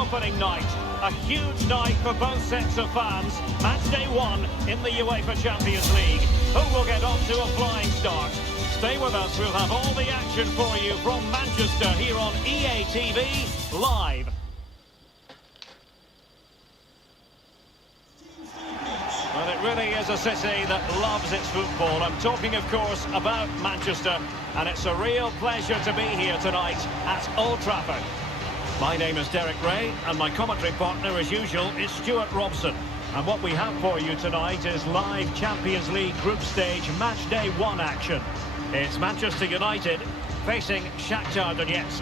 opening night. A huge night for both sets of fans. Match day one in the UEFA Champions League. Who will get off to a flying start? Stay with us, we'll have all the action for you from Manchester here on EA TV Live. Well, it really is a city that loves its football. I'm talking, of course, about Manchester, and it's a real pleasure to be here tonight at Old Trafford. My name is Derek Ray, and my commentary partner, as usual, is Stuart Robson. And what we have for you tonight is live Champions League group stage match day one action. It's Manchester United facing Shakhtar Donetsk.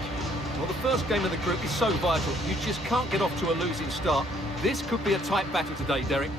Well, the first game of the group is so vital. You just can't get off to a losing start. This could be a tight battle today, Derek.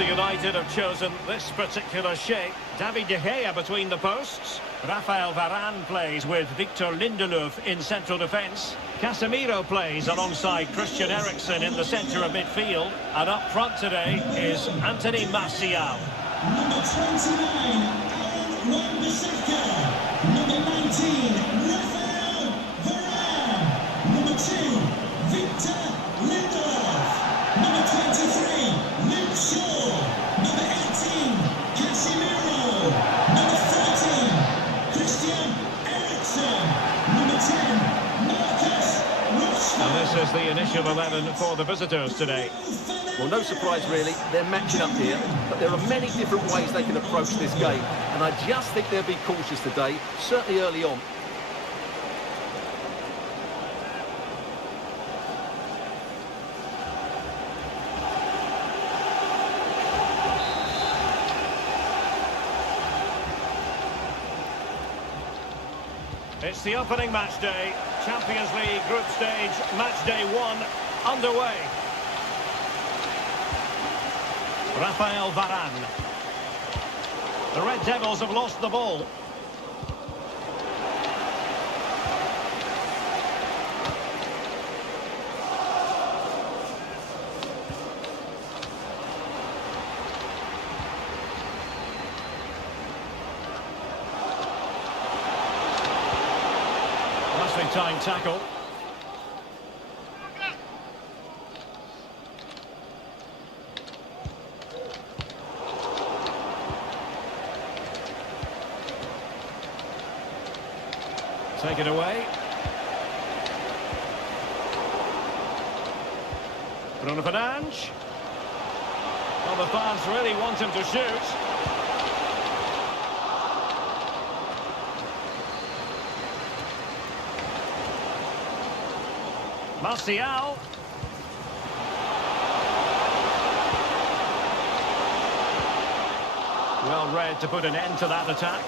United have chosen this particular shape. David De Gea between the posts. Rafael Varane plays with Victor Lindelof in central defence. Casemiro plays alongside Christian Eriksen in the centre of midfield. And up front today is Anthony Martial. Number 29, Aaron Wan-Bissaka. Number 19, Rafael Varane. Number 2, Victor Lindelof. Number 23, Luke Shaw. Number 18, Casemiro. Number 13, Christian Eriksen. Number 10, Marcus Rashford. Now this is the initial 11 for the visitors today. Well, no surprise really, they're matching up here, but there are many different ways they can approach this game, and I just think they'll be cautious today, certainly early on. It's the opening match day, Champions League group stage, match day one, underway. Rafael Varane. The Red Devils have lost the ball. Must be time tackle. Take it away. Bruno Fernandes. Well, the fans really want him to shoot. Martial. Well read to put an end to that attack.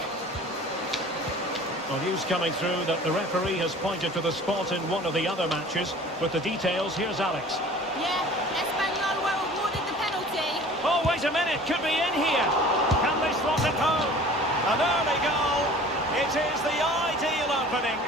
Well, news coming through that the referee has pointed to the spot in one of the other matches. With the details, here's Alex. Yeah, Espanyol were awarded the penalty. Oh, wait a minute, could be in here. Can they slot it home? An early goal. It is the ideal opening.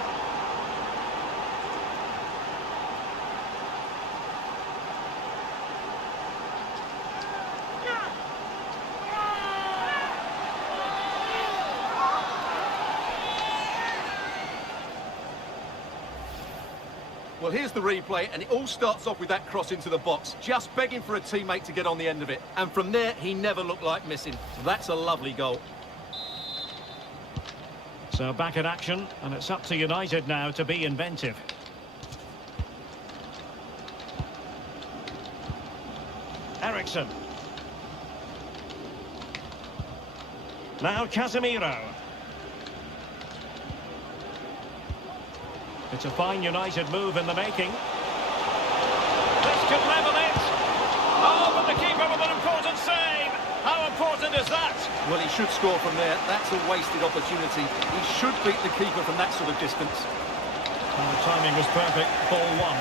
Well, here's the replay, and it all starts off with that cross into the box, just begging for a teammate to get on the end of it. And from there, he never looked like missing. That's a lovely goal. So back in action, and it's up to United now to be inventive. Eriksen. Now Casemiro. It's a fine United move in the making. This could level it. Oh, but the keeper with an important save. How important good as that? Well, he should score from there. That's a wasted opportunity. He should beat the keeper from that sort of distance. And the timing was perfect. Ball one.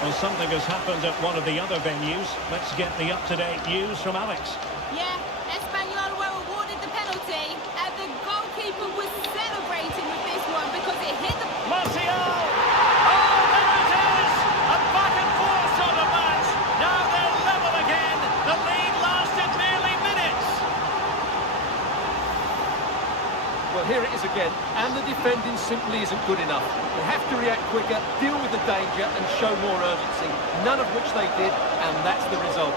Well, something has happened at one of the other venues. Let's get the up-to-date news from Alex. Yeah, Espanyol were awarded the penalty, and the goalkeeper was celebrating with this one because it hit the... Martial! Oh, there it is! A back and forth sort of match. Now they're level again. The lead lasted nearly minutes. Well, here it is again, and the defending simply isn't good enough. They have to react quicker, deal with the danger, and show more urgency. None of which they did, and that's the result.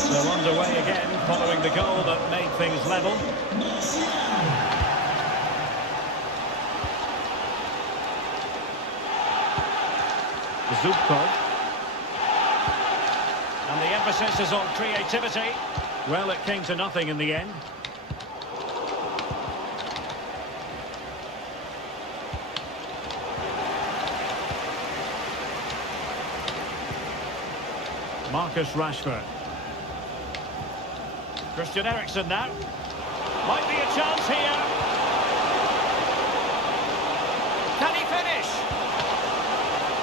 So underway again, following the goal that made things level. Zubkov. And the emphasis is on creativity. Well, it came to nothing in the end. Marcus Rashford. Christian Eriksen now. Might be a chance here. Can he finish?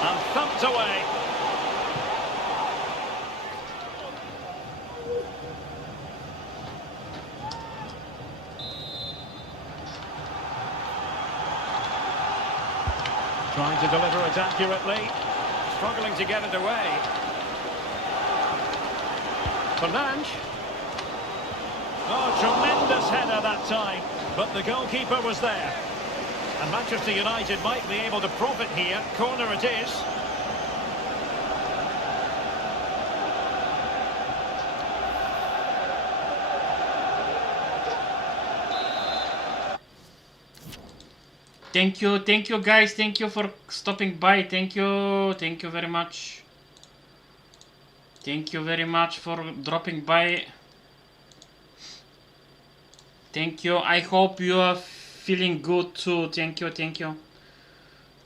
And thumped away. Trying to deliver it accurately. Struggling to get it away. Fernandes. Oh, tremendous header that time. But the goalkeeper was there. And Manchester United might be able to profit here. Corner it is. Thank you guys, thank you for stopping by, thank you very much. Thank you very much for dropping by. Thank you, I hope you are feeling good too, thank you.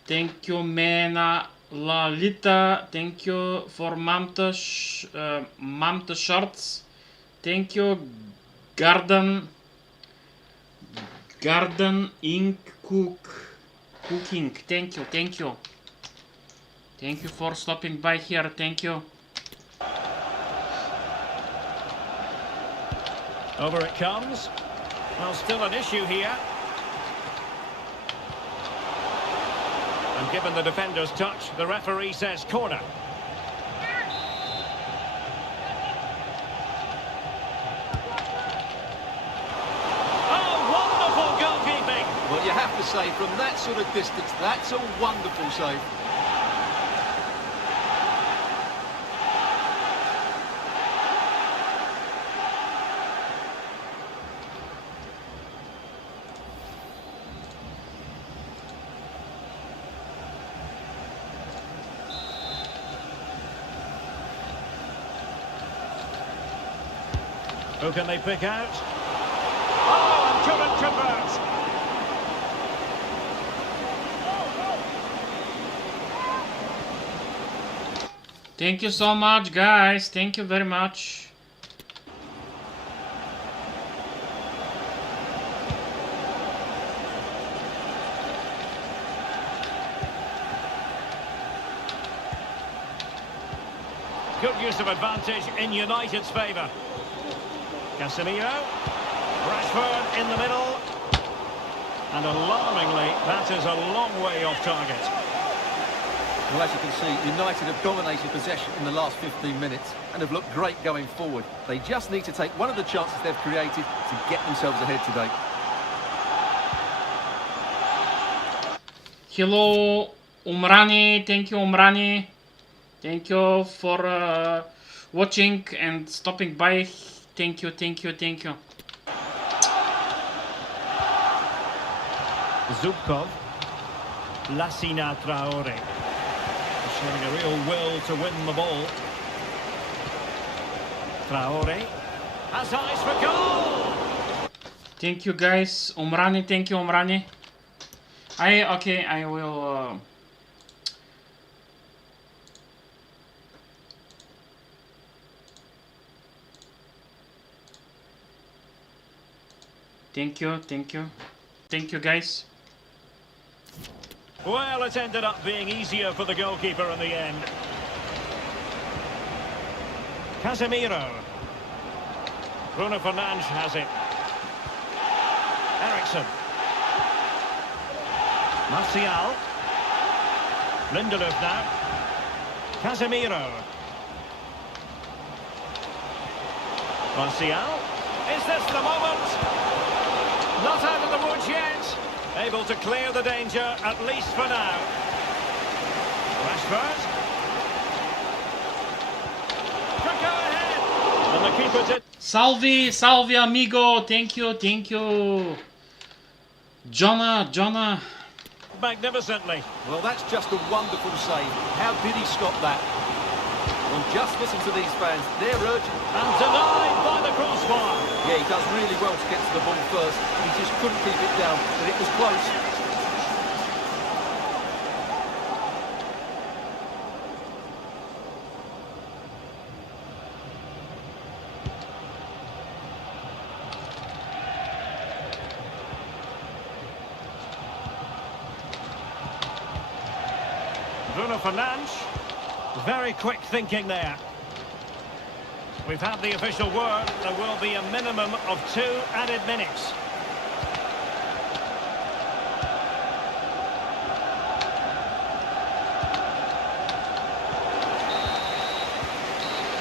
Thank you Mena Lalita, thank you for Mamta shorts. Thank you Garden Ink Cooking, thank you. Thank you for stopping by here, thank you. Over it comes. Well, still an issue here. And given the defender's touch, the referee says corner. Well, you have to say, from that sort of distance, that's a wonderful save. Who can they pick out? Oh, and couldn't convert. Thank you so much, guys. Thank you very much. Good use of advantage in United's favour. Casemiro. Rashford in the middle. And alarmingly, that is a long way off target. Well, as you can see, United have dominated possession in the last 15 minutes and have looked great going forward. They just need to take one of the chances they've created to get themselves ahead today. Hello, Umrani. Thank you, Umrani. Thank you for watching and stopping by. Thank you. Zubkov. Lassina Traore. Showing a real will to win the ball. Traore has eyes for goal. Thank you guys, Umrani. Thank you, Umrani. I will Thank you, thank you. Thank you, guys. Well, it ended up being easier for the goalkeeper in the end. Casemiro. Bruno Fernandes has it. Eriksen. Martial. Lindelof now. Casemiro. Martial. Is this the moment? Not out of the woods yet. Able to clear the danger, at least for now. Rashford. Could go ahead. And the keeper did. Salve, amigo. Thank you. Jonah. Magnificently. Well, that's just a wonderful save. How did he stop that? Well, just listen to these fans. They're urgent. And denied by the crossbar. Yeah, he does really well to get to the ball first. He just couldn't keep it down, but it was close. Bruno Fernandes. Very quick thinking there. We've had the official word. There will be a minimum of 2 added minutes.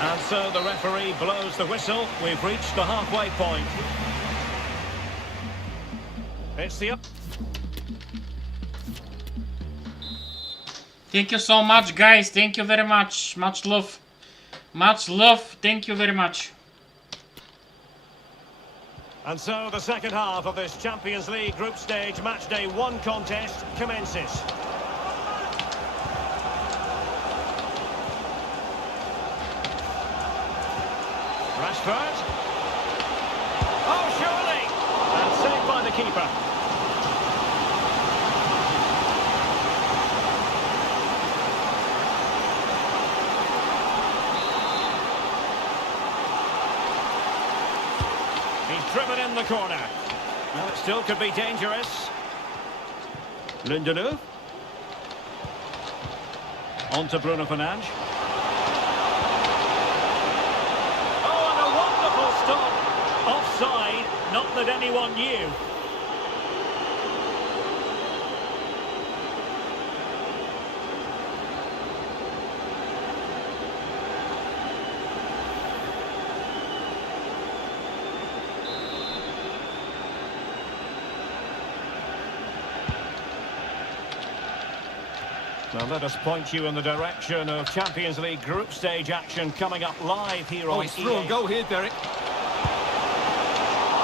And so the referee blows the whistle. We've reached the halfway point. It's the... Thank you so much, guys. Thank you very much. Much love. Much love. Thank you very much. And so the second half of this Champions League group stage matchday 1 contest commences. Rashford. Oh, surely! And saved by the keeper. He's driven in the corner. Well, it still could be dangerous. Lindelof. On to Bruno Fernandes. Oh, and a wonderful stop. Offside, not that anyone knew. Well, let us point you in the direction of Champions League group stage action coming up live here on Oh, he's through on goal here, Derek.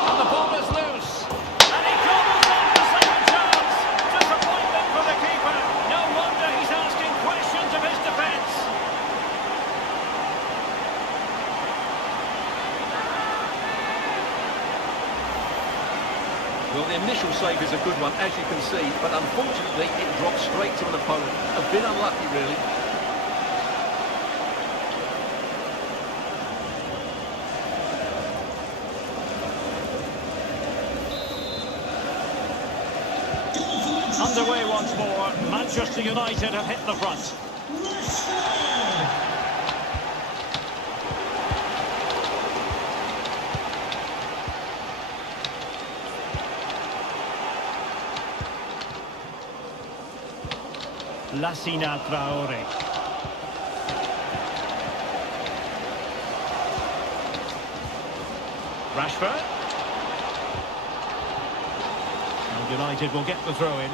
And the ball is loose. And he gobbles up the second chance. Disappointment for the keeper. No wonder he's asking questions of his defence. Well, the initial save is a good one, as you can see, but unfortunately it dropped straight to an opponent. A bit unlucky, really. Underway once more. Manchester United have hit the front. Lassina Traore. Rashford. And United will get the throw in.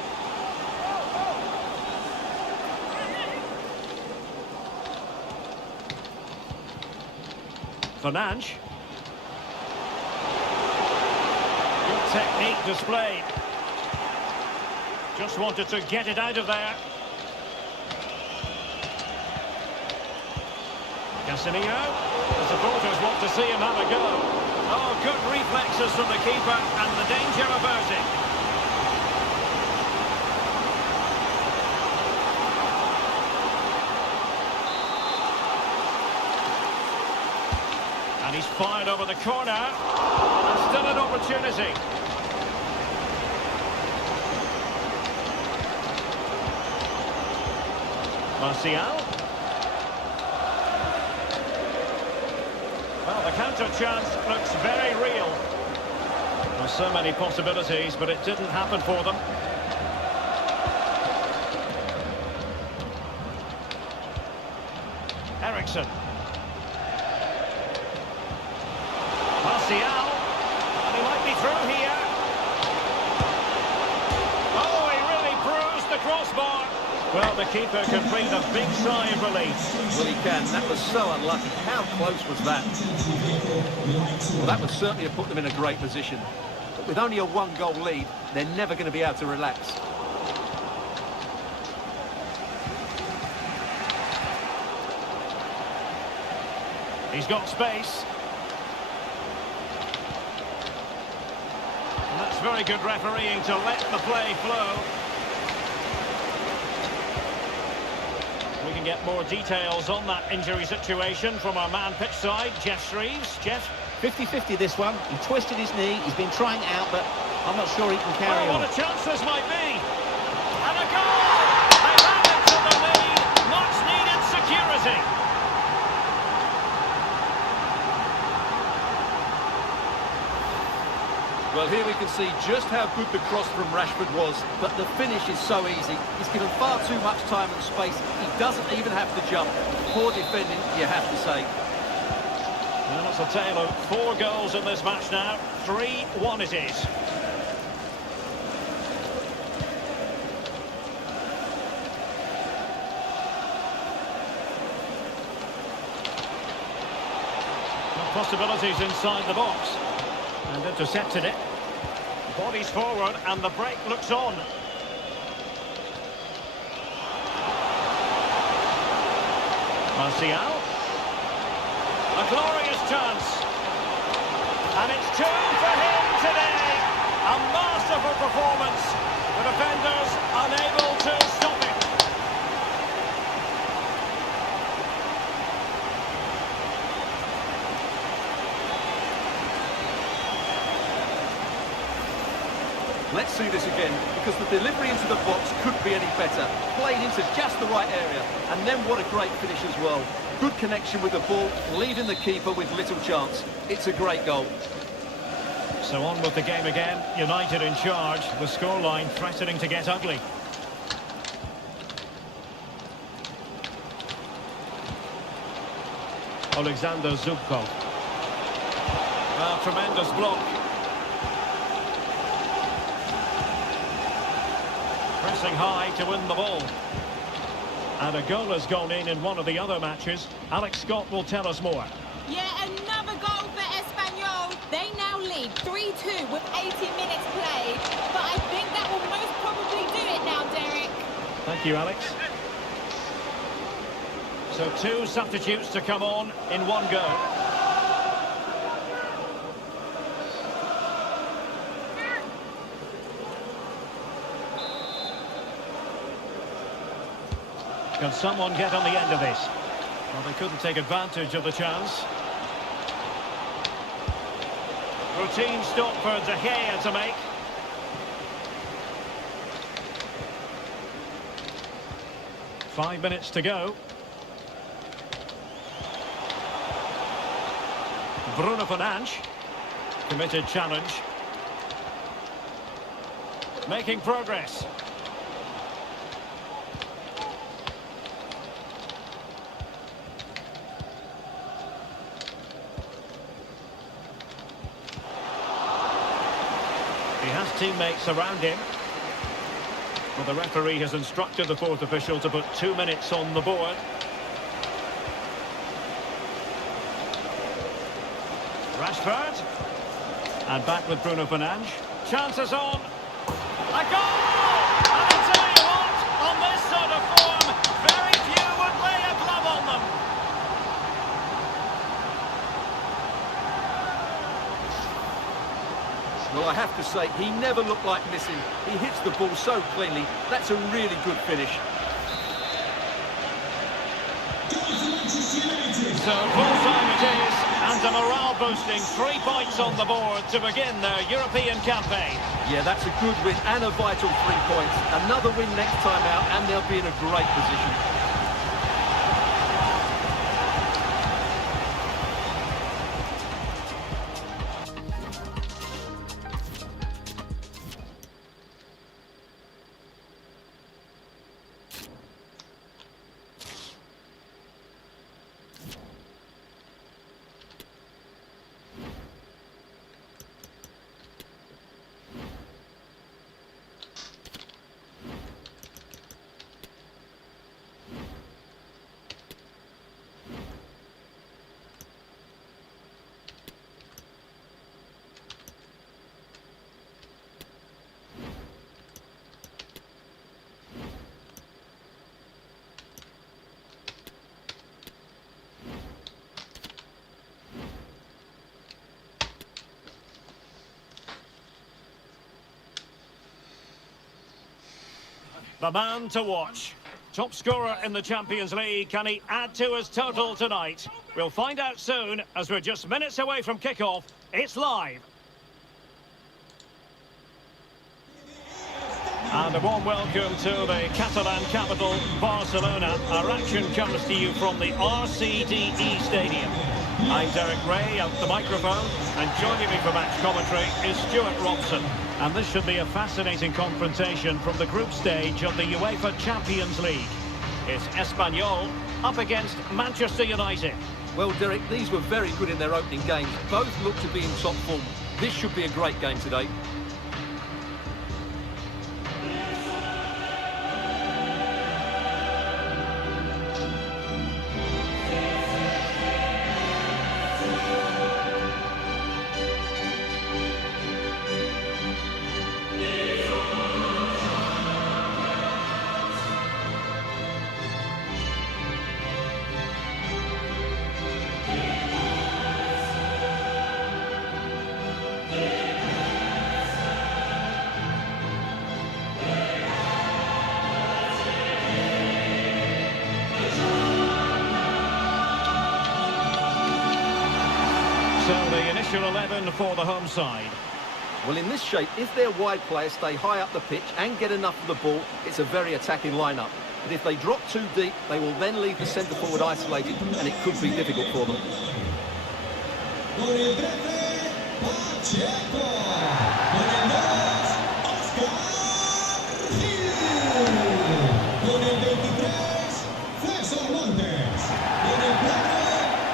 Fernandes. Good technique displayed. Just wanted to get it out of there. Casemiro. The supporters want to see him have a go. Oh, good reflexes from the keeper and the danger averted. And he's fired over the corner. And still an opportunity. Martial. Well, the counter chance looks very real. There's so many possibilities, but it didn't happen for them. Eriksen. Martial. And he might be through here. Oh, he really bruised the crossbar. Well, the keeper can breathe a big sigh of relief. Well, he can. That was so unlucky. How close was that? Well, that would certainly have put them in a great position. But with only a one-goal lead, they're never going to be able to relax. He's got space. And that's very good refereeing to let the play flow. We can get more details on that injury situation from our man pitch side, Jeff Shreves. Jeff? 50-50 this one. He twisted his knee. He's been trying it out, but I'm not sure he can carry on. What a chance this might be. And a goal! They've added to the lead. Much needed security. Well, here we can see just how good the cross from Rashford was, but the finish is so easy. He's given far too much time and space. He doesn't even have to jump. Poor defending, you have to say. And it's a tale of 4 goals in this match now. 3-1 it is. Possibilities inside the box. And intercepted it. Bodies forward and the break looks on. Martial. A glorious chance. And it's 2 for him today. A masterful performance. The defenders unable to stop him. Let's see this again, because the delivery into the box couldn't be any better. Played into just the right area, and then what a great finish as well. Good connection with the ball, leaving the keeper with little chance. It's a great goal. So on with the game again. United in charge. The scoreline threatening to get ugly. Alexander Zubkov. Tremendous block. Pressing high to win the ball. And a goal has gone in one of the other matches. Alex Scott will tell us more. Yeah, another goal for Espanyol. They now lead 3-2 with 80 minutes played. But I think that will most probably do it now, Derek. Thank you, Alex. So 2 substitutes to come on in one go. Can someone get on the end of this? Well, they couldn't take advantage of the chance. Routine stop for De Gea to make. Five minutes to go. Bruno Fernandes. Committed challenge. Making progress. He has teammates around him. Well, the referee has instructed the fourth official to put 2 minutes on the board. Rashford. And back with Bruno Fernandes. Chances on. A goal! And I tell you what, on this sort of form, very few would lay a glove on them. Well, I have to say, he never looked like missing. He hits the ball so cleanly. That's a really good finish. So full time it is, and a morale boosting 3 points on the board to begin their European campaign. Yeah, that's a good win and a vital 3 points. Another win next time out, and they'll be in a great position. the man to watch. Top scorer in the Champions League, can he add to his total tonight? We'll find out soon, as we're just minutes away from kickoff. It's live. And a warm welcome to the Catalan capital, Barcelona. Our action comes to you from the RCDE Stadium. I'm Derek Ray at the microphone, and joining me for match commentary is Stuart Robson. And this should be a fascinating confrontation from the group stage of the UEFA Champions League. It's Espanyol up against Manchester United. Well, Derek, these were very good in their opening games. Both look to be in top form. This should be a great game today. So the initial 11 for the home side. Well, in this shape, if their wide players stay high up the pitch and get enough of the ball, it's a very attacking lineup. But if they drop too deep, they will then leave the centre forward isolated, and it could be difficult for them. Con el 13, Pacheco. Con el 2, Oscar Gil. Con el 23, César Montes. Con el 4,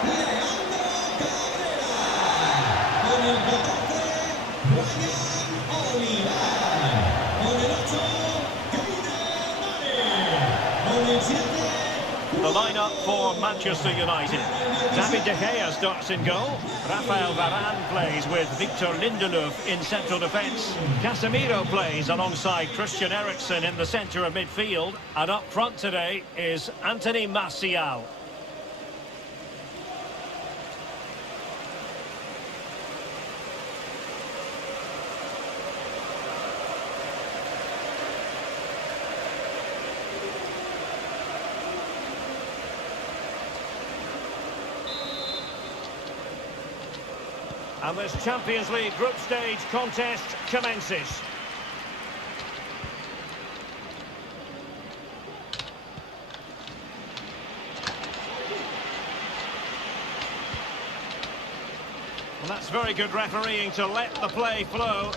Leandro Cabrera. Con el 14, Brian Olivar. Con el 8, Keiner Mane. Con el 7, The lineup for Manchester United. David De Gea starts in goal. Rafael Varane plays with Victor Lindelof in central defence. Casemiro plays alongside Christian Eriksen in the centre of midfield. And up front today is Anthony Martial. And this Champions League group stage contest commences. Well, that's very good refereeing to let the play flow.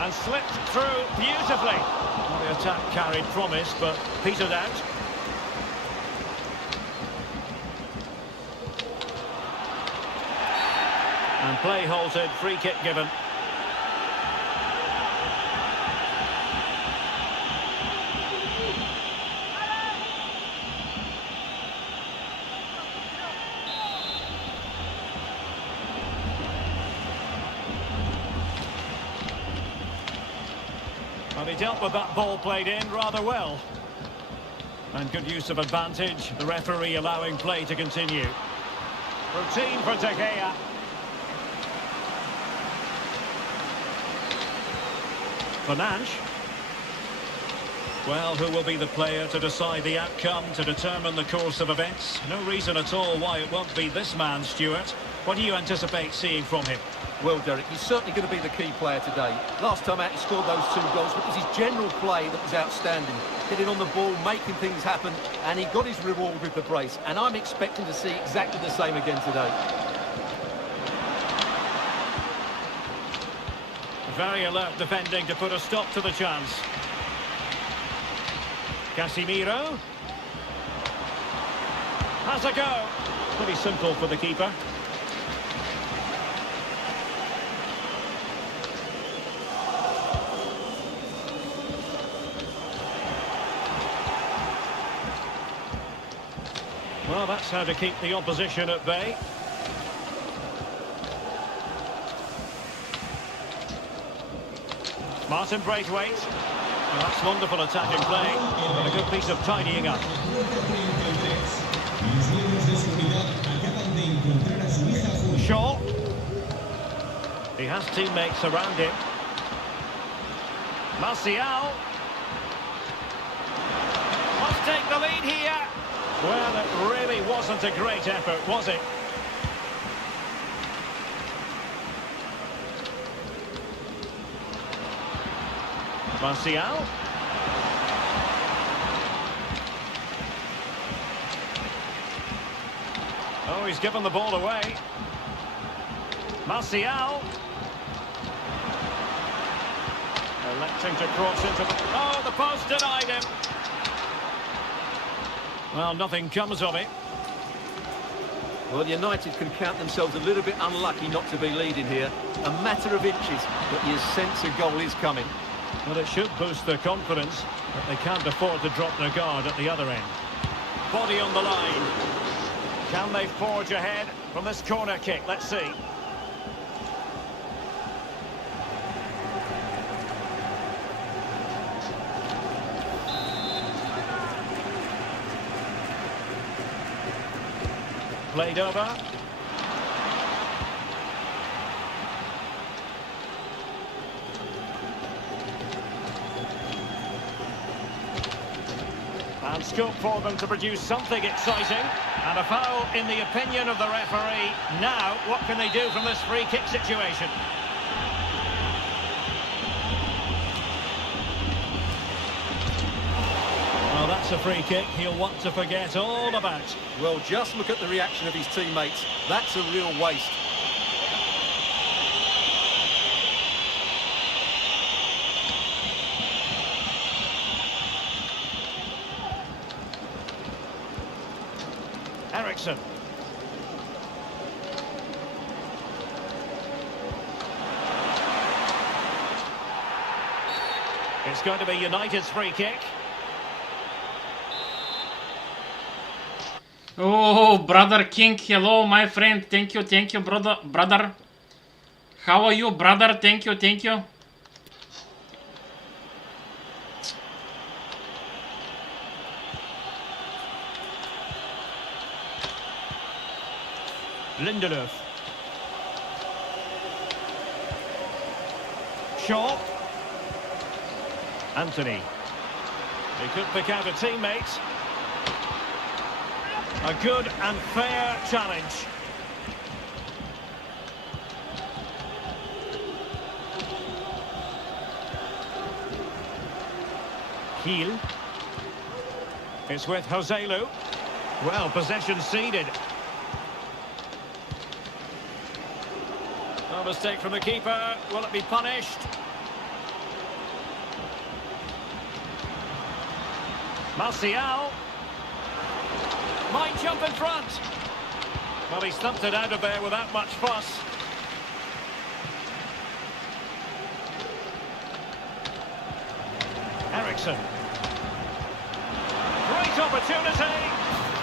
And slipped through beautifully. Well, the attack carried promise, but petered out. And play halted, free kick given. And he dealt with that ball played in rather well. And good use of advantage, the referee allowing play to continue. Routine for De Gea. Fernandes. Well, who will be the player to decide the outcome, to determine the course of events? No reason at all why it won't be this man, Stuart. What do you anticipate seeing from him? Well, Derek, he's certainly going to be the key player today. Last time out, he scored those 2 goals, but it was his general play that was outstanding. Hitting on the ball, making things happen, and he got his reward with the brace. And I'm expecting to see exactly the same again today. Very alert defending to put a stop to the chance. Casemiro. Has a go. Pretty simple for the keeper. Well, that's how to keep the opposition at bay. Martin Braithwaite. Well, that's wonderful attacking play, and a good piece of tidying up. Shaw. He has teammates around him. Martial. Must take the lead here. Well, it really wasn't a great effort, was it? Martial. Oh, he's given the ball away. Martial. Electing to cross into the... Oh, the post denied him. Well, nothing comes of it. Well, United can count themselves a little bit unlucky not to be leading here. A matter of inches, but you sense a goal is coming. Well, it should boost their confidence, but they can't afford to drop their guard at the other end. Body on the line. Can they forge ahead from this corner kick? Let's see. Played over. And scope for them to produce something exciting. And a foul in the opinion of the referee. Now, what can they do from this free kick situation? Well, that's a free kick he'll want to forget all about. Well, just look at the reaction of his teammates. That's a real waste. Ericsson. It's going to be United's free kick. Oh, brother King, hello, my friend. Thank you, brother. How are you, brother? Thank you. Lindelöf. Shaw. Anthony. He could pick out a teammate. A good and fair challenge. Kiel. It's with Joselu. Well, possession ceded. A mistake from the keeper. Will it be punished? Martial. Might jump in front. Well, he stumped it out of there without much fuss. Ericsson. Great opportunity.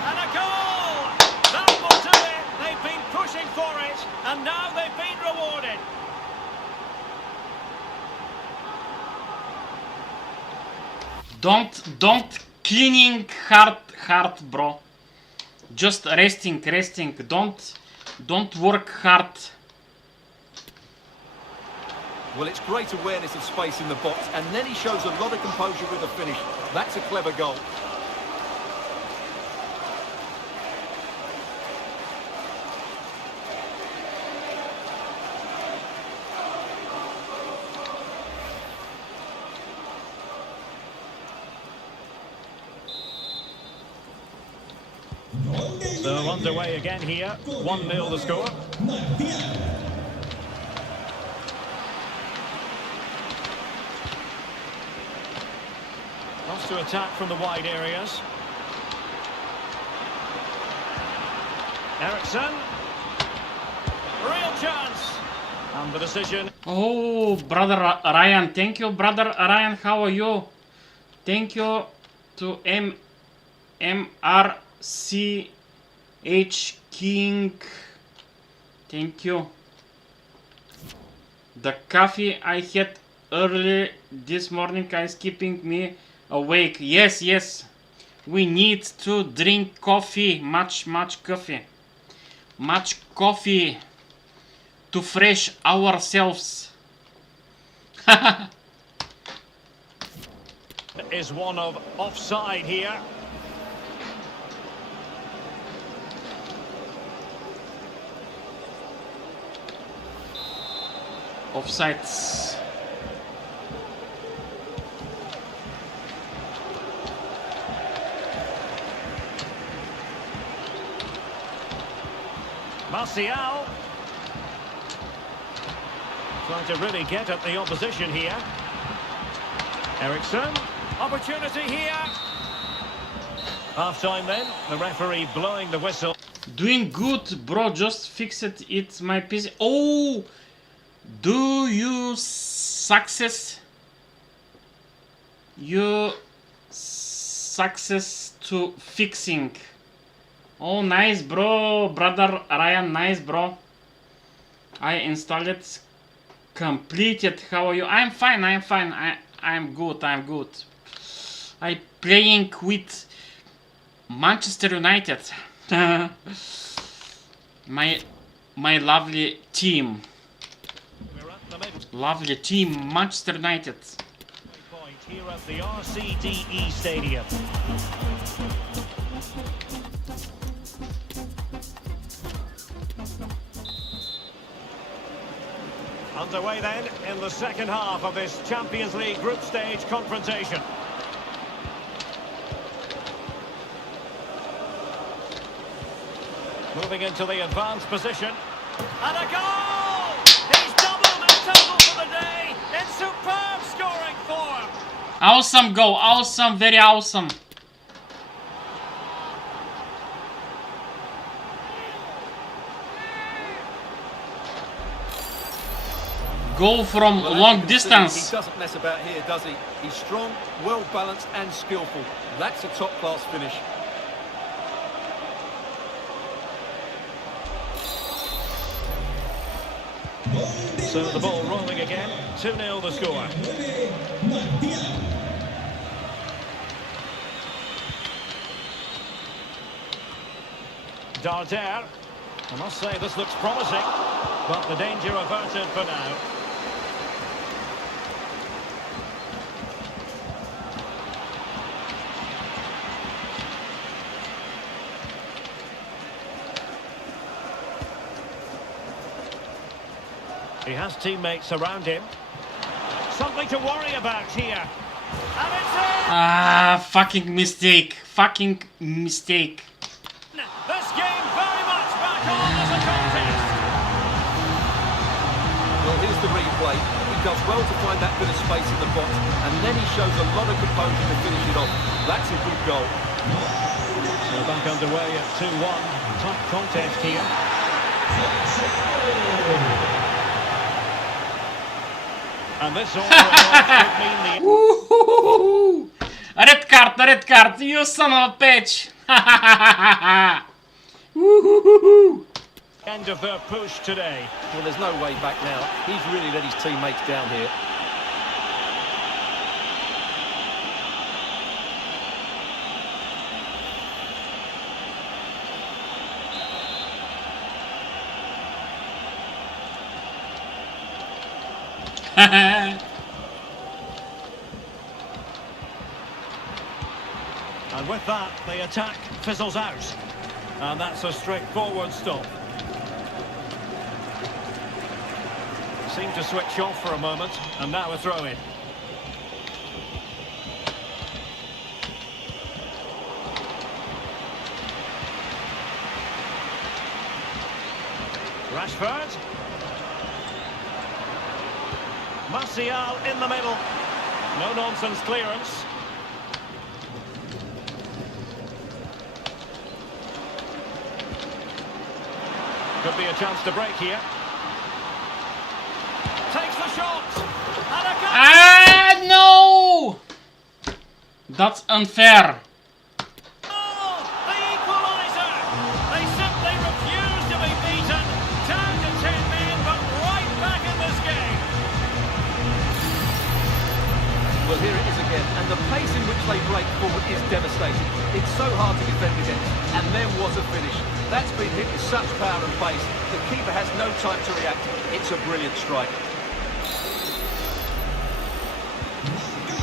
And a goal! That will do it. They've been pushing for it. And now they've been rewarded. Don't cleaning hard, bro. Just resting. Don't work hard. Well, it's great awareness of space in the box, and then he shows a lot of composure with the finish. That's a clever goal. So underway again here. 1-0 the score. Wants to attack from the wide areas. Ericsson. Real chance. And the decision. Oh, brother Ryan. Thank you, brother Ryan. How are you? Thank you to MRCH King. Thank you. The coffee I had early this morning is keeping me awake. Yes. We need to drink coffee. Much coffee. Much coffee to fresh ourselves. Is one of offside here. Offsides. Martial. Trying to really get at the opposition here. Ericsson. Opportunity here. Half time then. The referee blowing the whistle. Doing good, bro. Just fix it. It's my PC. Oh! Do you success? You success to fixing. Oh, nice, bro. Brother Ryan, nice, bro. I installed it. Completed. How are you? I'm fine. I'm fine. I'm good. I'm good. I playing with Manchester United. my lovely team. We're at the middle Lovely team, Manchester United. point here at the RCDE Stadium. Underway then in the second half of this Champions League group stage confrontation. Moving into the advanced position. And a goal! He's doubled his total for the day in superb scoring form. Awesome goal, awesome, very awesome. Goal from Well, as long you can see, distance. he doesn't mess about here, does he? He's strong, well balanced and skillful. That's a top class finish. So the ball rolling again. 2-0 the score. Darder. I must say this looks promising, but the danger averted for now. He has teammates around him. Something to worry about here. And it's in! Ah, fucking mistake. Fucking mistake. This game very much back on as a contest. Well, here's the replay. He does well to find that bit of space in the box, and then he shows a lot of composure to finish it off. That's a good goal. So back underway at 2-1. Tight contest here. And this all could mean the Woohoo! Red card, you son of a bitch! Woohoo! end of their push today. Well, there's no way back now. He's really let his teammates down here. And with that, the attack fizzles out. And that's a straightforward stop. Seemed to switch off for a moment, and now a throw-in. Rashford. Martial in the middle. No-nonsense clearance. Could be a chance to break here. Takes the shot. And a goal. Ah, no! That's unfair. Oh, the equaliser. They simply refuse to be beaten. Down to 10 men, but right back in this game. Well, here it is again, and the pace in which they break forward is devastating. It's so hard to defend against, and then what a finish. That's been hit with such power and pace. The keeper has no time to react. It's a brilliant strike.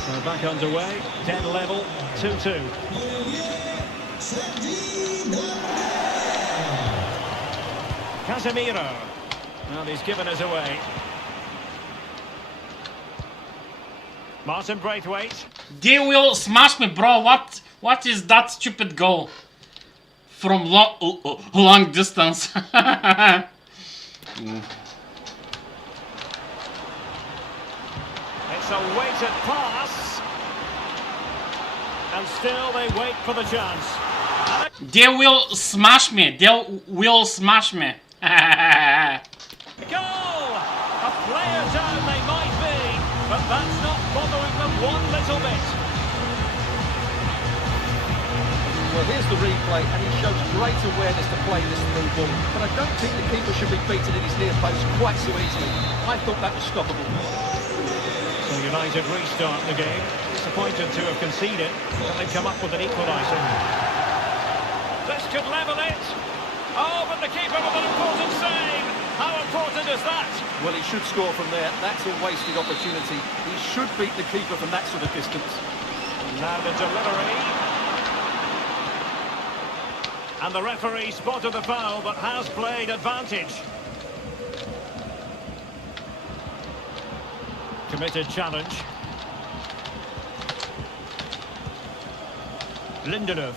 So back underway, dead level, 2-2. Casemiro. Well, he's given us away. Martin Braithwaite. They will smash me, bro. What is that stupid goal? From long distance. It's a weighted pass. And still they wait for the chance. They will smash me. They will smash me. Goal! A player down they might be, but that's not bothering them one little bit. Well, here's the replay, and he shows great awareness to play this through ball. But I don't think the keeper should be beaten in his near post quite so easily. I thought that was stoppable. So United restart the game. Disappointed to have conceded, but they've come up with an equaliser. This could level it. Oh, but the keeper with an important save. How important is that? Well, he should score from there. That's a wasted opportunity. He should beat the keeper from that sort of distance. Now the delivery. And the referee spotted the foul, but has played advantage. Committed challenge. Lindelöf.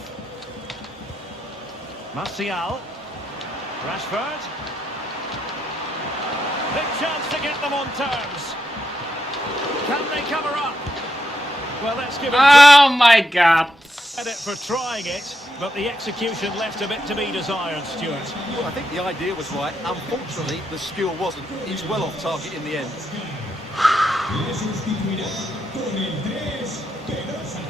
Martial. Rashford. Big chance to get them on terms. Can they cover up? Well, let's give it Oh my god. credit for trying it, but the execution left a bit to be desired, Stuart. Well, I think the idea was right. Unfortunately, the skill wasn't. It's well off target in the end. Le sustituirá con el 3 Pedrosa.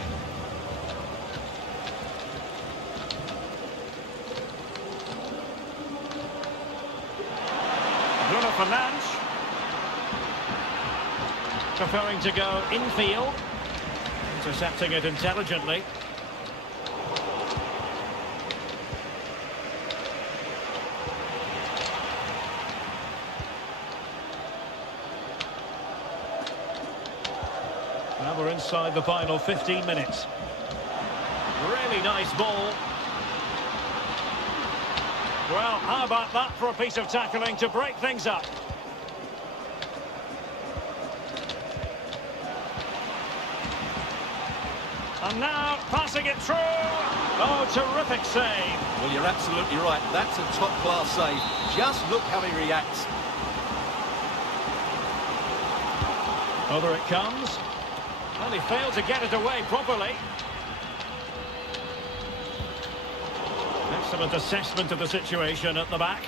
Bruno Fernandes. Preferring to go infield. Intercepting it intelligently. Now we're inside the final 15 minutes. Really nice ball. Well, how about that for a piece of tackling to break things up? And now passing it through. Oh, terrific save. Well, you're absolutely right. That's a top-class save. Just look how he reacts. Over it comes. Well, he failed to get it away properly. Excellent assessment of the situation at the back.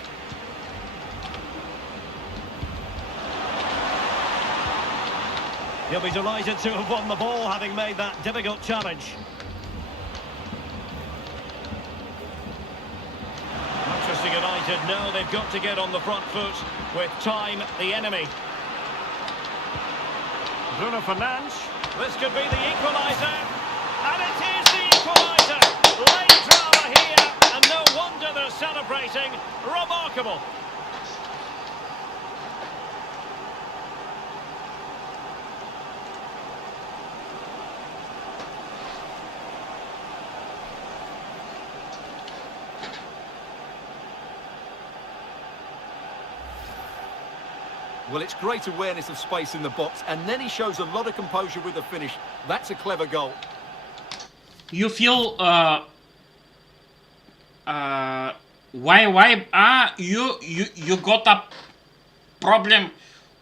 He'll be delighted to have won the ball, having made that difficult challenge. Manchester United know they've got to get on the front foot with time the enemy. Bruno Fernandes. This could be the equaliser. And it is the equaliser. Late drama here, and no wonder they're celebrating. Remarkable. Well, it's great awareness of space in the box, and then he shows a lot of composure with the finish. That's a clever goal. You feel you got a problem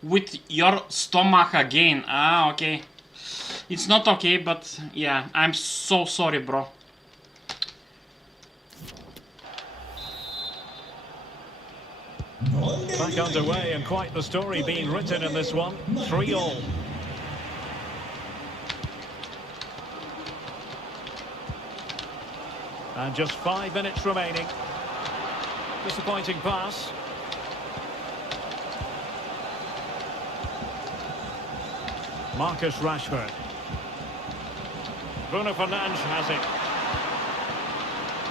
with your stomach again. Okay. It's not okay, but yeah, I'm so sorry, bro. Back underway, and quite the story being written in this one. 3-3. And just 5 minutes remaining. Disappointing pass. Marcus Rashford. Bruno Fernandes has it.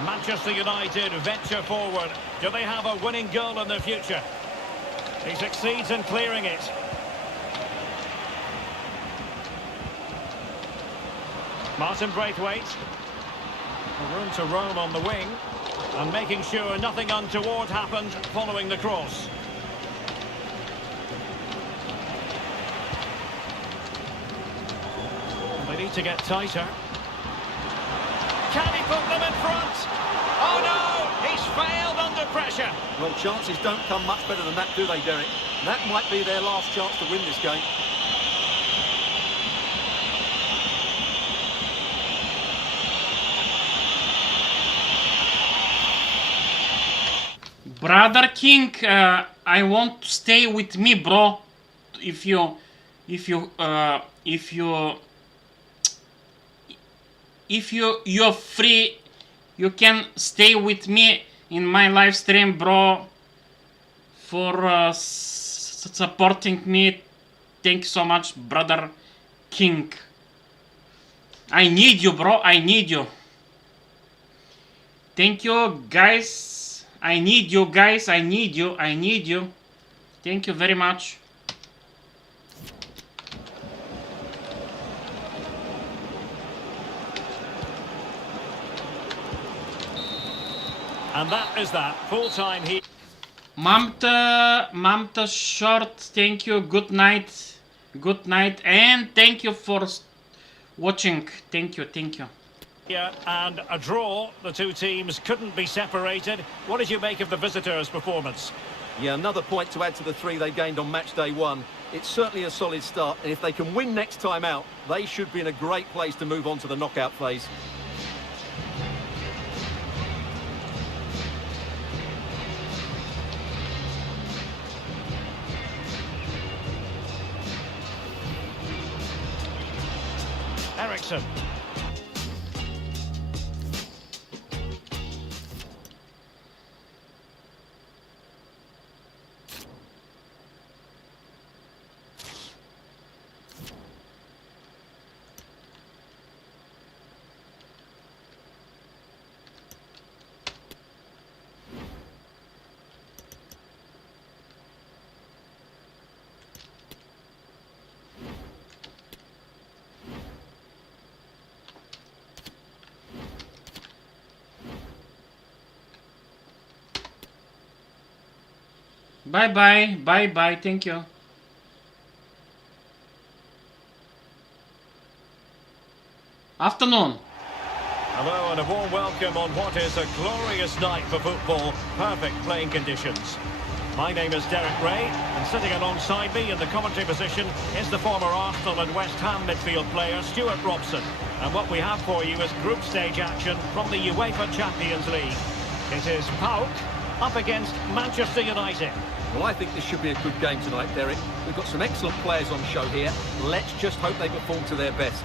Manchester United venture forward. Do they have a winning goal in their future? He succeeds in clearing it. Martin Braithwaite. Room to roam on the wing. And making sure nothing untoward happened following the cross. They need to get tighter. Can he put them in front? Oh no! He's failed under pressure. Well, chances don't come much better than that, do they, Derek? That might be their last chance to win this game. Brother King, I want to stay with me, bro. If you're free, you can stay with me in my live stream, bro. For supporting me. Thank you so much, Brother King. I need you, bro. I need you. Thank you, guys. I need you, guys. I need you. I need you. Thank you very much. And that is that. Full time here. Mamta Short, thank you. Good night. Good night. And thank you for watching. Thank you. Thank you. Yeah, and a draw. The two teams couldn't be separated. What did you make of the visitors' performance? Yeah, another point to add to the 3 they gained on match day 1. It's certainly a solid start, and if they can win next time out, they should be in a great place to move on to the knockout phase. Eriksson. Bye bye. Bye bye. Thank you. Afternoon. Hello and a warm welcome on what is a glorious night for football. Perfect playing conditions. My name is Derek Ray, and sitting alongside me in the commentary position is the former Arsenal and West Ham midfield player Stuart Robson. And what we have for you is group stage action from the UEFA Champions League. It is PAOK up against Manchester United. Well, I think this should be a good game tonight, Derek. We've got some excellent players on show here. Let's just hope they perform to their best.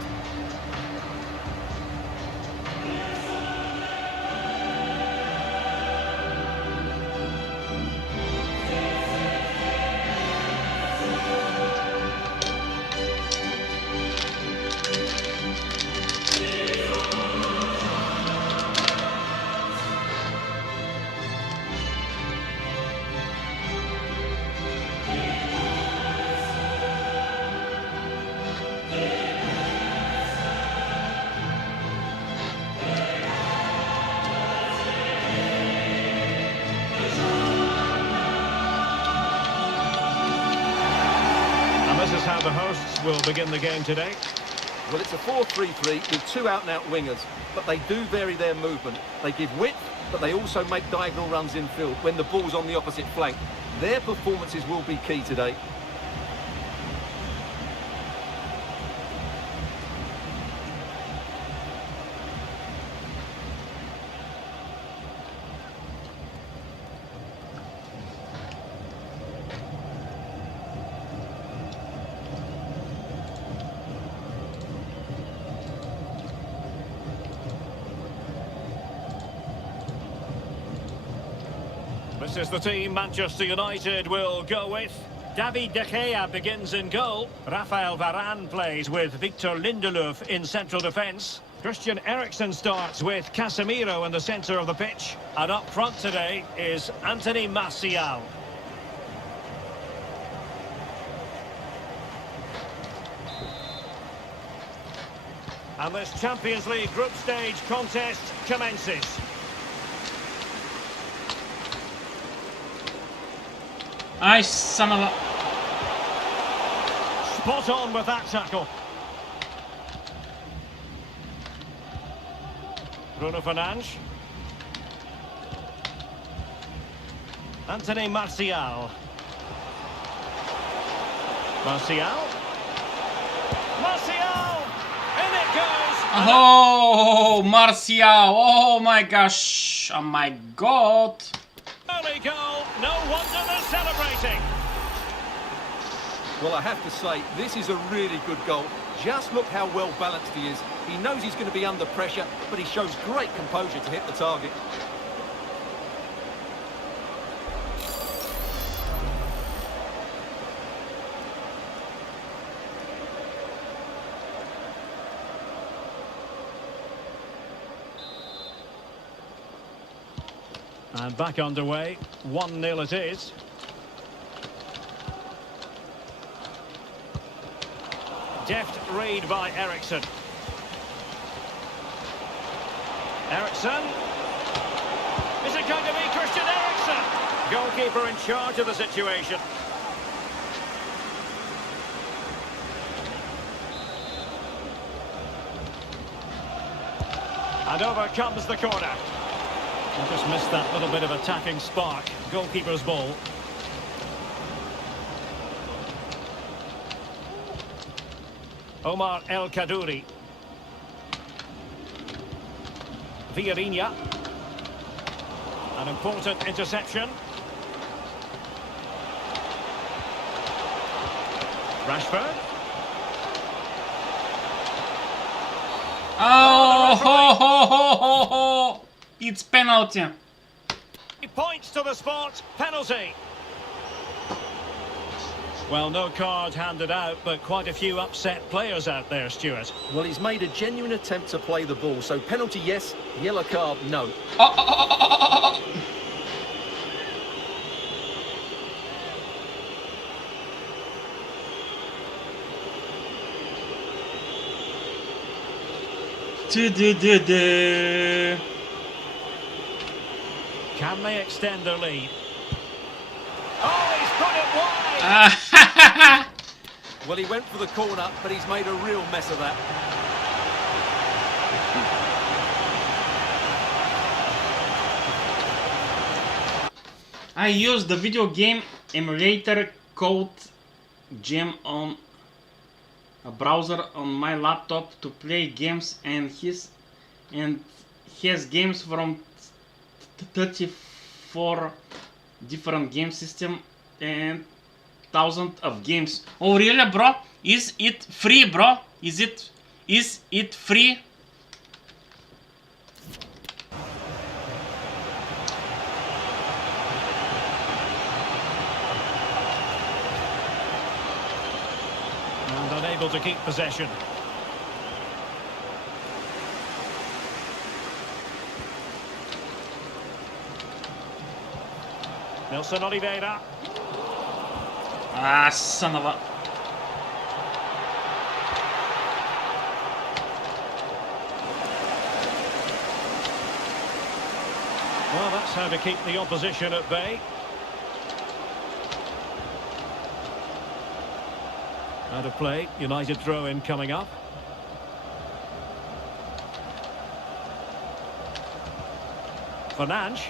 How the hosts will begin the game today. Well, it's a 4-3-3 with 2 out-and-out wingers, but they do vary their movement. They give width, but they also make diagonal runs in field when the ball's on the opposite flank. Their performances will be key today. This is the team Manchester United will go with. David De Gea begins in goal. Rafael Varane plays with Victor Lindelöf in central defence. Christian Eriksen starts with Casemiro in the centre of the pitch. And up front today is Anthony Martial. And this Champions League group stage contest commences. Ay, son of a... Spot on with that tackle. Bruno Fernandes. Anthony Martial. Martial. In it goes. Oh, Martial. Oh my gosh. Oh my god. Early goal. No wonder they're celebrating. Well, I have to say, this is a really good goal. Just look how well balanced he is. He knows he's going to be under pressure, but he shows great composure to hit the target. And back underway. 1-0 it is. Deft read by Eriksson. Eriksson. Is it going to be Christian Eriksen? Goalkeeper in charge of the situation. And over comes the corner. I just missed that little bit of attacking spark. Goalkeeper's ball. Omar El Kaddouri. Vieirinha. An important interception. Rashford. Oh, ho, ho, ho, ho, ho. It's penalty. He points to the spot. Penalty. Well, no card handed out, but quite a few upset players out there, Stuart. Well, he's made a genuine attempt to play the ball, so penalty yes, yellow card no. Can they extend their lead? Oh, he's put it wide! Well, he went for the corner, but he's made a real mess of that. I used the video game emulator code Gem on a browser on my laptop to play games, and has games from 34 different game systems and thousands of games. Oh really, bro? Is it free, bro? Is it free? And unable to keep possession. Nelson Oliveira. Ah, son of a... Well, that's how to keep the opposition at bay. Out of play, United throw-in coming up. Fernandes.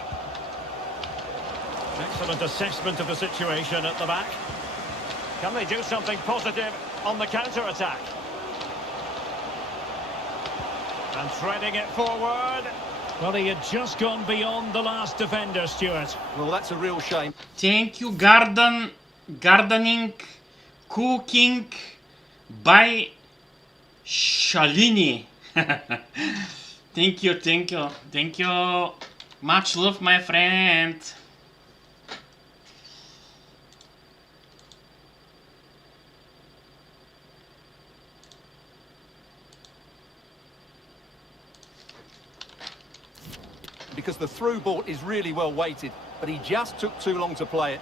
Excellent assessment of the situation at the back. Can they do something positive on the counter-attack? And threading it forward. Well, he had just gone beyond the last defender, Stuart. Well, that's a real shame. Thank you, gardening, cooking by Shalini. Thank you. Much love, my friend. Because the through ball is really well weighted, but he just took too long to play it.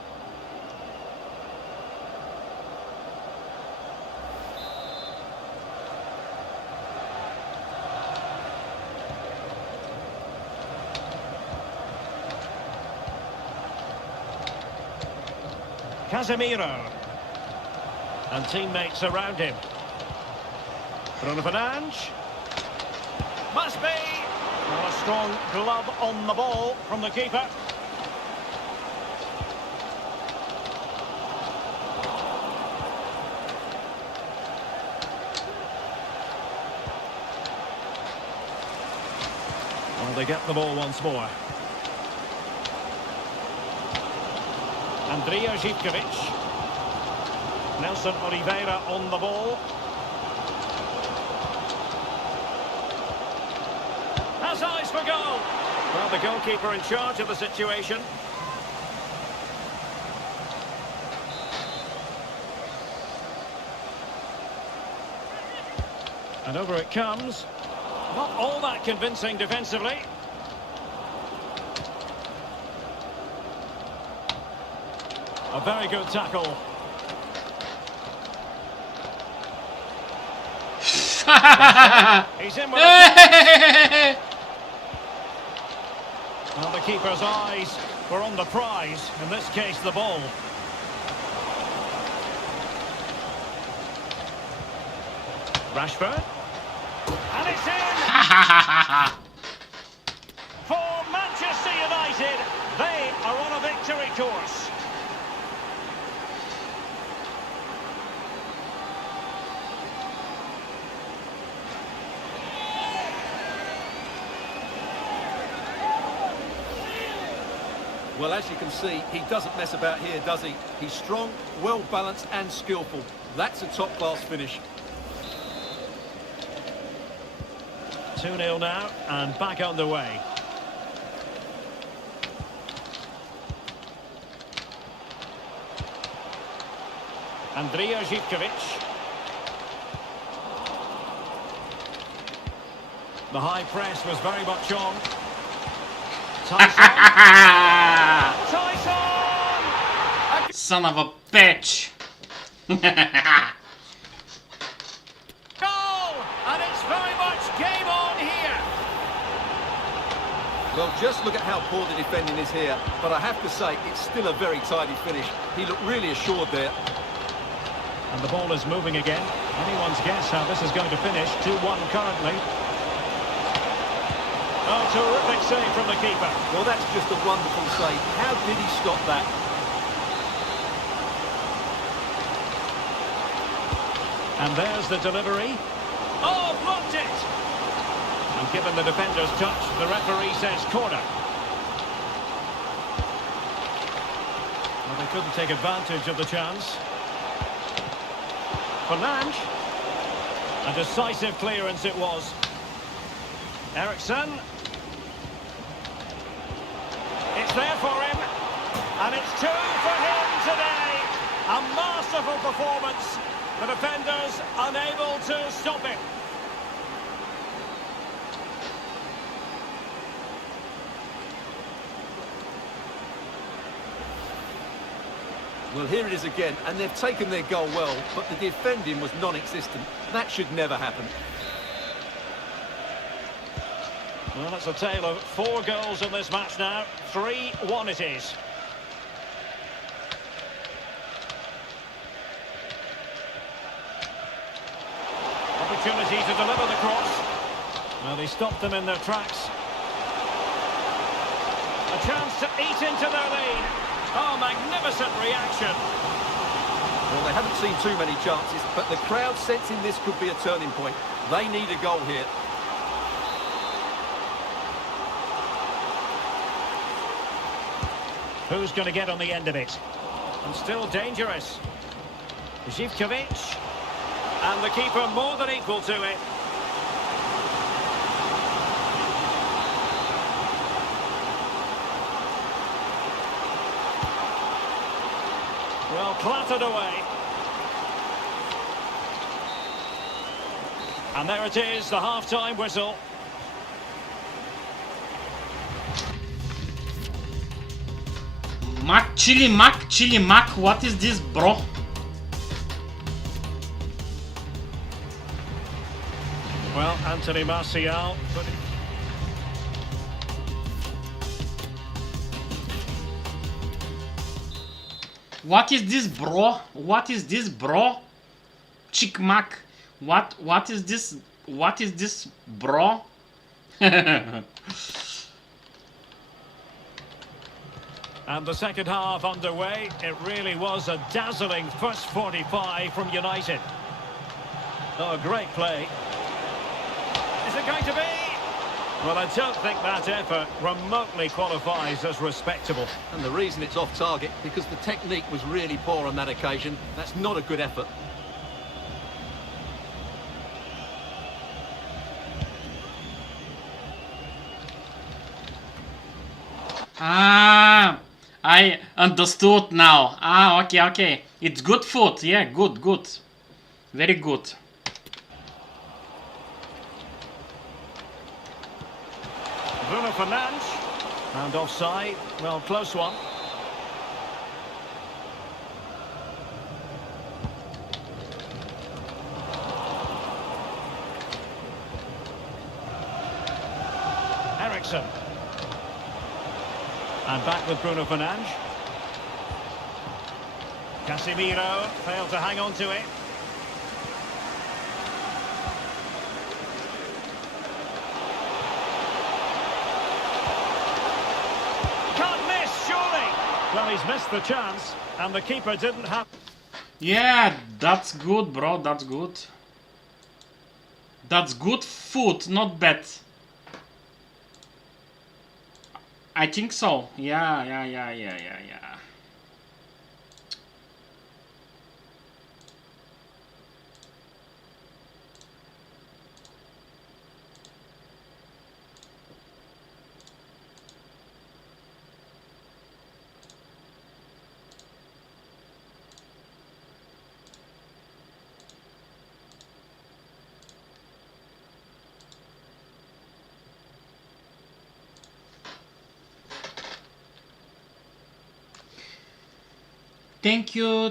Casemiro. And teammates around him. Bruno Fernandes. Must be. Well, a strong glove on the ball from the keeper. Well, they get the ball once more. Andrija Zivkovic. Nelson Oliveira on the ball. Has eyes for goal. Well, the goalkeeper in charge of the situation. And over it comes. Not all that convincing defensively. A very good tackle. He's in with it. Well, the keeper's eyes were on the prize, in this case the ball. Rashford. And it's in! For Manchester United, they are on a victory course. Well, as you can see, he doesn't mess about here, does he? He's strong, well-balanced and skillful. That's a top-class finish. 2-0 now, and back underway. Andrija Zivkovic. The high press was very much on. Tyson! Tyson! Son of a bitch! Goal! And it's very much game on here. Well, just look at how poor the defending is here. But I have to say, it's still a very tidy finish. He looked really assured there. And the ball is moving again. Anyone's guess how this is going to finish. 2-1 currently. Oh, terrific save from the keeper. Well, that's just a wonderful save. How did he stop that? And there's the delivery. Oh, blocked it! And given the defender's touch, the referee says corner. Well, they couldn't take advantage of the chance. Fernandes. A decisive clearance it was. Eriksen. It's there for him. And it's 2 for him today. A masterful performance. The defenders unable to stop it. Well, here it is again, and they've taken their goal well, but the defending was non-existent. That should never happen. Well, it's a tale of 4 goals in this match now. 3-1 it is. Opportunity to deliver the cross. Well, they stopped them in their tracks. A chance to eat into their lead. Oh, magnificent reaction. Well, they haven't seen too many chances, but the crowd sensing this could be a turning point. They need a goal here. Who's going to get on the end of it? And still dangerous. Zivkovic. And the keeper more than equal to it. Well, clattered away. And there it is, the half-time whistle. Mac chili mac, what is this, bro? Well, Anthony Martial. What is this, bro? What is this, bro? Chick Mac. What is this? What is this, bro? And the second half underway. It really was a dazzling first 45 from United. Oh, great play. Is it going to be? Well, I don't think that effort remotely qualifies as respectable. And the reason it's off target, because the technique was really poor on that occasion. That's not a good effort. Ah, I understood now. Ah, okay, okay. It's good foot. Yeah, good, good. Very good. Bruno Fernandes. And offside. Well, close one. Ericsson. And back with Bruno Fernandes. Casemiro failed to hang on to it. Can't miss, surely. Well, he's missed the chance, and the keeper didn't have... Yeah, that's good, bro. That's good. That's good foot, not bad. I think so. Yeah. Thank you,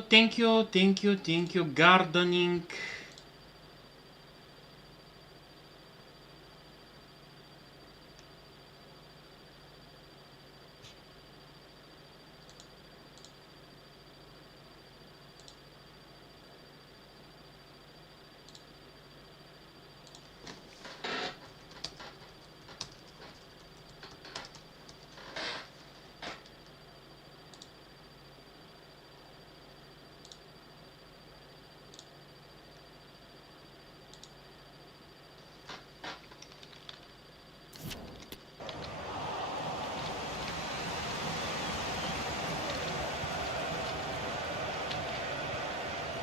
gardening.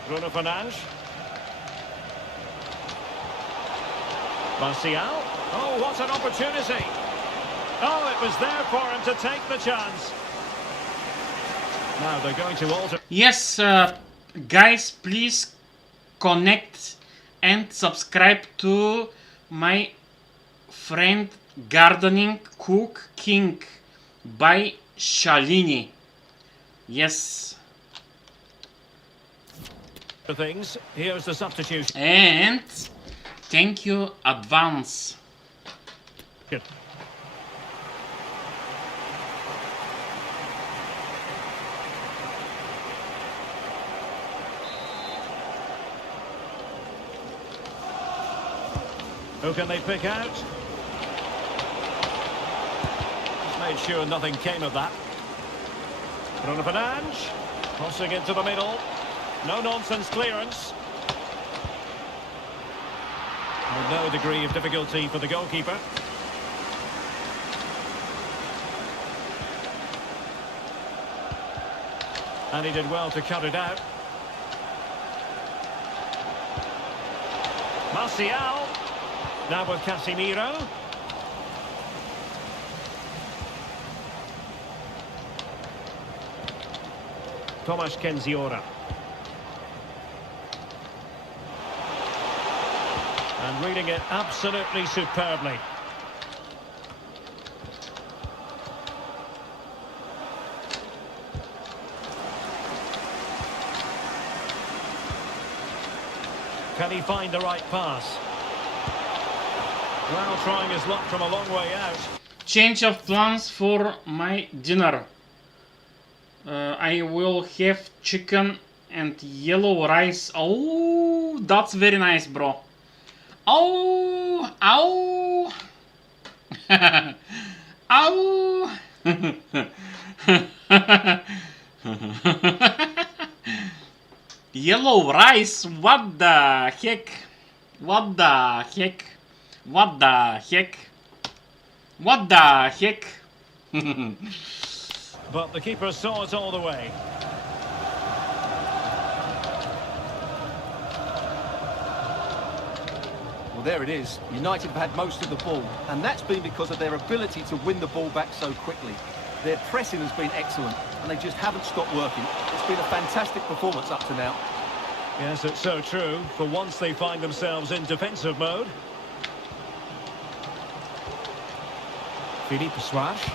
Bruno Fernandes. Martial. Oh, what an opportunity. Oh, it was there for him to take the chance. Now they're going to alter... Yes, guys, please connect and subscribe to my friend Gardening Cook King by Shalini. Yes. things. Here's the substitution. And thank you advance. Good. Who can they pick out? Just made sure nothing came of that. Bruno Fernandes crossing into the middle. No nonsense clearance. With no degree of difficulty for the goalkeeper. And he did well to cut it out. Martial. Now with Casemiro. Tomasz Kenziora. And reading it absolutely superbly. Can he find the right pass? Well, trying his luck from a long way out. Change of plans for my dinner. I will have chicken and yellow rice. Oh, that's very nice, bro. Oh, ow. Ow. Yellow rice, what the heck? What the heck? What the heck? What the heck? But the keeper saw it all the way. Well, there it is. United have had most of the ball, and that's been because of their ability to win the ball back so quickly. Their pressing has been excellent, and they just haven't stopped working. It's been a fantastic performance up to now. Yes, it's so true. For once they find themselves in defensive mode. Philippe Swash.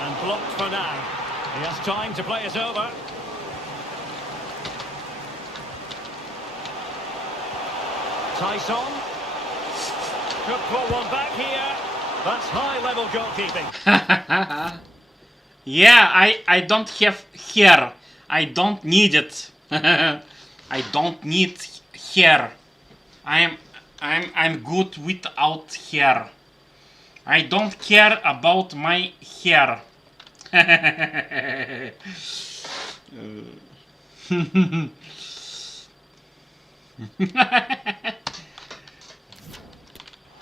And blocked for now. He has time to play it over. Tyson. Could put one back here. That's high-level goalkeeping. Yeah, I don't have hair. I don't need it. I don't need hair. I'm good without hair. I don't care about my hair.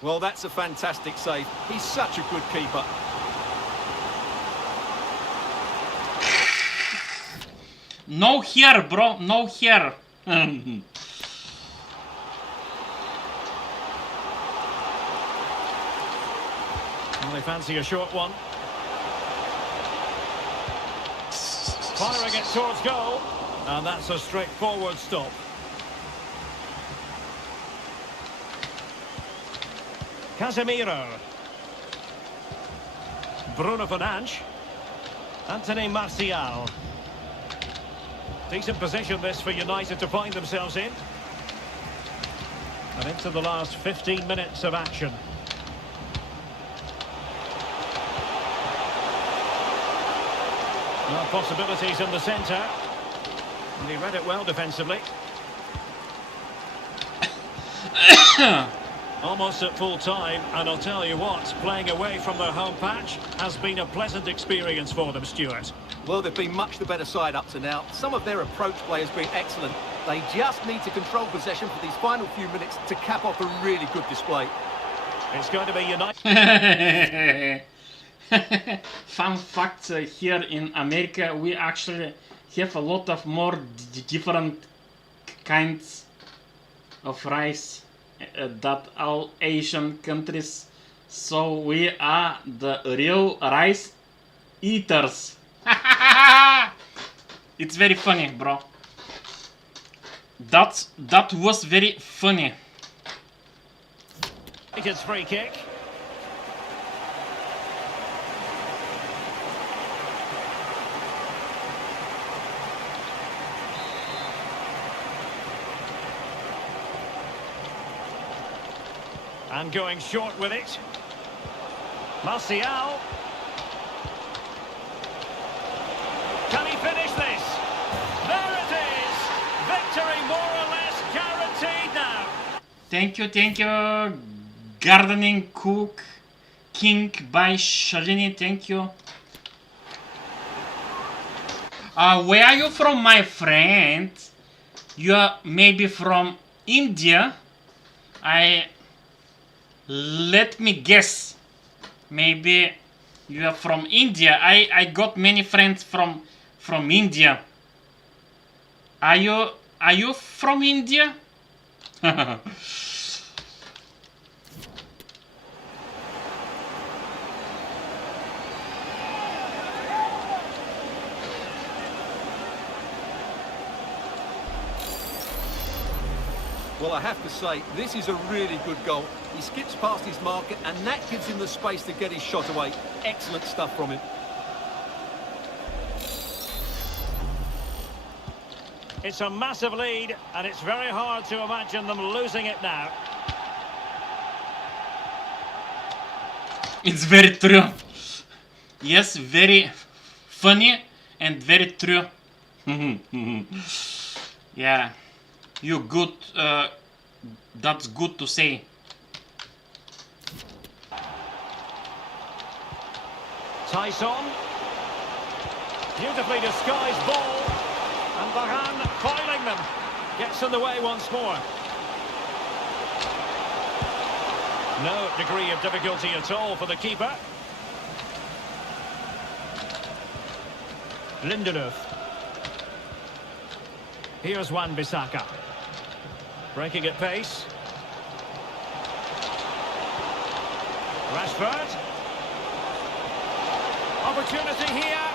Well, that's a fantastic save. He's such a good keeper. No hair, bro. No hair. Well, they fancy a short one. Firing it towards goal. And that's a straightforward stop. Casemiro. Bruno Fernandes. Anthony Martial. Decent position this for United to find themselves in. And into the last 15 minutes of action. Well, possibilities in the centre. And he read it well defensively. Almost at full time, and I'll tell you what, playing away from their home patch has been a pleasant experience for them, Stuart. Well, they've been much the better side up to now. Some of their approach play has been excellent. They just need to control possession for these final few minutes to cap off a really good display. It's going to be United. Fun fact, here in America we actually have a lot of more different kinds of rice that all Asian countries, so we are the real rice eaters. It's very funny, bro. That was very funny. It's free kick. And going short with it. Martial. Can he finish this? There it is! Victory more or less guaranteed now. Thank you, Gardening Cook King by Shalini, thank you. Where are you from, my friend? You are maybe from India? Let me guess. Maybe you are from India. I got many friends from India. Are you from India? Well, I have to say, this is a really good goal. He skips past his marker, and that gives him the space to get his shot away. Excellent stuff from him. It's a massive lead, and it's very hard to imagine them losing it now. It's very true. Yes, very funny and very true. Yeah, you good. That's good to say. Tyson. Beautifully disguised ball. And Varane foiling them. Gets in the way once more. No degree of difficulty at all for the keeper. Lindelöf. Here's Wan-Bissaka. Breaking at pace. Rashford. Opportunity here.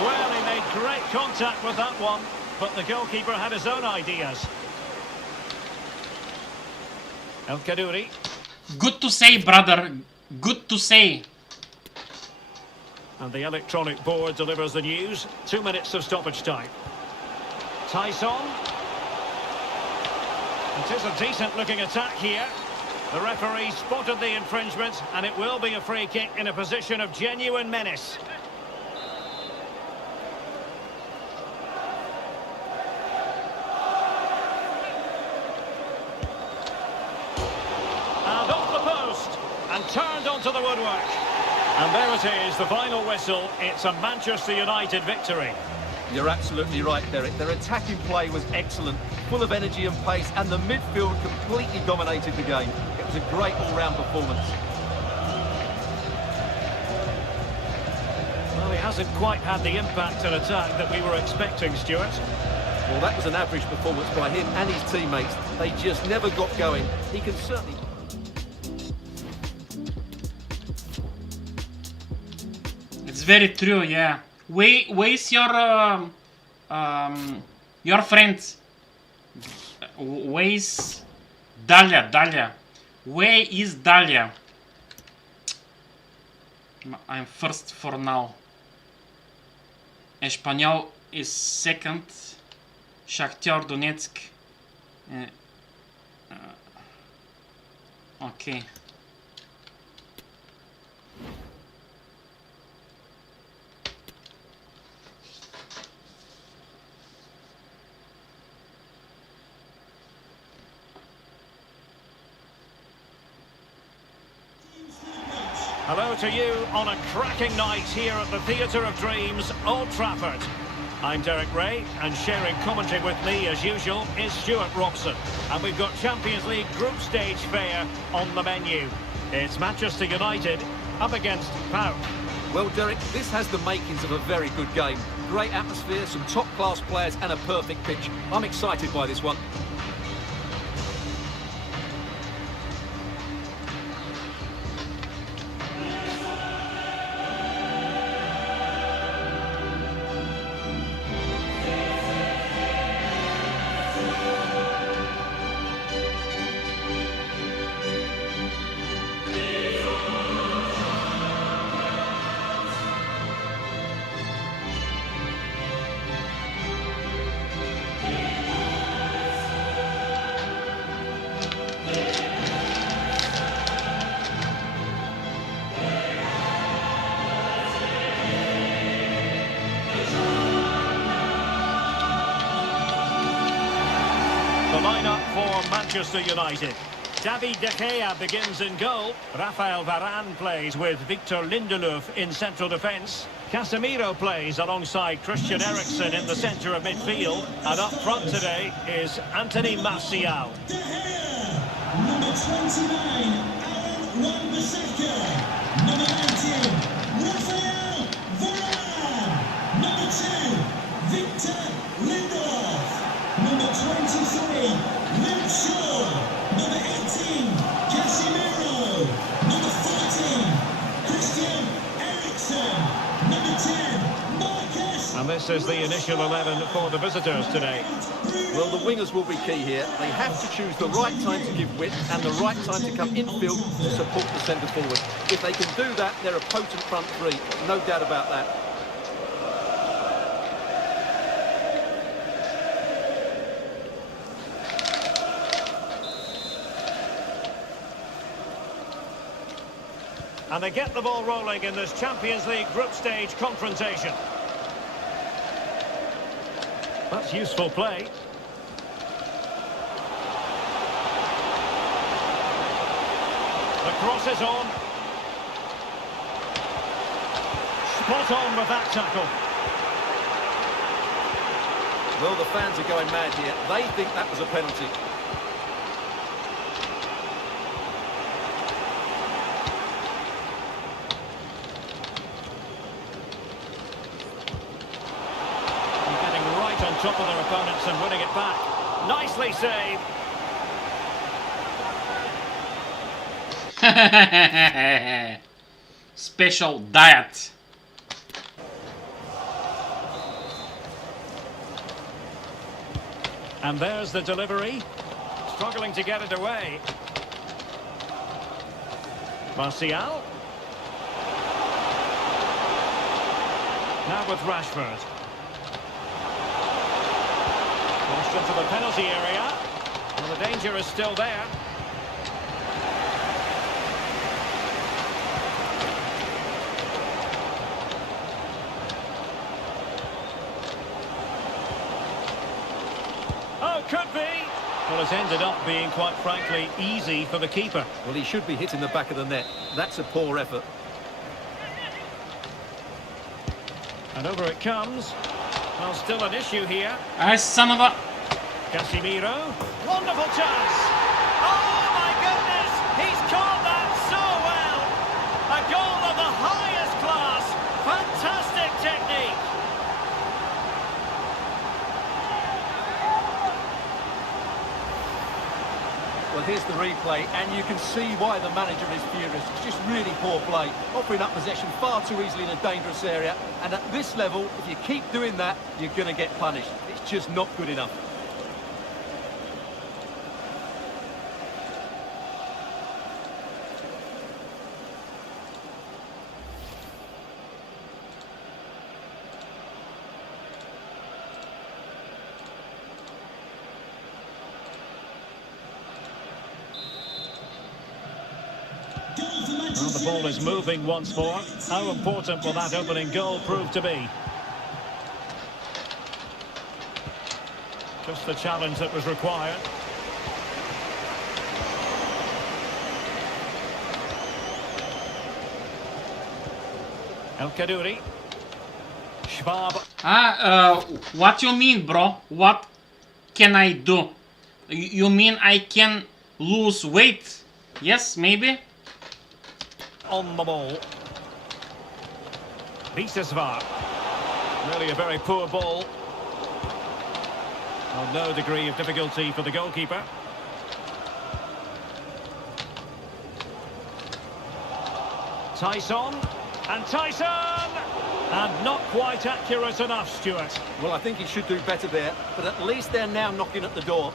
Well, he made great contact with that one, but the goalkeeper had his own ideas. El Kaduri. Good to say, brother. Good to say. And the electronic board delivers the news. 2 minutes of stoppage time. Tyson. It is a decent-looking attack here. The referee spotted the infringement, and it will be a free kick in a position of genuine menace. And off the post, and turned onto the woodwork. And there it is, the final whistle. It's a Manchester United victory. You're absolutely right, Derek. Their attacking play was excellent, full of energy and pace, and the midfield completely dominated the game. It was a great all-round performance. Well, he hasn't quite had the impact and attack that we were expecting, Stuart. Well, that was an average performance by him and his teammates. They just never got going. He can certainly... It's very true, yeah. Where's your friend? Where's Dalia? Where is Dalia? I'm first for now. Espanyol is second. Shakhtar Donetsk. Okay. Hello to you on a cracking night here at the Theatre of Dreams, Old Trafford. I'm Derek Ray, and sharing commentary with me, as usual, is Stuart Robson. And we've got Champions League group stage fare on the menu. It's Manchester United up against PAOK. Well, Derek, this has the makings of a very good game. Great atmosphere, some top-class players, and a perfect pitch. I'm excited by this one. The lineup for Manchester United. David De Gea begins in goal. Rafael Varane plays with Victor Lindelöf in central defence. Casemiro plays alongside Christian Eriksen in the centre of midfield. And up front today is Anthony Martial. De Gea, number 29, Aaron Wan-Bissaka, number 19, Rafael Varane, number 2, Victor Lindelof, number 23, Luke Shaw, number 18, Casemiro, number 14, Christian Eriksen, number 10, Marcus. And this is the initial 11 for the visitors today. Well, the wingers will be key here. They have to choose the right time to give width and the right time to come infield to support the centre forward. If they can do that, they're a potent front three. No doubt about that. And they get the ball rolling in this Champions League group stage confrontation. That's useful play. The cross is on. Spot on with that tackle. Well, the fans are going mad here. They think that was a penalty. Getting right on top of their opponents and winning it back. Nicely saved. Special diet. And there's the delivery. Struggling to get it away. Martial. Now with Rashford. Crossed into the penalty area. Well, the danger is still there. Oh, could be. Well, it's ended up being, quite frankly, easy for the keeper. Well, he should be hitting the back of the net. That's a poor effort. And over it comes. Well, still an issue here. Son of a... Casemiro. Wonderful chance. Oh, my goodness. He's caught that so well. A goal of the highest class. Fantastic technique. Well, here's the replay, and you can see why the manager is furious. It's just really poor play, offering up possession far too easily in a dangerous area. And at this level, if you keep doing that, you're going to get punished. It's just not good enough. Well, the ball is moving once more. How important will that opening goal prove to be? Just the challenge that was required. El Kaddouri. Schwab. What you mean, bro? What can I do? You mean I can lose weight? Yes, maybe? On the ball. Bisesvar. Really a very poor ball. Well, no degree of difficulty for the goalkeeper. Tyson. And Tyson! And not quite accurate enough, Stuart. Well, I think he should do better there, but at least they're now knocking at the door.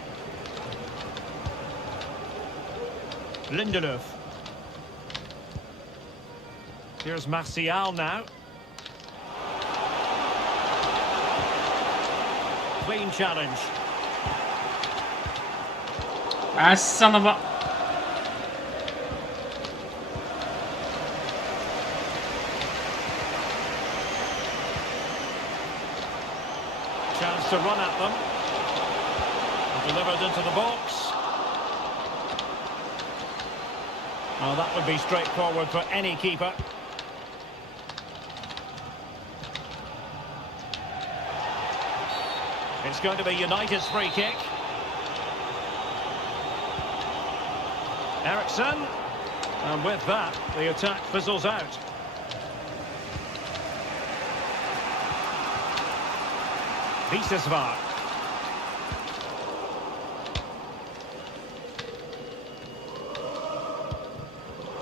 Lindelöf. Here's Martial now. Clean challenge. Son of a... Chance to run at them. Delivered into the box. Well, that would be straightforward for any keeper. It's going to be United's free kick. Eriksen. And with that, the attack fizzles out. Bisesvar.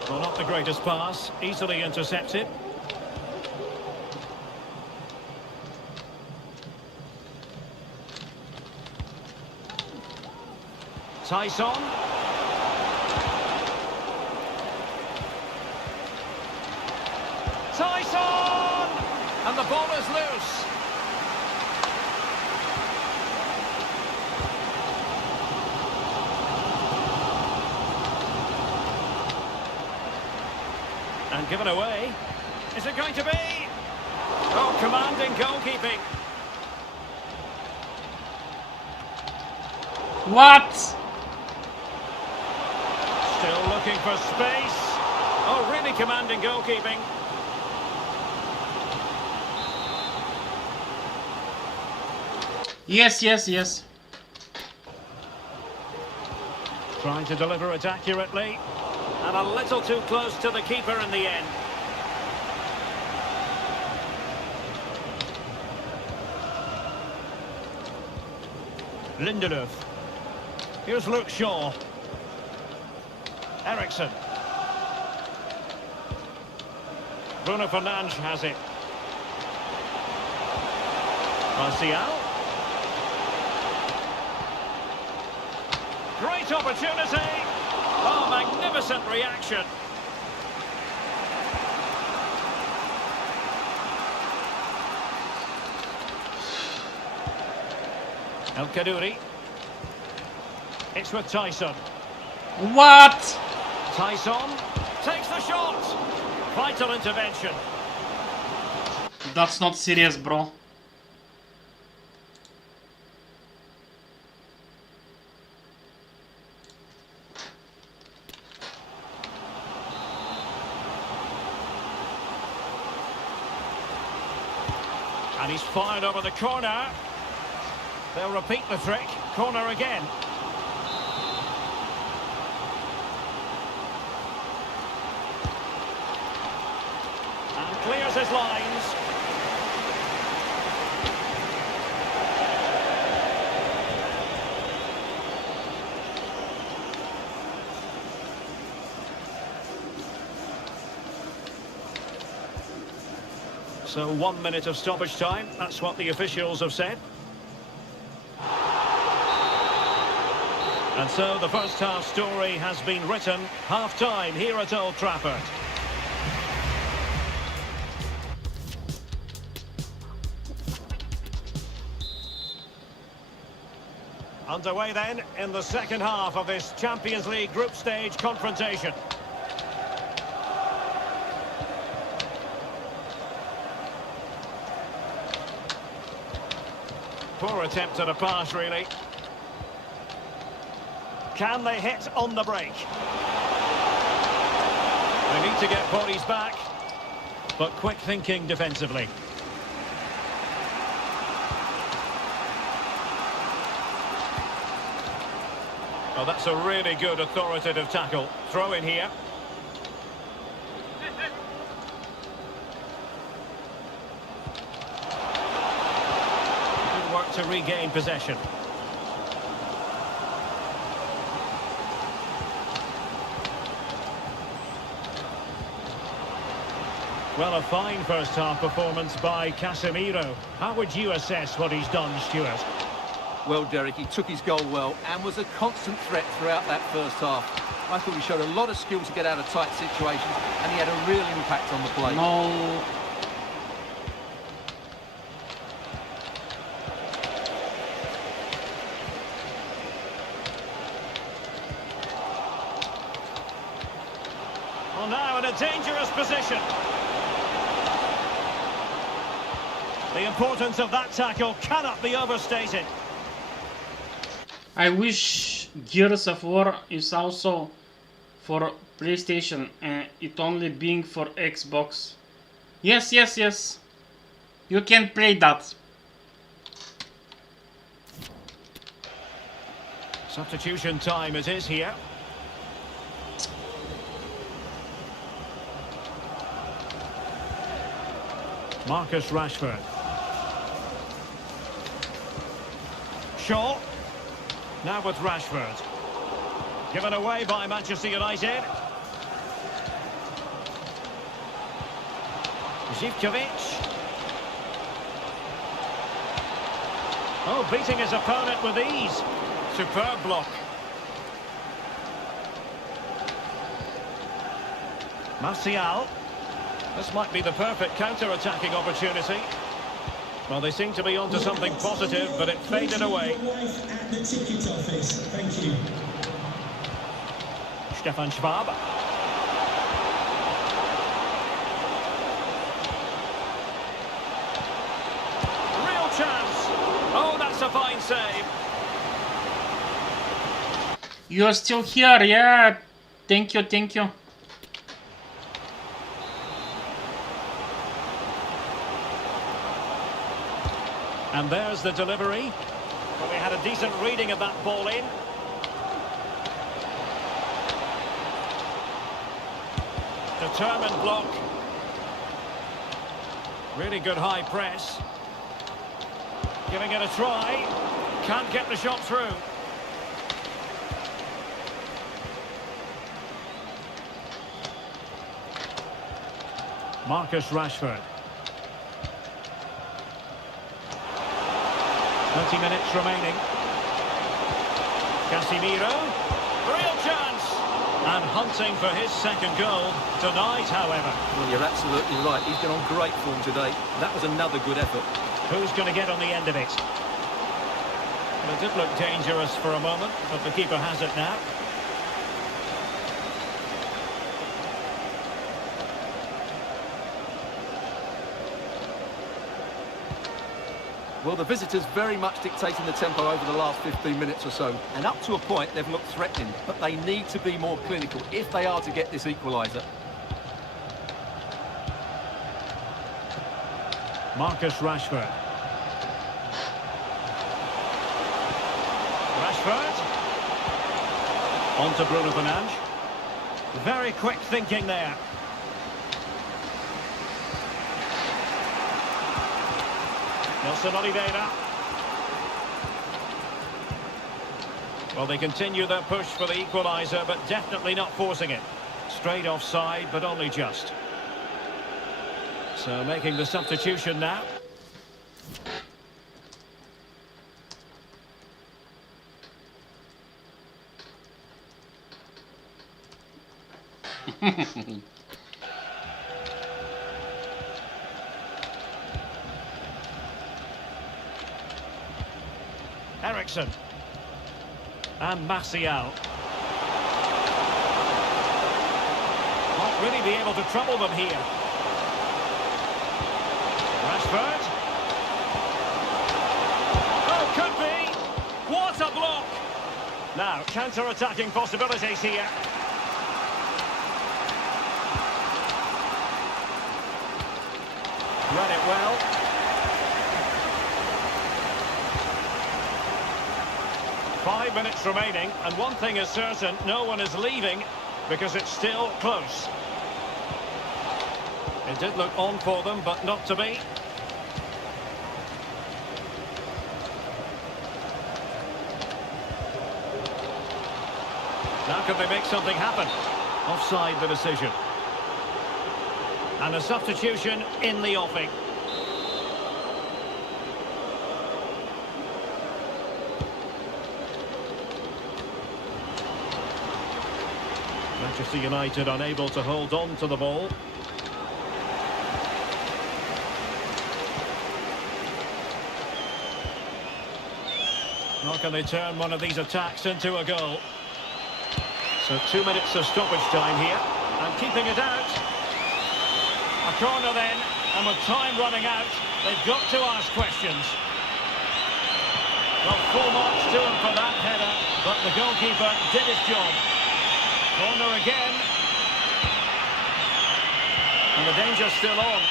Well, not the greatest pass. Easily intercepted. Tyson. Tyson! And the ball is loose. And given away. Is it going to be? Oh, commanding goalkeeping. What? Still looking for space. Oh, really commanding goalkeeping. Yes, yes, yes. Trying to deliver it accurately. And a little too close to the keeper in the end. Lindelöf. Here's Luke Shaw. Eriksson. Bruno Fernandes has it. Martial. Great opportunity. Oh, magnificent reaction. El Kaduri. It's with Tyson. What? Tyson takes the shot. Vital intervention. That's not serious, bro. And he's fired over the corner. They'll repeat the trick. Corner again. And clears his lines. So 1 minute of stoppage time. That's what the officials have said. And so the first half story has been written. Half-time here at Old Trafford. Underway then in the second half of this Champions League group stage confrontation. Poor attempt at a pass, really. Can they hit on the break? They need to get bodies back, but quick thinking defensively. Oh, that's a really good authoritative tackle. Throw in here. Good work to regain possession. Well, a fine first-half performance by Casemiro. How would you assess what he's done, Stuart? Well, Derek, he took his goal well and was a constant threat throughout that first half. I thought he showed a lot of skill to get out of tight situations, and he had a real impact on the play. No. Well, now in a dangerous position. The importance of that tackle cannot be overstated. I wish Gears of War is also for PlayStation and it only being for Xbox. Yes, yes, yes. You can play that. Substitution time it is here. Marcus Rashford. Shaw. Now with Rashford. Given away by Manchester United. Zivkovic. Oh, beating his opponent with ease. Superb block. Martial. This might be the perfect counter-attacking opportunity. Well, they seem to be onto something positive, but it faded away. At the ticket office. Thank you. Stefan Schwab. save. You're still here, yeah. Thank you, thank you. And there's the delivery. Well, we had a decent reading of that ball in. Determined block. Really good high press. Giving it a try. Can't get the shot through. Marcus Rashford. 20 minutes remaining. Casemiro. Real chance. And hunting for his second goal tonight, however. Well, you're absolutely right. He's been on great form today. That was another good effort. Who's going to get on the end of it? Well, it did look dangerous for a moment, but the keeper has it now. Well, the visitors very much dictating the tempo over the last 15 minutes or so. And up to a point, they've looked threatening. But they need to be more clinical if they are to get this equaliser. Marcus Rashford. Rashford. On to Bruno Fernandes. Very quick thinking there. Nelson Oliveira. Well, they continue their push for the equaliser, but definitely not forcing it. Straight offside, but only just. So making the substitution now. Ericsson. And Martial. Might really be able to trouble them here. Rashford. Oh, could be. What a block. Now, counter-attacking possibilities here. Read it well. Five minutes remaining, and one thing is certain, no one is leaving because it's still close. It did look on for them, but not to be. Now can they make something happen? Offside the decision. And a substitution in the offing. Manchester United unable to hold on to the ball. Nor can they turn one of these attacks into a goal. So 2 minutes of stoppage time here. And keeping it out. A corner then, and with time running out, they've got to ask questions. Well, full marks to him for that header, but the goalkeeper did his job. Corner again. And the danger's still on.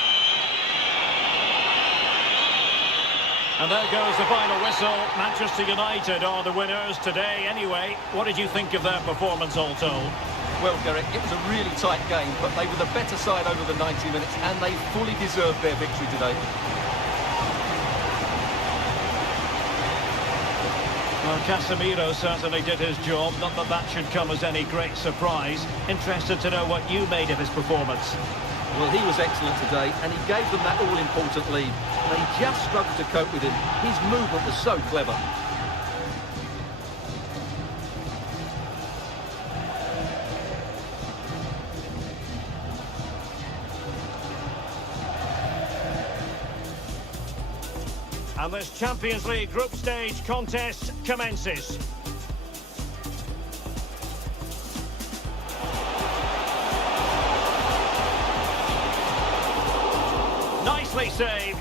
And there goes the final whistle. Manchester United are the winners today anyway. What did you think of their performance all told? Well, Derek, it was a really tight game, but they were the better side over the 90 minutes, and they fully deserved their victory today. Well, Casemiro certainly did his job. Not that that should come as any great surprise. Interested to know what you made of his performance. Well, he was excellent today, and he gave them that all-important lead. They just struggled to cope with him. His movement was so clever. And this Champions League group stage contest commences. Nicely saved.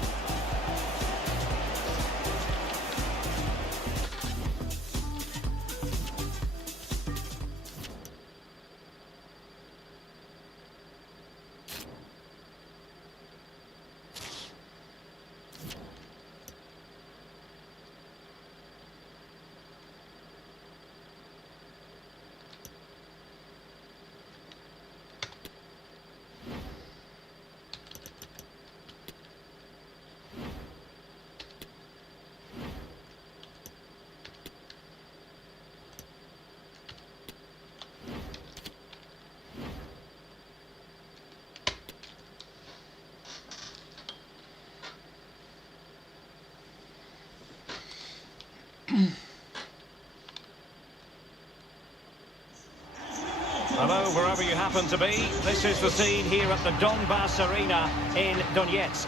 hello wherever you happen to be. This is the scene here at the Donbass Arena in Donetsk.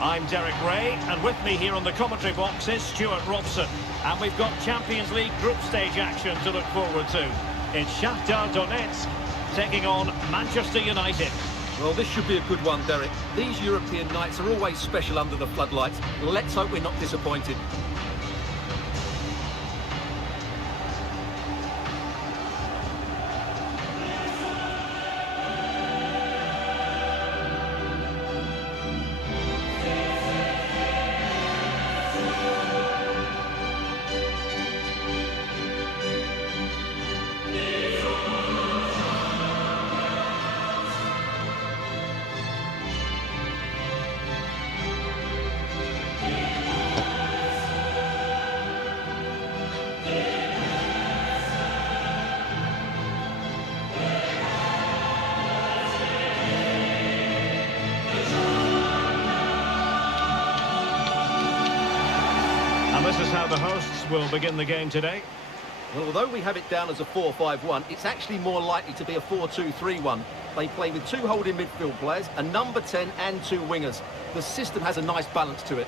I'm Derek Ray, and with me here on the commentary box is Stuart Robson. And we've got Champions League group stage action to look forward to. It's Shakhtar Donetsk taking on Manchester United. Well, this should be a good one, Derek. These European nights are always special under the floodlights. Let's hope we're not disappointed. And this is how the hosts will begin the game today. Well, although we have it down as a 4-5-1, it's actually more likely to be a 4-2-3-1. They play with two holding midfield players, a number 10 and two wingers. The system has a nice balance to it.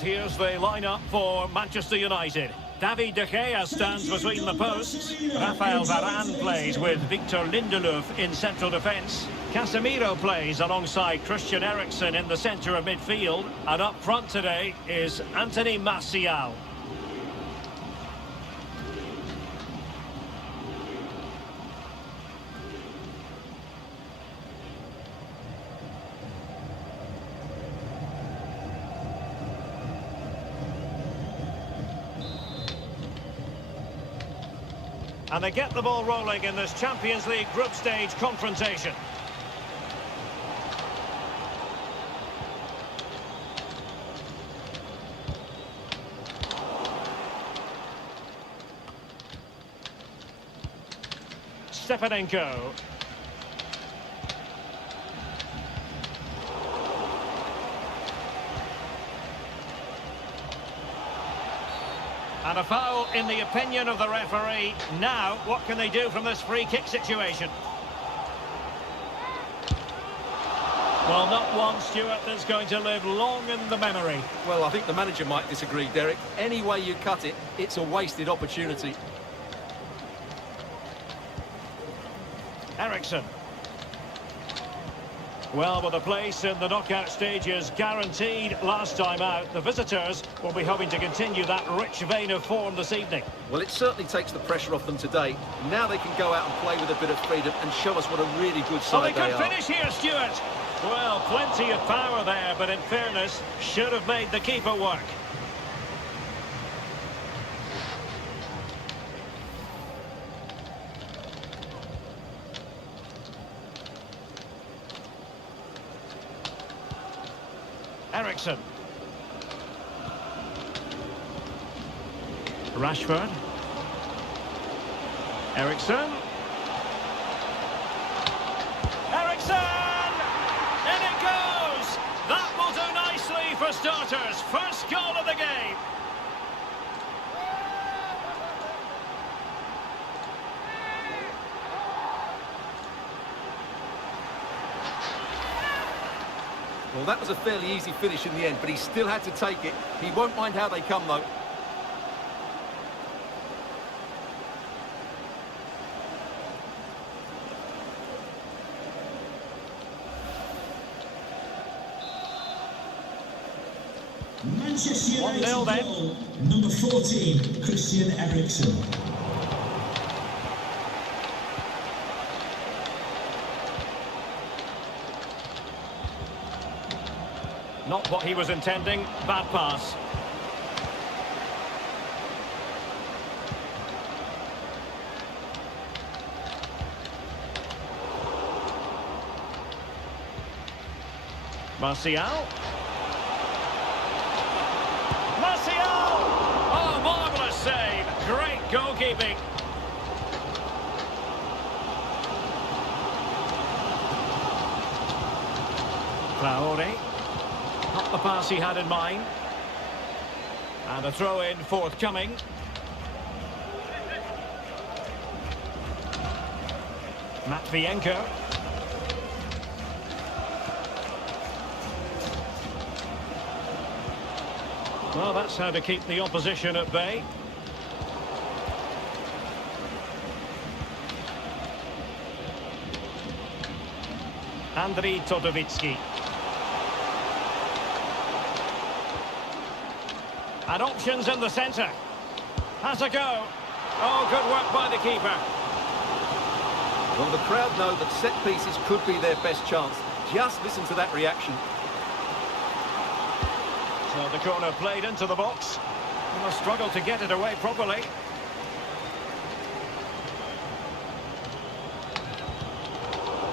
And here's the lineup for Manchester United. David De Gea stands between the posts. Rafael Varane plays with Victor Lindelöf in central defence. Casemiro plays alongside Christian Eriksen in the centre of midfield. And up front today is Anthony Martial. And they get the ball rolling in this Champions League group stage confrontation. Stepanenko. And a foul in the opinion of the referee. Now, what can they do from this free kick situation? Well, not one, Stuart, that's going to live long in the memory. Well, I think the manager might disagree, Derek. Any way you cut it, it's a wasted opportunity. Eriksen. Well, with a place in the knockout stages guaranteed last time out, the visitors will be hoping to continue that rich vein of form this evening. Well, it certainly takes the pressure off them today. Now they can go out and play with a bit of freedom and show us what a really good So they side they could are. finish here, Stuart. Well, plenty of power there, but in fairness, should have made the keeper work. Eriksen. Rashford. Eriksen. Eriksen! In it goes! That will do nicely for starters. First goal of the game. Well, that was a fairly easy finish in the end, but he still had to take it. He won't mind how they come, though. Manchester 1-0 United then. goal, number 14, Christian Eriksen. Not what he was intending. Bad pass. Martial. Martial! Oh, marvellous save. Great goalkeeping. Traore. Not the pass he had in mind. And a throw-in forthcoming. Matvienko. Well, that's how to keep the opposition at bay. Andriy Todovitsky. And options in the centre. Has a go. Oh, good work by the keeper. Well, the crowd know that set pieces could be their best chance. Just listen to that reaction. So the corner played into the box. And a struggle to get it away properly.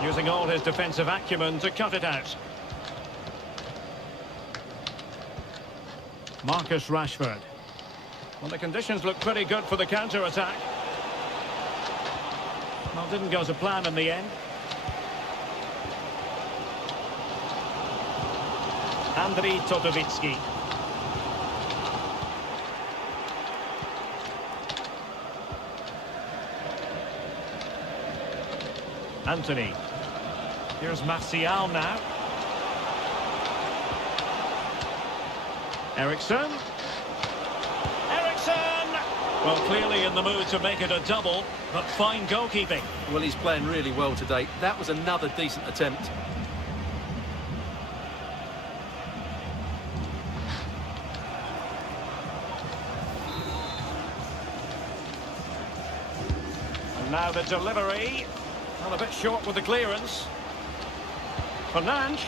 Using all his defensive acumen to cut it out. Marcus Rashford. Well, the conditions look pretty good for the counter-attack. Well, didn't go to plan in the end. Andriy Todovitsky. Anthony. Here's Martial now. Ericsson. Ericsson! Well, clearly in the mood to make it a double, but fine goalkeeping. Well, he's playing really well today. That was another decent attempt. And now the delivery. Well, a bit short with the clearance. Fernandes.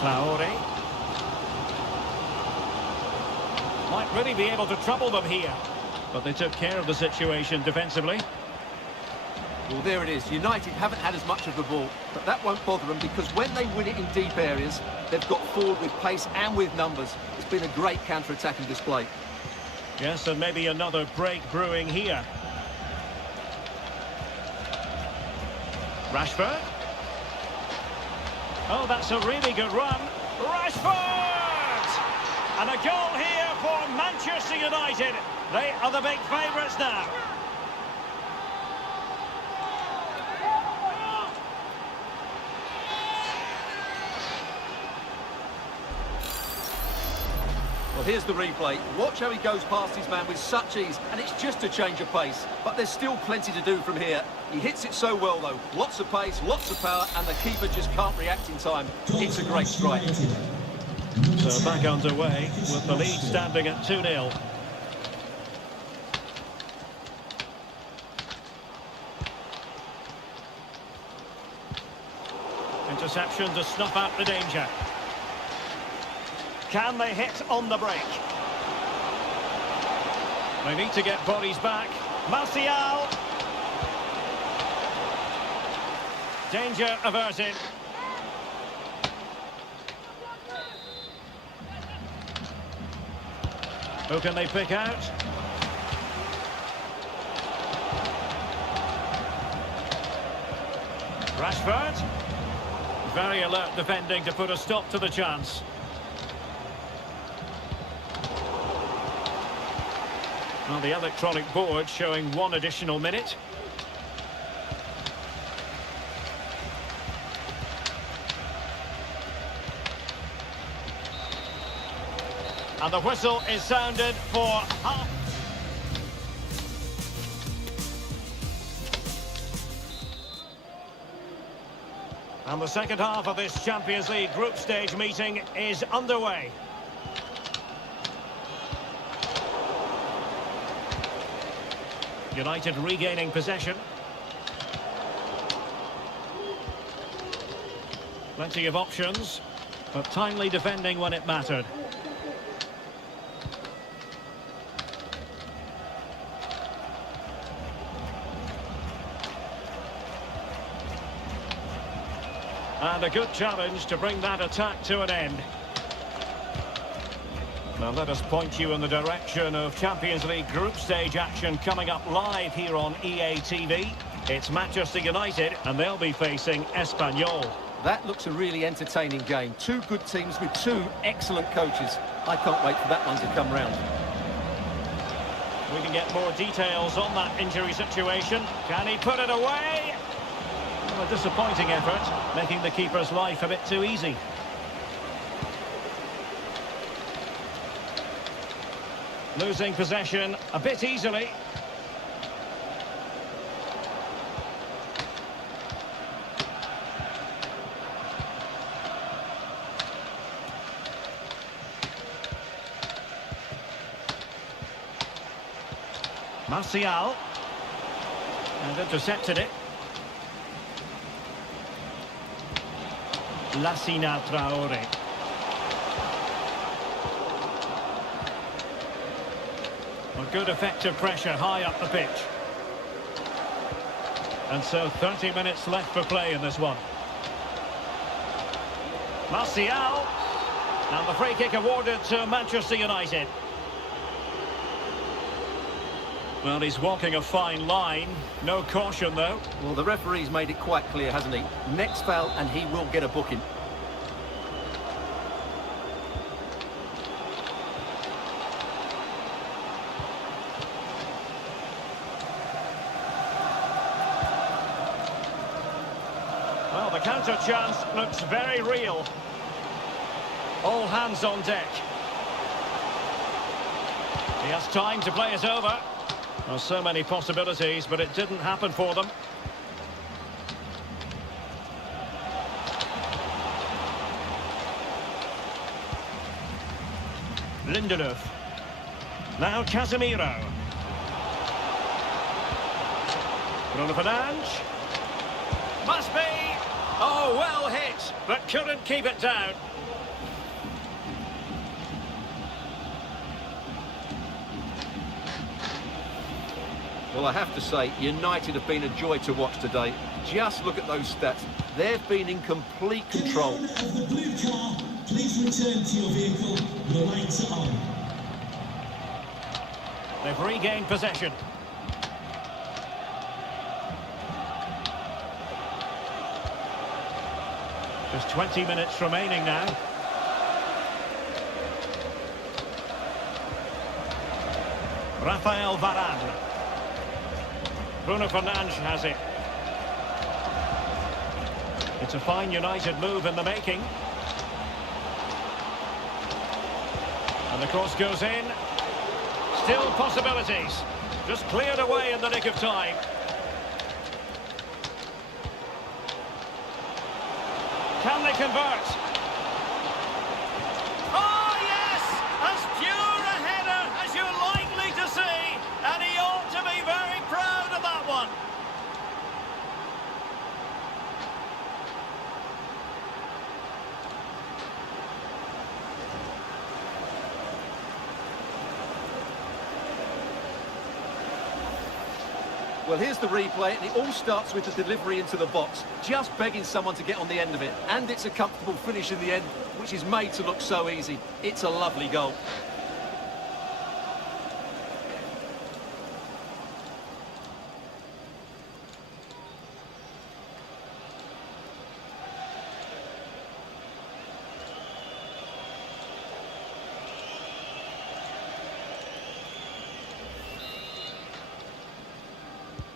Traore. Might really be able to trouble them here. But they took care of the situation defensively. Well, there it is. United haven't had as much of the ball, but that won't bother them because when they win it in deep areas, they've got forward with pace and with numbers. It's been a great counter-attacking display. Yes, and maybe another break brewing here. Rashford. Oh, that's a really good run. Rashford! And a goal here for Manchester United. They are the big favourites now. Well, here's the replay. Watch how he goes past his man with such ease, and it's just a change of pace. But there's still plenty to do from here. He hits it so well, though. Lots of pace, lots of power, and the keeper just can't react in time. It's a great strike. So back underway with the lead standing at 2-0. Interception to snuff out the danger. Can they hit on the break? They need to get bodies back. Martial. Danger averted. Who can they pick out? Rashford. Very alert defending to put a stop to the chance. Well, the electronic board showing 1 additional minute. And the whistle is sounded for half. And the second half of this Champions League group stage meeting is underway. United regaining possession. Plenty of options, but timely defending when it mattered. And a good challenge to bring that attack to an end. Now let us point you in the direction of Champions League group stage action coming up live here on EA TV. It's Manchester United and they'll be facing Espanyol. That looks a really entertaining game. Two good teams with two excellent coaches. I can't wait for that one to come round. We can get more details on that injury situation. Can he put it away? Well, a disappointing effort, making the keeper's life a bit too easy. Losing possession a bit easily. Martial. And intercepted it. Lassina Traore. A good effective pressure high up the pitch. And so 30 minutes left for play in this one. Martial. And the free kick awarded to Manchester United. Well, he's walking a fine line. No caution, though. Well, the referee's made it quite clear, hasn't he? Next foul and he will get a booking. Well, the counter chance looks very real. All hands on deck. He has time to play it over. Well, so many possibilities, but it didn't happen for them. Lindelof. Now Casemiro. Bruno Fernandes. Must be. Oh, well hit, but couldn't keep it down. Well, I have to say, United have been a joy to watch today. Just look at those stats. They've been in complete control. Gentlemen of the blue car, please return to your vehicle. The lights are on. They've regained possession. Just 20 minutes remaining now. Rafael Varane. Bruno Fernandes has it. It's a fine United move in the making. And the cross goes in. Still possibilities. Just cleared away in the nick of time. Can they convert? Oh, yes! As pure a header as you're likely to see. And he ought to be very proud of that one. Well, here's the replay, and it all starts with the delivery into the box. Just begging someone to get on the end of it. And it's a comfortable finish in the end, which is made to look so easy. It's a lovely goal.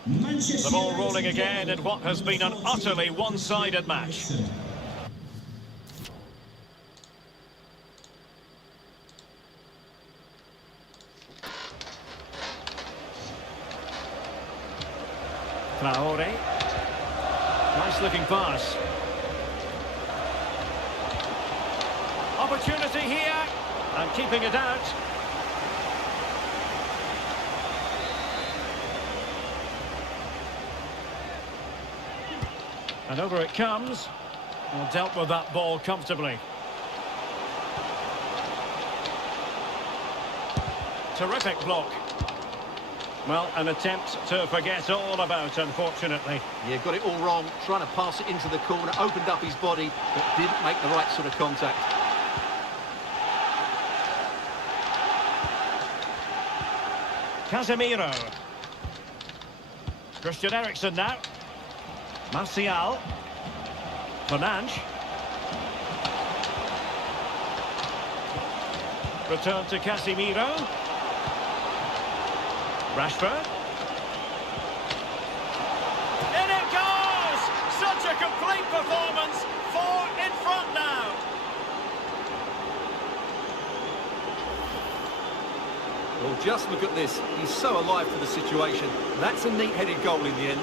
Manchester The ball United rolling again in what has been an utterly one-sided match. Traore. Nice looking pass. Opportunity here. And keeping it out. And over it comes. Well, dealt with that ball comfortably. Terrific block. Well, an attempt to forget all about, unfortunately. Yeah, got it all wrong, trying to pass it into the corner, opened up his body, but didn't make the right sort of contact. Casemiro. Christian Eriksen now. Martial. Fernandes. Return to Casemiro. Rashford. In it goes! Such a complete performance. 4 in front now. Well, just look at this. He's so alive to the situation. That's a neat-headed goal in the end.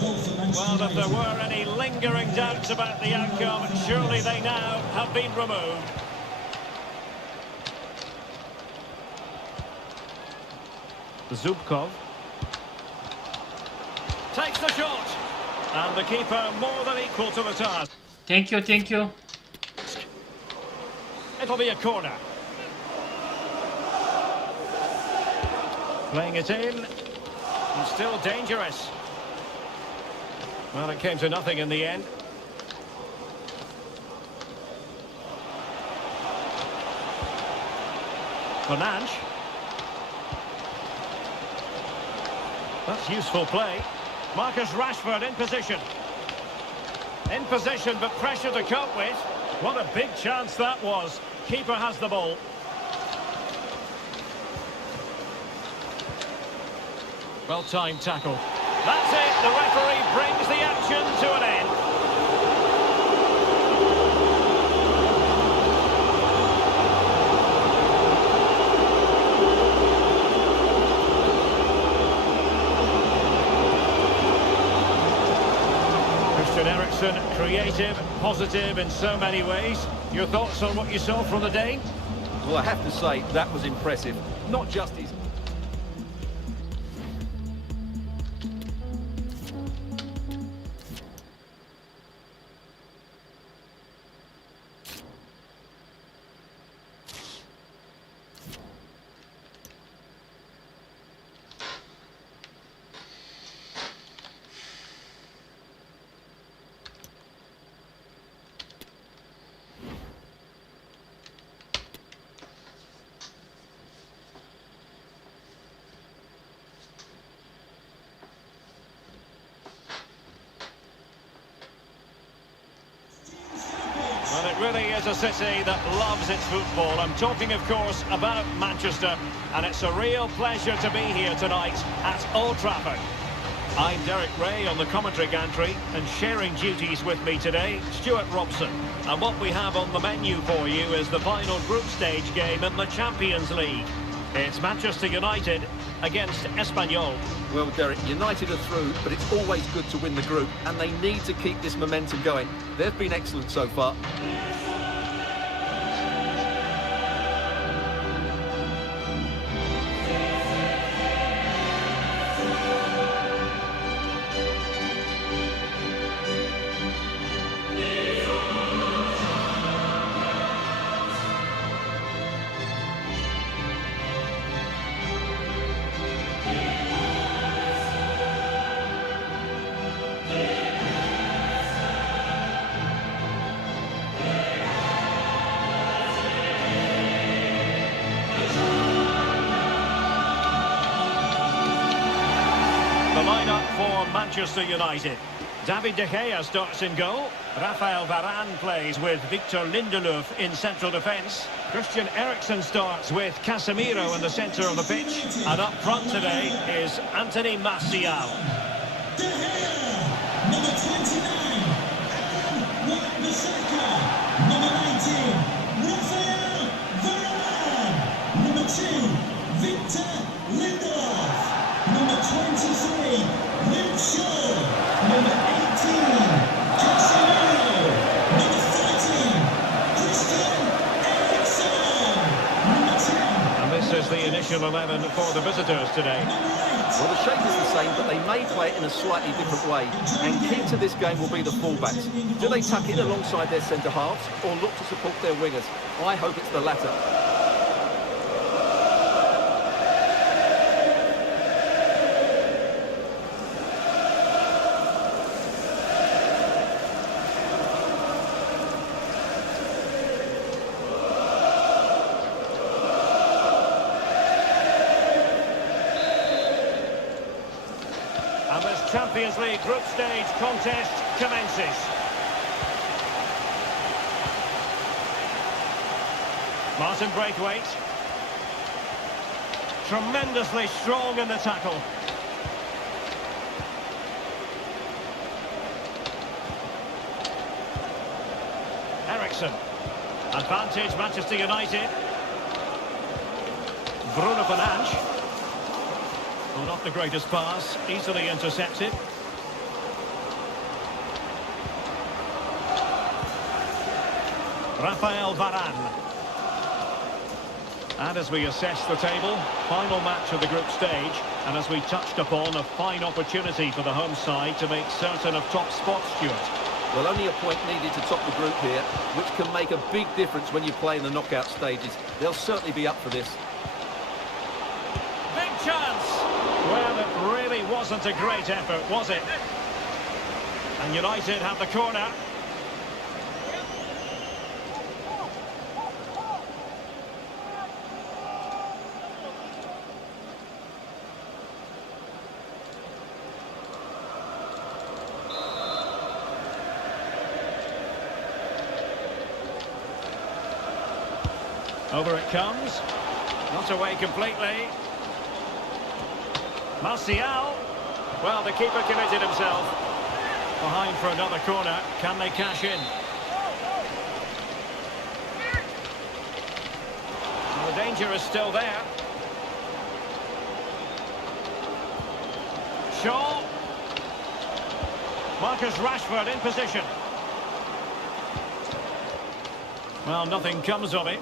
Goal for Manchester Well, if there United. were any lingering doubts about the outcome, surely they now have been removed. Zubkov takes the shot, and the keeper more than equal to the task. Thank you, thank you. It'll be a corner. Playing it in, and still dangerous. Well, it came to nothing in the end. Fernandes. That's useful play. Marcus Rashford in position. In position, but pressure to cope with. What a big chance that was. Keeper has the ball. Well-timed tackle. That's it. The referee brings the action to an end. Christian Eriksen, creative, positive in so many ways. Your thoughts on what you saw from the day? Well, I have to say, that was impressive. Not just his... Well, it really is a city that loves its football. I'm talking, of course, about Manchester, and it's a real pleasure to be here tonight at Old Trafford. I'm Derek Ray on the commentary gantry, and sharing duties with me today, Stuart Robson. And what we have on the menu for you is the final group stage game in the Champions League. It's Manchester United against Espanyol. Well, Derek, United are through, but it's always good to win the group, and they need to keep this momentum going. They've been excellent so far. The lineup for Manchester United. David De Gea starts in goal. Rafael Varane plays with Victor Lindelof in central defence. Christian Eriksen starts with Casemiro in the centre of the pitch. And up front today is Anthony Martial. De Gea, number 29, Aaron Wan-Bissaka, number 19, Rafael Varane, number 2, Victor Lindelof, number 23, Luke Shaw, number 18, Casemiro, number 13, Christian Eriksen, number 10. And this is the initial 11 for the visitors today? Well, the shape is the same, but they may play it in a slightly different way. And key to this game will be the fullbacks. Do they tuck in alongside their centre-halves or look to support their wingers? I hope it's the latter. And this Champions League group stage contest commences. Martin Braithwaite. Tremendously strong in the tackle. Ericsson. Advantage Manchester United. Bruno Fernandes. Well, not the greatest pass, easily intercepted. Rafael Varane. And as we assess the table, final match of the group stage, and as we touched upon, a fine opportunity for the home side to make certain of top spots, Stuart. Well, only a point needed to top the group here, which can make a big difference when you play in the knockout stages. They'll certainly be up for this. Big chance! Well, it really wasn't a great effort, was it? And United have the corner. Over it comes. Not away completely. Martial. Well, the keeper committed himself. Behind for another corner. Can they cash in? Well, the danger is still there. Shaw. Marcus Rashford in position. Well, nothing comes of it.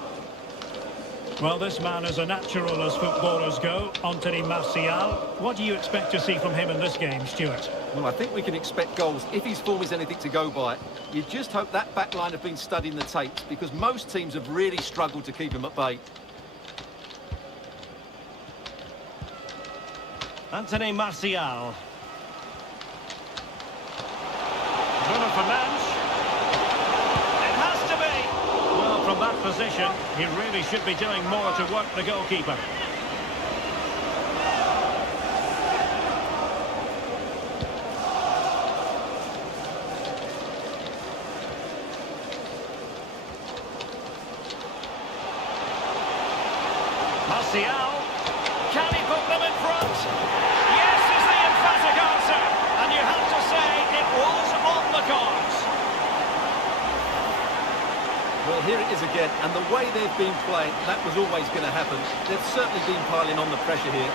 Well, this man is a natural as footballers go, Anthony Martial. What do you expect to see from him in this game, Stuart? Well, I think we can expect goals if his form is anything to go by. You just hope that back line have been studying the tapes, because most teams have really struggled to keep him at bay. Anthony Martial. Bruno Fernandes. It has to be! Well, from that position, he really should be doing more to work the goalkeeper. Martial. Can he put them in front? Yes is the emphatic answer. And you have to say it was on the cards. Well, here it is again, and the way they've been playing, that was always going to happen. They've certainly been piling on the pressure here.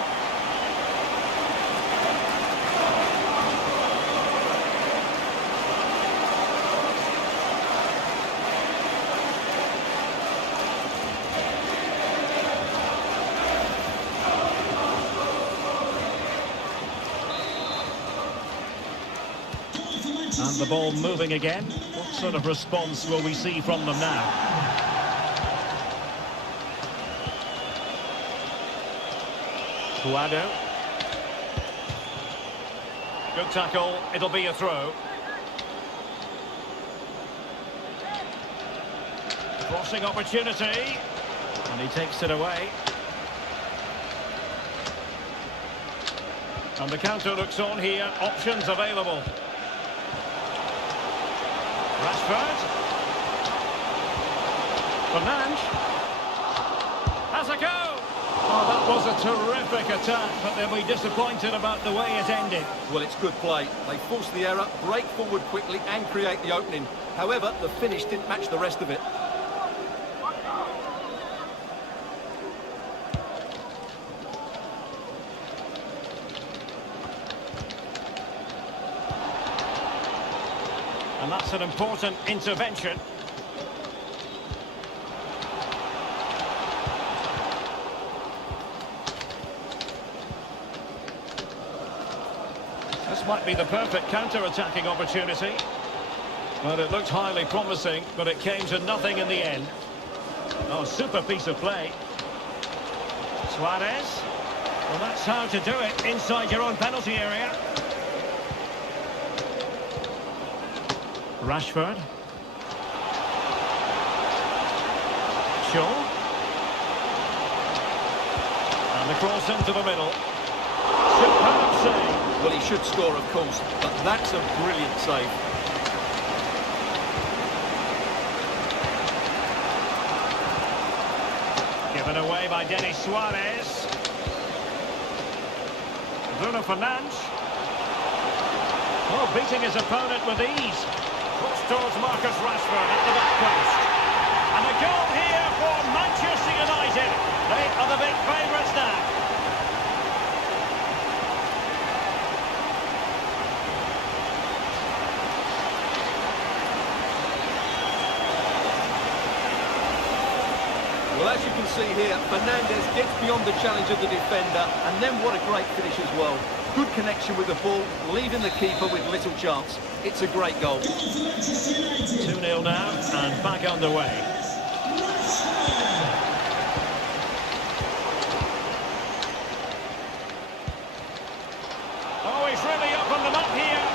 And the ball moving again. What sort of response will we see from them now? Guado. Good tackle. It'll be a throw. Crossing opportunity. And he takes it away. And the counter looks on here. Options available. Rashford. Fernandes. Has a go. Oh, that was a terrific attack, but they'll be disappointed about the way it ended. Well, it's good play. They force the error, break forward quickly and create the opening. However, the finish didn't match the rest of it. And that's an important intervention. this might be the perfect counter-attacking opportunity. Well, it looked highly promising, but it came to nothing in the end. Oh, super piece of play. Suarez. Well, that's how to do it inside your own penalty area. Rashford. Shaw. And the cross into the middle. Superb save. Well, he should score, of course, but that's a brilliant save. Given away by Denis Suarez. Bruno Fernandes. Oh, beating his opponent with ease. Cross towards Marcus Rashford at the back post. And a goal here for Manchester United. They are the big favourites now. Well, as you can see here, Fernandes gets beyond the challenge of the defender, and then what a great finish as well. Good connection with the ball, leaving the keeper with little chance. It's a great goal. 2-0 now, and back underway. Oh, he's really opened them up here.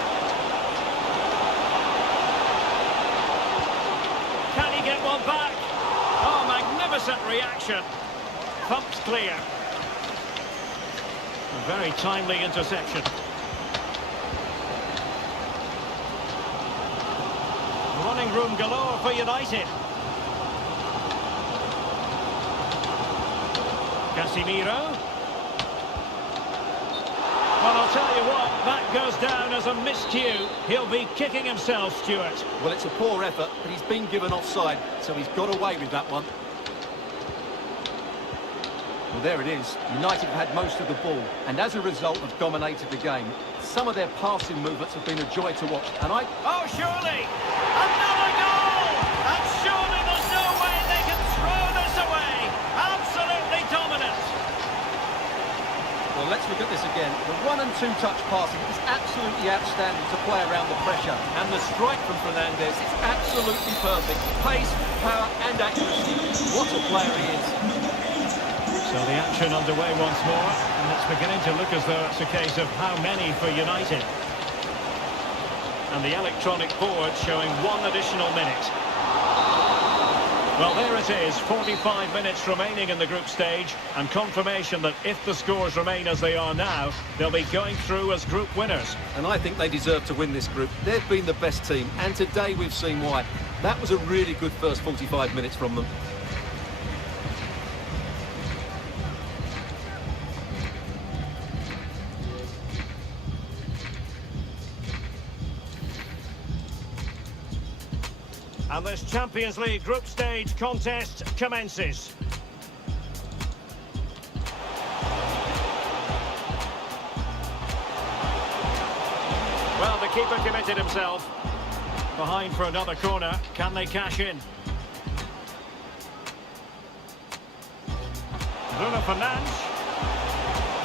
Can he get one back? Oh, magnificent reaction. Thumped clear. A very timely interception. Running room galore for United. Casemiro. Well, I'll tell you what, that goes down as a miscue. He'll be kicking himself, Stuart. Well, it's a poor effort, but he's been given offside, so he's got away with that one. Well, there it is. United have had most of the ball, and as a result have dominated the game. Some of their passing movements have been a joy to watch, and Oh, surely! Another goal! And surely there's no way they can throw this away! Absolutely dominant! Well, let's look at this again. The 1- and 2-touch passing is absolutely outstanding to play around the pressure, and the strike from Fernandes is absolutely perfect. Pace, power and accuracy. What a player he is. So the action underway once more, and it's beginning to look as though it's a case of how many for United. And the electronic board showing one additional minute. Well, there it is, 45 minutes remaining in the group stage, and confirmation that if the scores remain as they are now, they'll be going through as group winners. And I think they deserve to win this group. They've been the best team, and today we've seen why. That was a really good first 45 minutes from them. And this Champions League group stage contest commences. Well, the keeper committed himself. Behind for another corner. Can they cash in? Bruno Fernandes.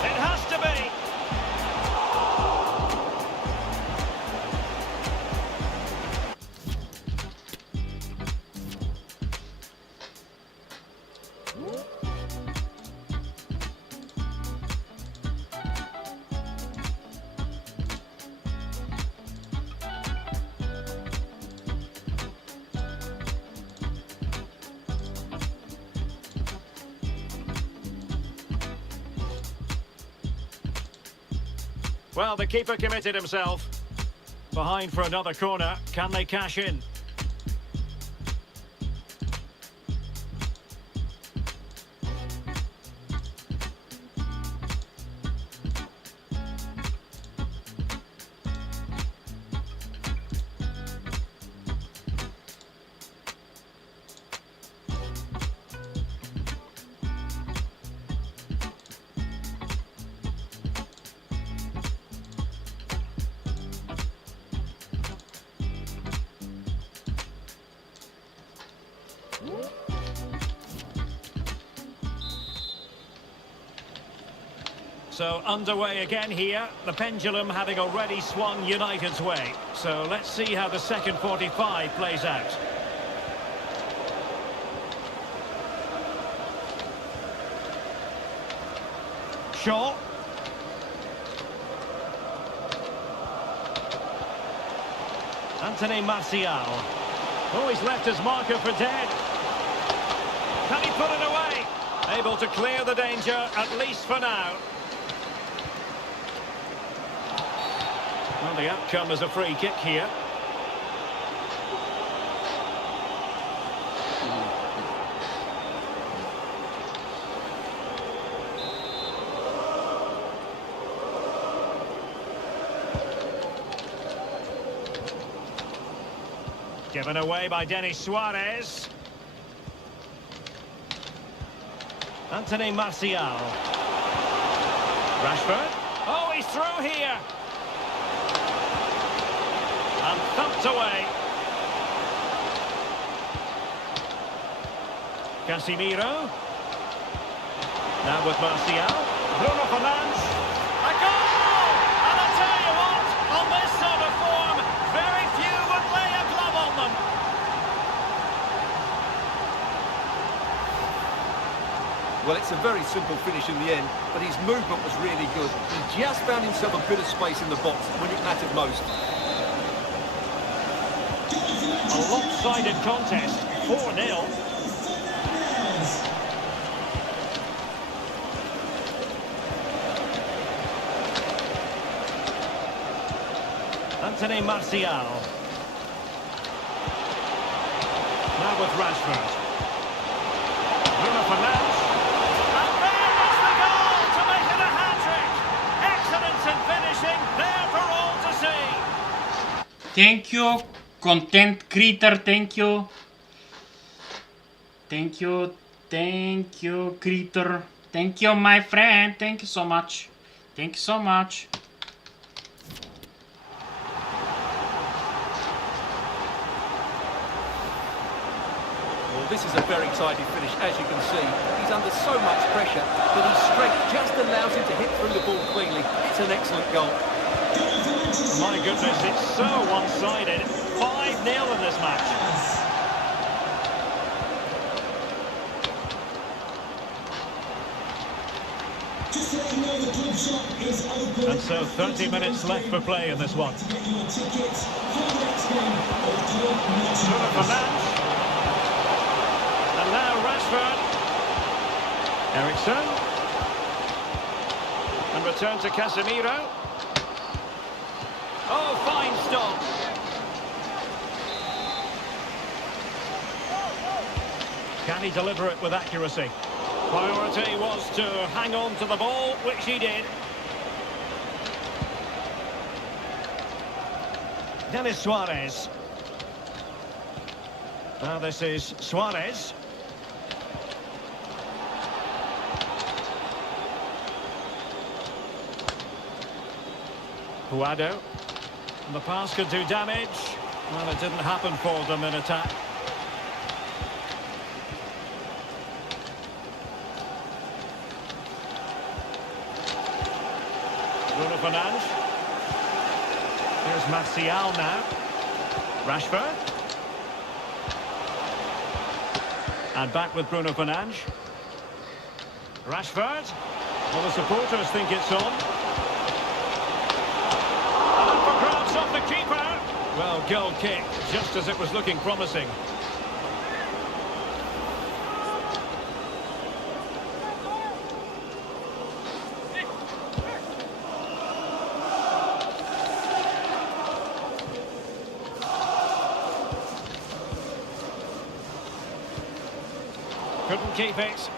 It has to be. Well, the keeper committed himself. Behind for another corner. Can they cash in? So underway again here, the pendulum having already swung United's way. So let's see how the second 45 plays out. Shaw. Anthony Martial. Oh, he's left his marker for dead. Can he put it away? Able to clear the danger, at least for now. Well, the outcome is a free kick here. Given away by Denis Suarez. Anthony Martial. Rashford. Oh, he's through here. And thumped away. Casemiro. Now with Martial. Bruno Fernandes. A goal! And I tell you what, on this sort of form, very few would lay a glove on them. Well, it's a very simple finish in the end, but his movement was really good. He just found himself a bit of space in the box when it mattered most. A lopsided contest, 4-0. Anthony Martial. Now with Rashford. Bruno Fernandes. And there is the goal to make it a hat-trick. Excellence in finishing, there for all to see. Thank you, content creator, thank you. Thank you, creator. Thank you, my friend. Thank you so much. Thank you so much. Well, this is a very tidy finish, as you can see. He's under so much pressure, but his strength just allows him to hit through the ball cleanly. It's an excellent goal. My goodness, it's so one-sided. 5-0 in this match. Just to let you know, the club shop is open. And so 30 minutes left for play in this one. To get your tickets for the next game or club Bruno merchandise. Fernandes. And now Rashford. Ericsson. And return to Casemiro. Oh, fine stop. Can he deliver it with accuracy? Priority was to hang on to the ball, which he did. Denis Suarez. Now this is Suarez. Puado. The pass could do damage. Well, it didn't happen for them in attack. Bruno Fernandes. Here's Martial now. Rashford. And back with Bruno Fernandes. Rashford. Well, the supporters think it's on. And for grabs off the keeper. Well, goal kick, just as it was looking promising. Couldn't keep it.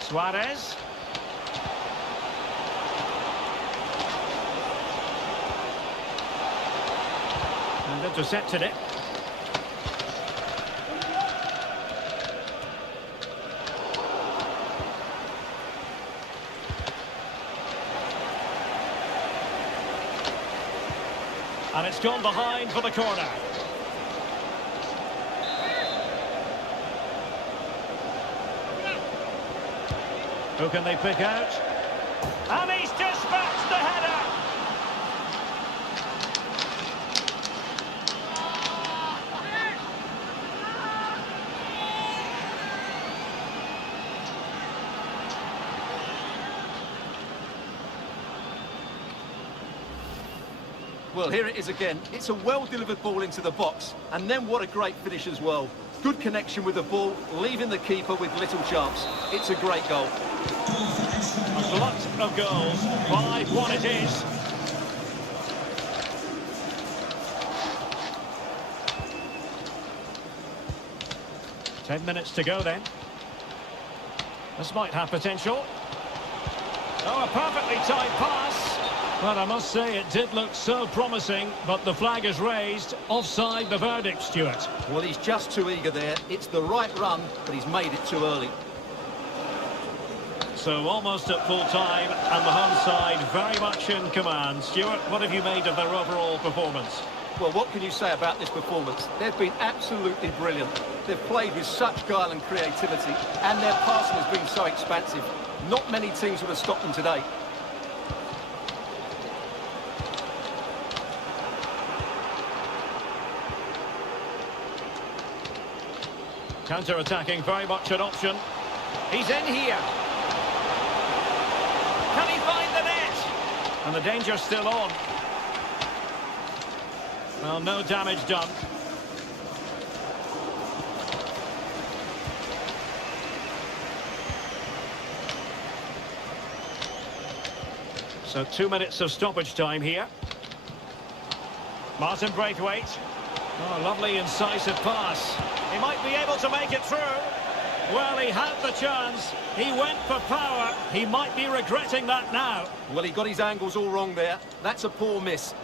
Suarez. And intercepted it. And it's gone behind for the corner. Who can they pick out? And he's dispatched the header! Well, here it is again. It's a well-delivered ball into the box. And then what a great finish as well. Good connection with the ball, leaving the keeper with little chance. It's a great goal. A glut of goals. 5-1 it is. Ten minutes to go then. This might have potential. Oh, a perfectly timed pass. Well, I must say it did look so promising, but the flag is raised. Offside the verdict, Stuart. Well, he's just too eager there. It's the right run, but he's made it too early. So almost at full time, and the home side very much in command. Stuart, what have you made of their overall performance? Well, what can you say about this performance? They've been absolutely brilliant. They've played with such guile and creativity, and their passing has been so expansive. Not many teams would have stopped them today. Counter-attacking, very much an option. He's in here. Can he find the net? And the danger's still on. Well, no damage done. So 2 minutes of stoppage time here. Martin Braithwaite. Oh, lovely incisive pass. He might be able to make it through. Well, he had the chance. He went for power. He might be regretting that now. Well, he got his angles all wrong there. That's a poor miss.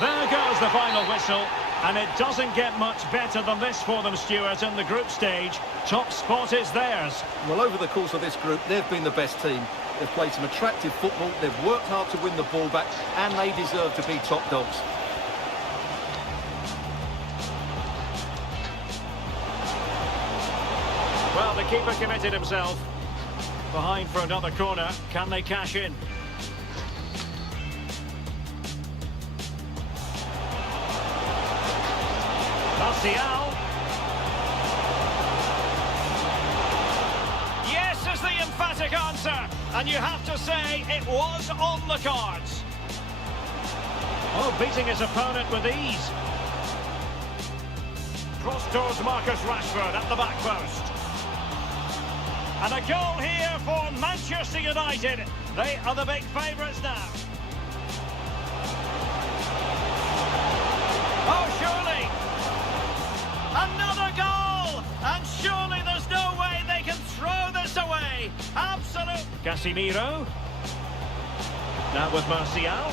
There goes the final whistle. And it doesn't get much better than this for them, Stuart, in the group stage. Top spot is theirs. Well, over the course of this group, they've been the best team. They've played some attractive football, they've worked hard to win the ball back, and they deserve to be top dogs. Well, the keeper committed himself. Behind for another corner. Can they cash in? Martial. Yes is the emphatic answer, and you have to say it was on the cards. Oh, beating his opponent with ease. Cross towards Marcus Rashford at the back post. And a goal here for Manchester United. They are the big favourites now. Oh, surely. Another goal! And surely there's no way they can throw this away. Absolute. Casemiro. Now with Martial.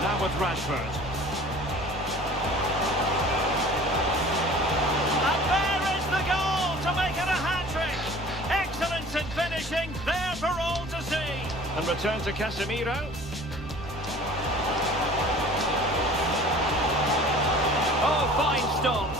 Now with Rashford. And there is the goal to make it a hat-trick. Excellence in finishing, there for all to see. And return to Casemiro. Oh, fine stop.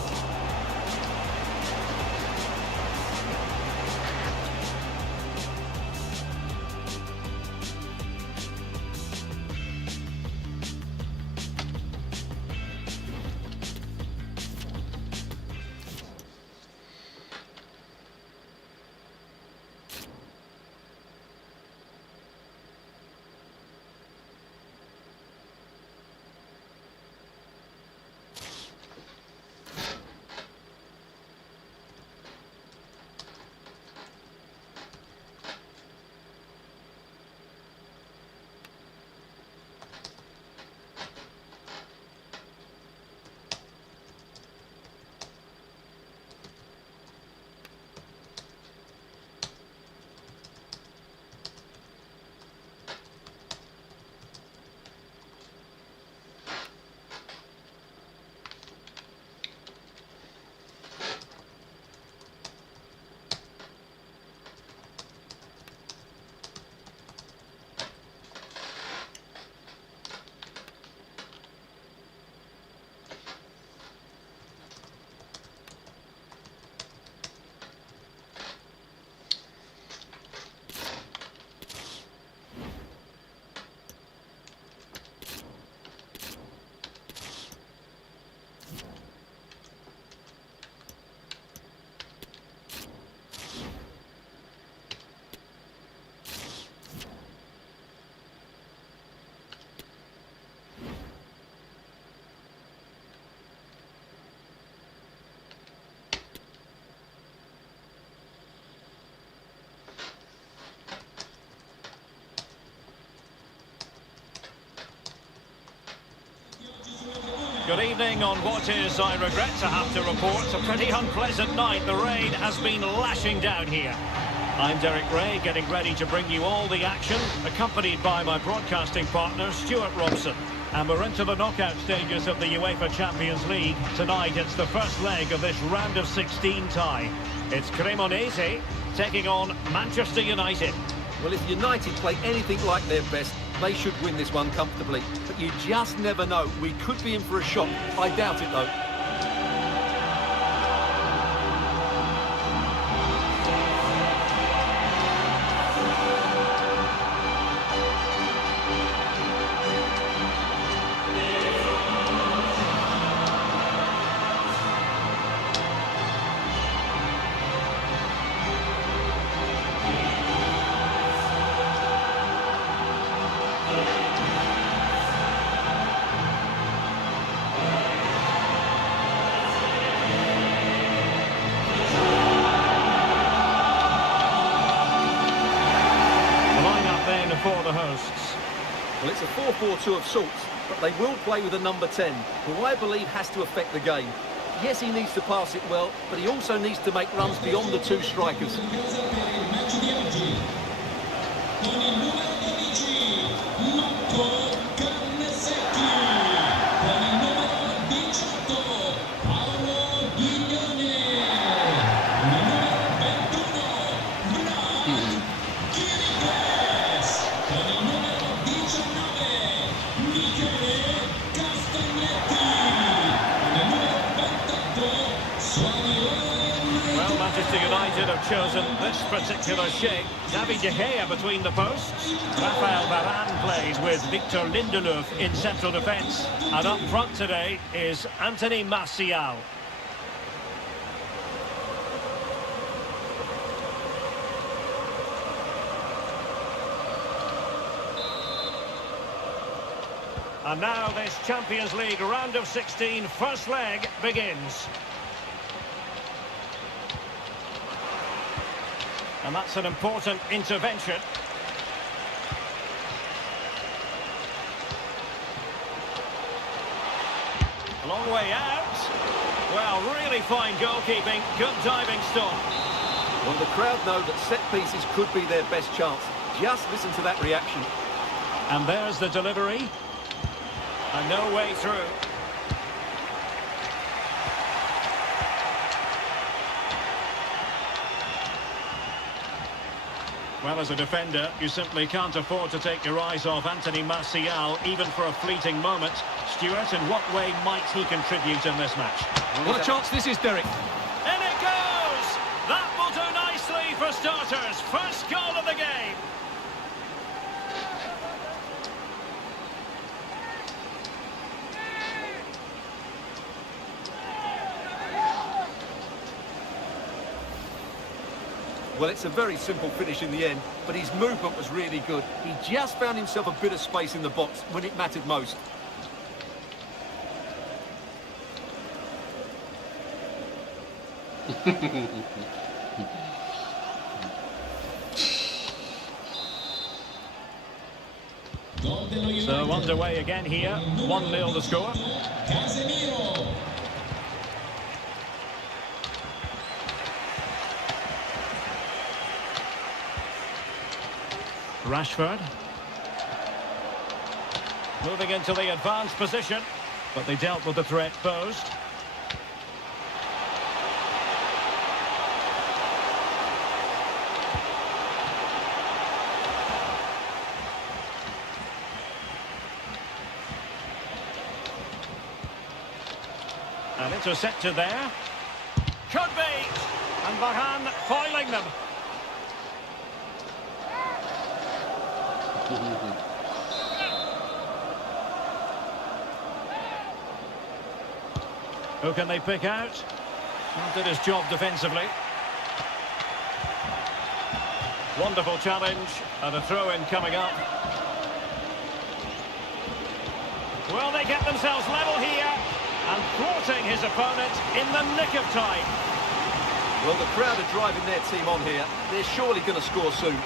Good evening on what is, I regret to have to report, a pretty unpleasant night. The rain has been lashing down here. I'm Derek Ray, getting ready to bring you all the action, accompanied by my broadcasting partner, Stuart Robson. And we're into the knockout stages of the UEFA Champions League. Tonight, it's the first leg of this round of 16 tie. It's Cremonese taking on Manchester United. Well, if United play anything like their best, they should win this one comfortably. But you just never know. We could be in for a shock. I doubt it, though. For the hosts. Well, it's a 4-4-2 of sorts, but they will play with a number 10, who I believe has to affect the game. Yes, he needs to pass it well, but he also needs to make runs beyond the two strikers. Well, Manchester United have chosen this particular shape. David De Gea between the posts. Rafael Varane plays with Victor Lindelof in central defence. And up front today is Anthony Martial. And now this Champions League round of 16 first leg begins. And that's an important intervention. A long way out. Well, really fine goalkeeping, good diving stop. Well, the crowd know that set pieces could be their best chance. Just listen to that reaction. And there's the delivery. And no way through. Well, as a defender, you simply can't afford to take your eyes off Anthony Martial, even for a fleeting moment. Stuart, in what way might he contribute in this match? What a chance this is, Derek. In it goes! That will do nicely for starters. First goal of the game. Well, it's a very simple finish in the end, but his movement was really good. He just found himself a bit of space in the box when it mattered most. So underway again here. 1-0 the score. Casemiro. Rashford. Moving into the advanced position, but they dealt with the threat posed. And intercepted there. Could be! And Varane foiling them. Who can they pick out? Did his job defensively. Wonderful challenge and a throw-in coming up. Will they get themselves level here? And thwarting his opponent in the nick of time. Well, the crowd are driving their team on here. They're surely going to score soon.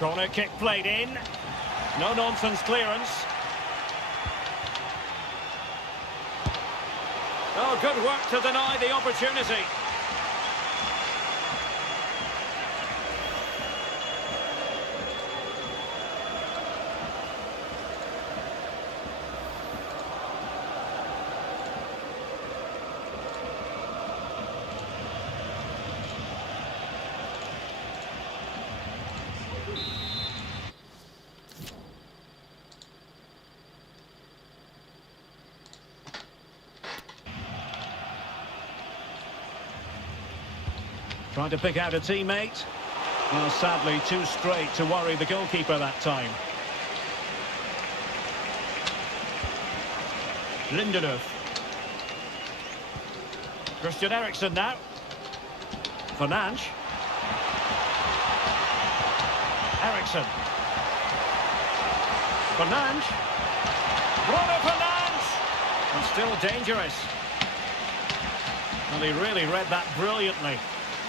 Corner kick played in. No-nonsense clearance. Oh, good work to deny the opportunity. Trying to pick out a teammate. Well, sadly, too straight to worry the goalkeeper that time. Lindelöf. Christian Eriksen now. Fernandes. Eriksen. Fernandes. Bruno Fernandes! And still dangerous. Well, he really read that brilliantly.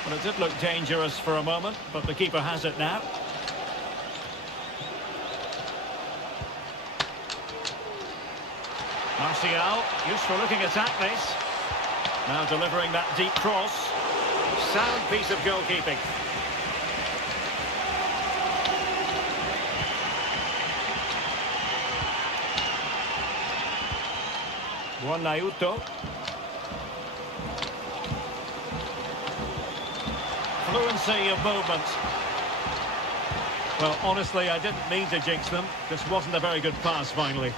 Well, it did look dangerous for a moment, but the keeper has it now. Martial, useful looking attack this. Now delivering that deep cross. Sound piece of goalkeeping. Juan Nauto. Fluency of movement. Well, honestly, I didn't mean to jinx them. This wasn't a very good pass, finally.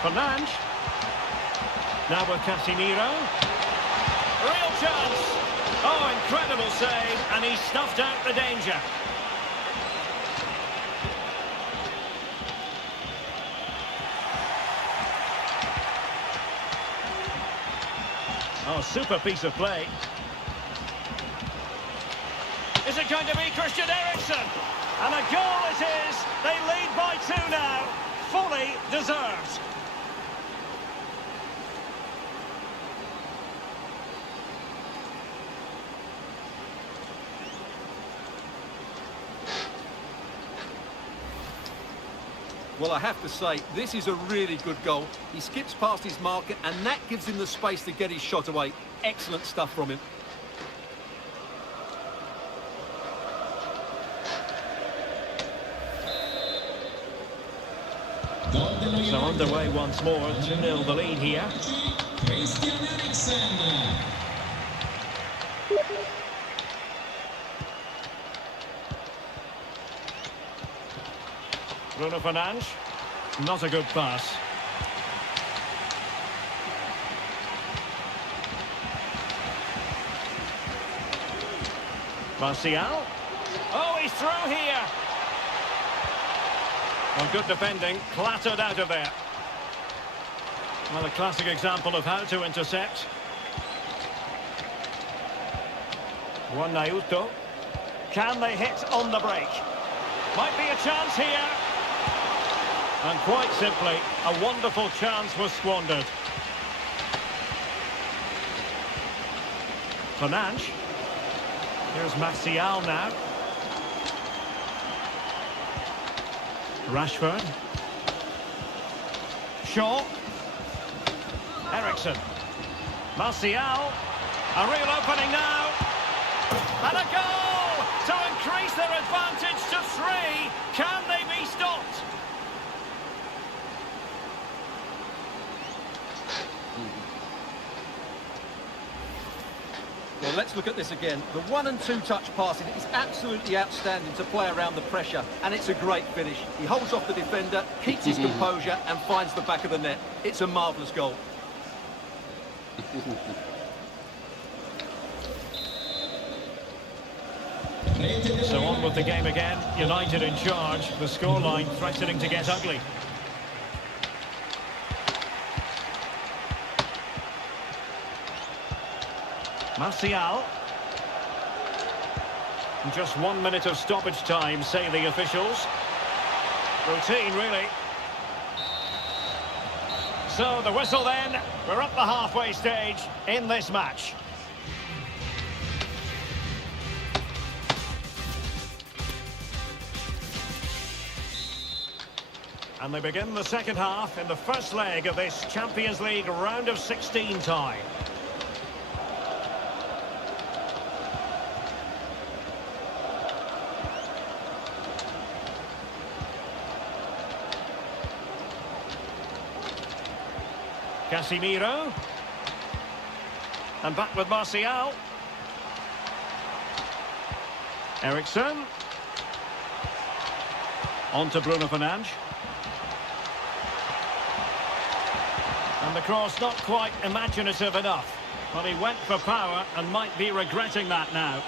Fernandes. Now with Casemiro. Real chance. Oh, incredible save, and he snuffed out the danger. Oh, super piece of play. Is it going to be Christian Eriksen? And a goal it is. They lead by 2 now. Fully deserved. Well, I have to say, this is a really good goal. He skips past his marker, and that gives him the space to get his shot away. Excellent stuff from him. So underway once more, 2-0 the lead here. Christian Eriksen. Bruno Fernandes. Not a good pass. Martial. Oh, he's through here. Well, good defending. Clattered out of there. Well, a classic example of how to intercept. Juan Nauto. Can they hit on the break? Might be a chance here. And quite simply, a wonderful chance was squandered. Fernandes. Here's Martial now. Rashford. Shaw. Eriksen. Martial. A real opening now. And a goal to increase their advantage to 3. Can they be stopped? Well, let's look at this again. The 1- and 2-touch passing is absolutely outstanding to play around the pressure, and it's a great finish. He holds off the defender, keeps his composure, and finds the back of the net. It's a marvellous goal. So on with the game again. United in charge. The scoreline threatening to get ugly. Martial. Just 1 minute of stoppage time, say the officials. Routine, really. So the whistle then. We're up the halfway stage in this match. And they begin the second half in the first leg of this Champions League round of 16 tie. Casemiro. And back with Martial. Eriksen. On to Bruno Fernandes. And the cross not quite imaginative enough. But he went for power and might be regretting that now.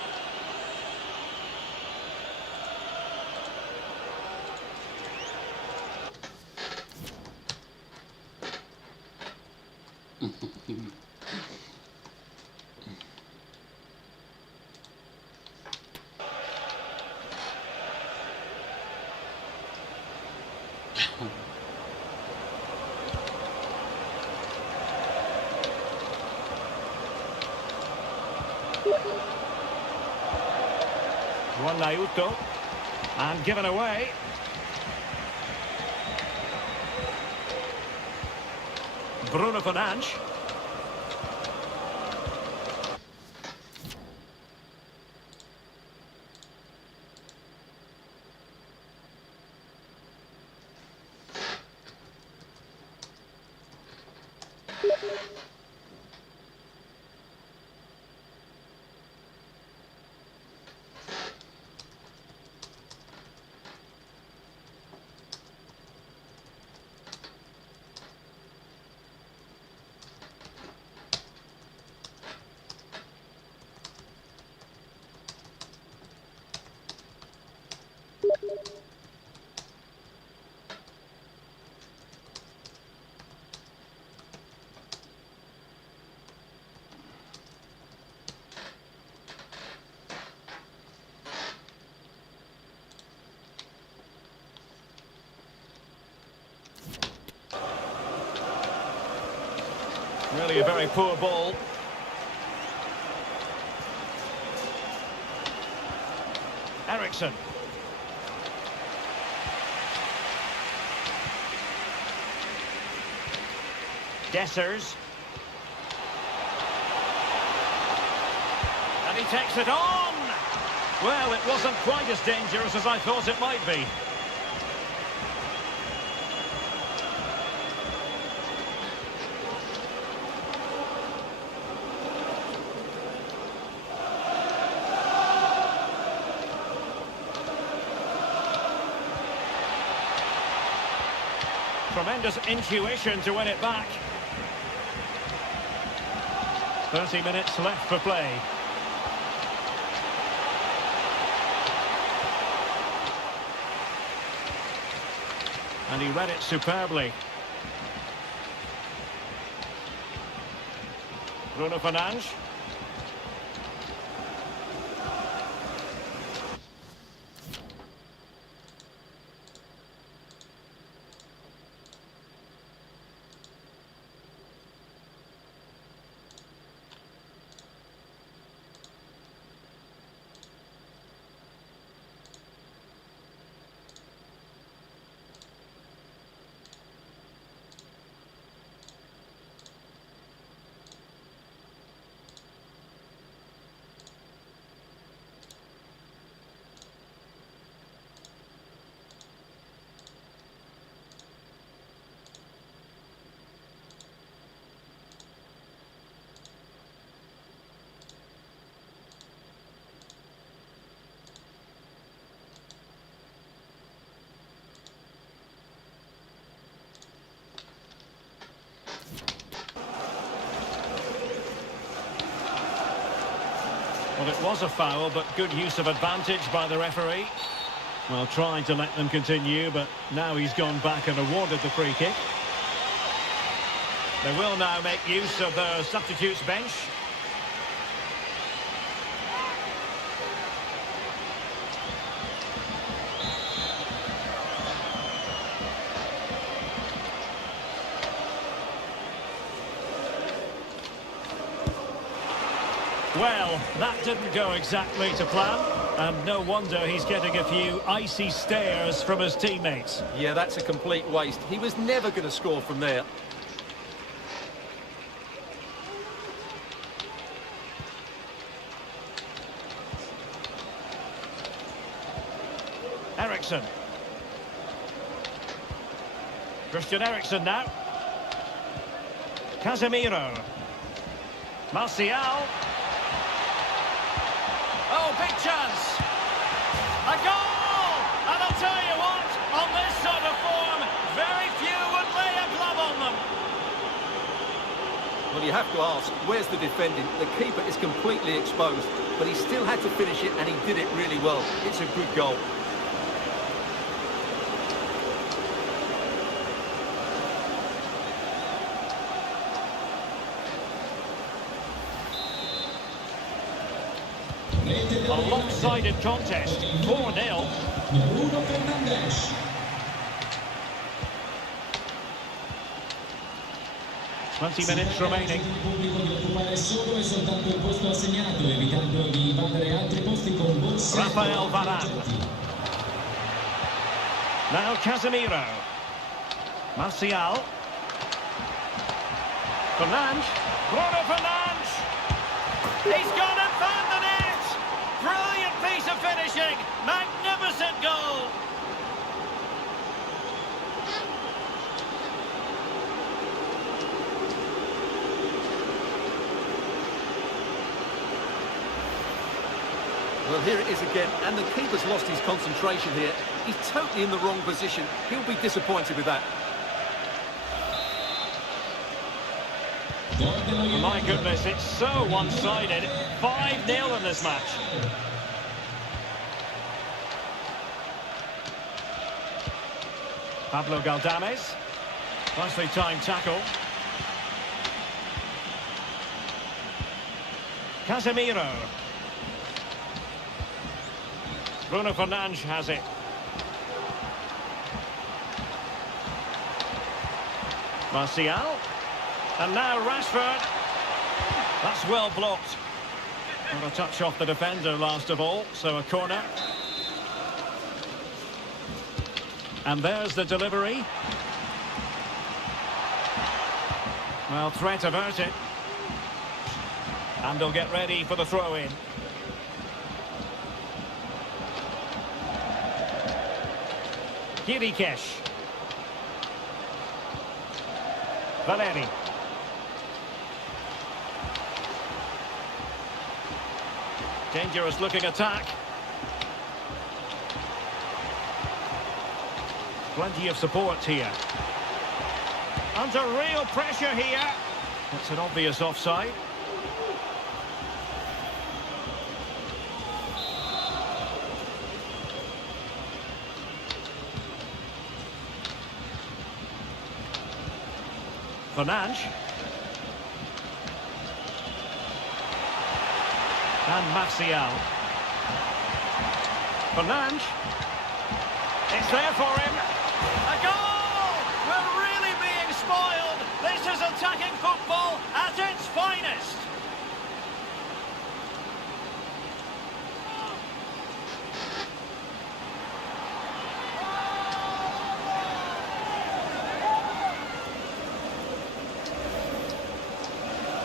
Juan Nauto. And given away. Bruno Fernandes. Really a very poor ball. Eriksen. Dessers. And he takes it on! Well, it wasn't quite as dangerous as I thought it might be. Tremendous intuition to win it back. 30 minutes left for play. And he read it superbly. Bruno Fernandes. Well, it was a foul, but good use of advantage by the referee. Well, trying to let them continue, but now he's gone back and awarded the free kick. They will now make use of the substitutes bench. Well, that didn't go exactly to plan. And no wonder he's getting a few icy stares from his teammates. Yeah, that's a complete waste. He was never going to score from there. Eriksen. Christian Eriksen now. Casemiro. Martial. Oh, big chance. A goal! And I'll tell you what, on this sort of form, very few would lay a glove on them. Well, you have to ask, where's the defending? The keeper is completely exposed, but he still had to finish it, and he did it really well. It's a good goal. A lopsided contest, 4-0. Bruno Fernandes. Twenty minutes remaining. Il pubblico di occupare solo e soltanto il posto assegnato, evitando di invadere altri posti con borse. Rafael Varane. Now Casemiro. Martial. Fernandes. Bruno Fernandes. He's gone and found the net. Brilliant piece of finishing. Magnificent goal. Well, here it is again, and the keeper's lost his concentration here. He's totally in the wrong position. He'll be disappointed with that. My goodness, it's so one-sided. 5-0 in this match. Pablo Galdames. Nicely timed tackle. Casemiro. Bruno Fernandes has it. Martial. And now Rashford. That's well blocked. Not a touch off the defender last of all, so a corner. And there's the delivery. Well, threat averted. And they'll get ready for the throw-in. Kirikesh. Valeri. Dangerous looking attack. Plenty of support here. Under real pressure here. It's an obvious offside. Fernandes. And Martial. Fernandes. It's there for him. A goal! We're really being spoiled. This is attacking football at its finest.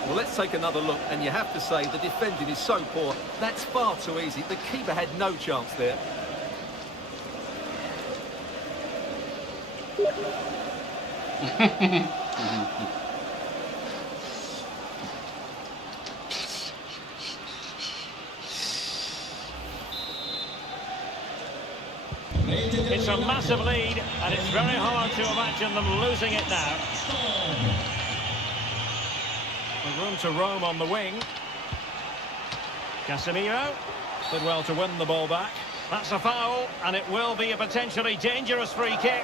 Well, let's take another look, and you have to say the defending is so poor. That's far too easy. The keeper had no chance there. It's a massive lead, and it's very hard to imagine them losing it now. Room to roam on the wing. Casemiro did well to win the ball back. That's a foul, and it will be a potentially dangerous free kick.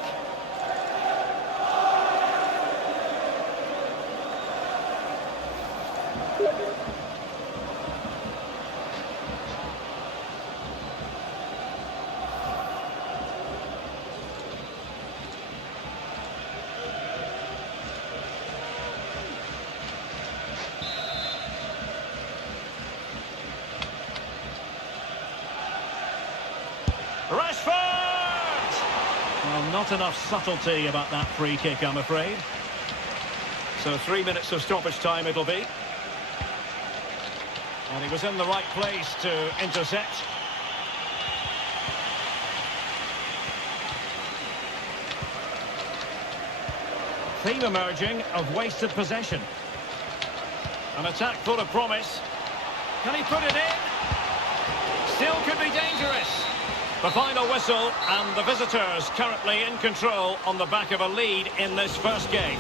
Well, not enough subtlety about that free kick, I'm afraid. So 3 minutes of stoppage time it'll be. And he was in the right place to intercept. Theme emerging of wasted possession. An attack full of promise. Can he put it in? Still could be dangerous. The final whistle, and the visitors currently in control on the back of a lead in this first game.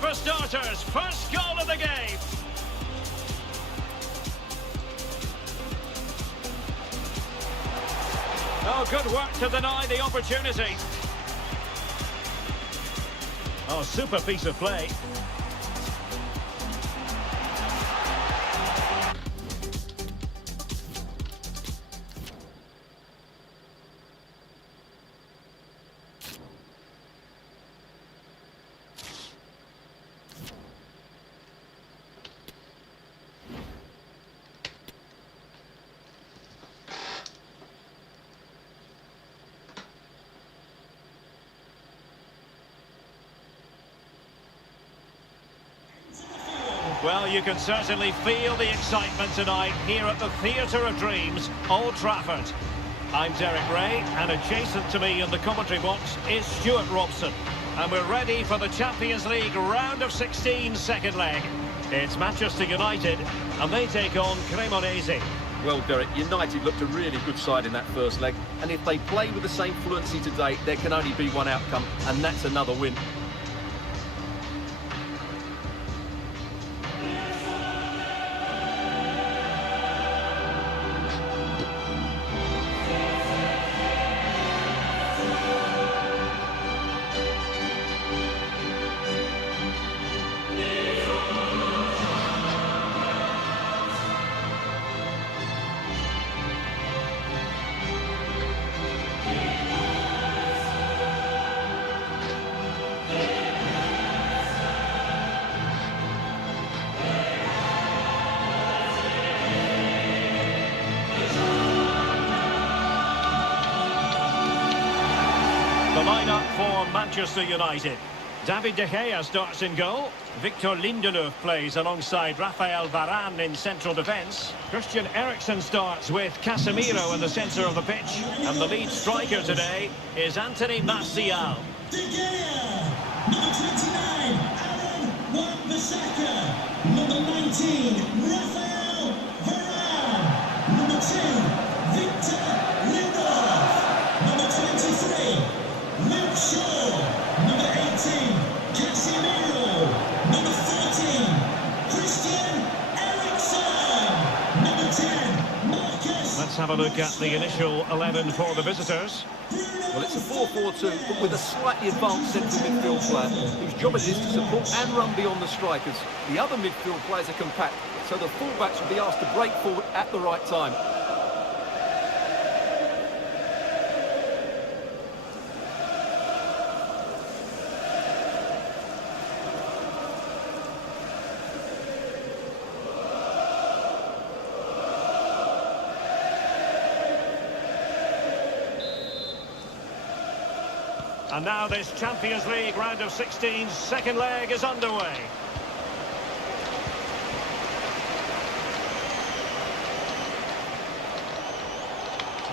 For starters, first goal of the game. Oh, good work to deny the opportunity. Oh, super piece of play. Well, you can certainly feel the excitement tonight here at the Theatre of Dreams, Old Trafford. I'm Derek Ray, and adjacent to me in the commentary box is Stuart Robson. And we're ready for the Champions League round of 16 second leg. It's Manchester United, and they take on Cremonese. Well, Derek, United looked a really good side in that first leg, and if they play with the same fluency today, there can only be one outcome, and that's another win. The lineup for Manchester United. David De Gea starts in goal. Victor Lindelof plays alongside Rafael Varane in central defence. Christian Eriksen starts with Casemiro in the centre of the pitch. And the lead striker today is Anthony Martial. De Gea, number 29, Aaron Wan-Bissaka, number 19, Rafael Varane, number 2, Victor Lindelof, number 23, Luke Shaw, number 18, Casemiro, number 14, Christian Eriksen, number 10, Marcus. Let's have a look at the initial 11 for the visitors. Well, it's a 4-4-2, but with a slightly advanced central midfield player, whose job it is to support and run beyond the strikers. The other midfield players are compact, so the fullbacks will be asked to break forward at the right time. And now this Champions League round of 16 second leg is underway.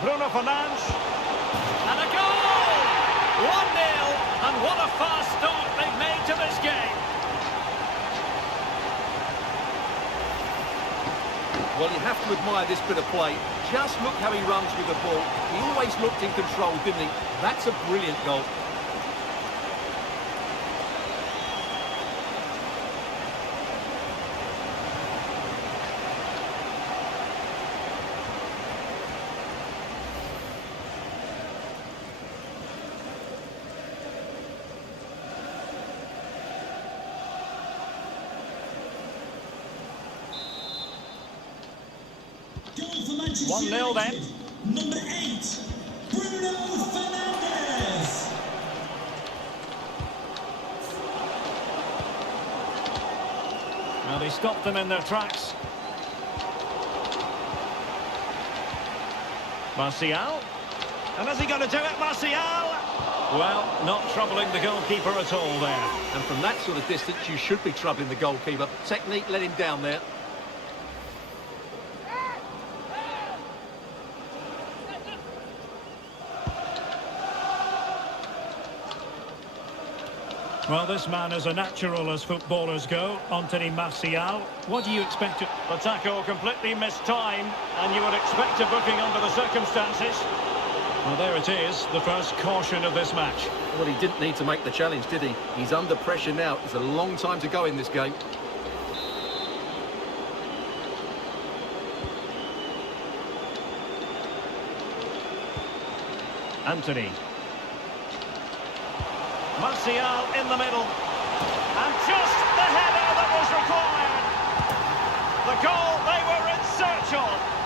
Bruno Fernandes. And a goal! 1-0, and what a fast start they've made to this game. Well, you have to admire this bit of play. Just look how he runs with the ball. He always looked in control, didn't he? That's a brilliant goal. Goal for Manchester 1-0 then. United. Number 8, Bruno Fernandes. Well, they stopped them in their tracks. Martial. And is he going to do it, Martial? Well, not troubling the goalkeeper at all there. And from that sort of distance, you should be troubling the goalkeeper. Technique let him down there. Well, this man is a natural as footballers go, Anthony Martial. What do you expect? The tackle completely mistimed, and you would expect a booking under the circumstances. Well, there it is, the first caution of this match. Well, he didn't need to make the challenge, did he? He's under pressure now. It's a long time to go in this game. Anthony. Martial in the middle. And just the header that was required. The goal they were in search of.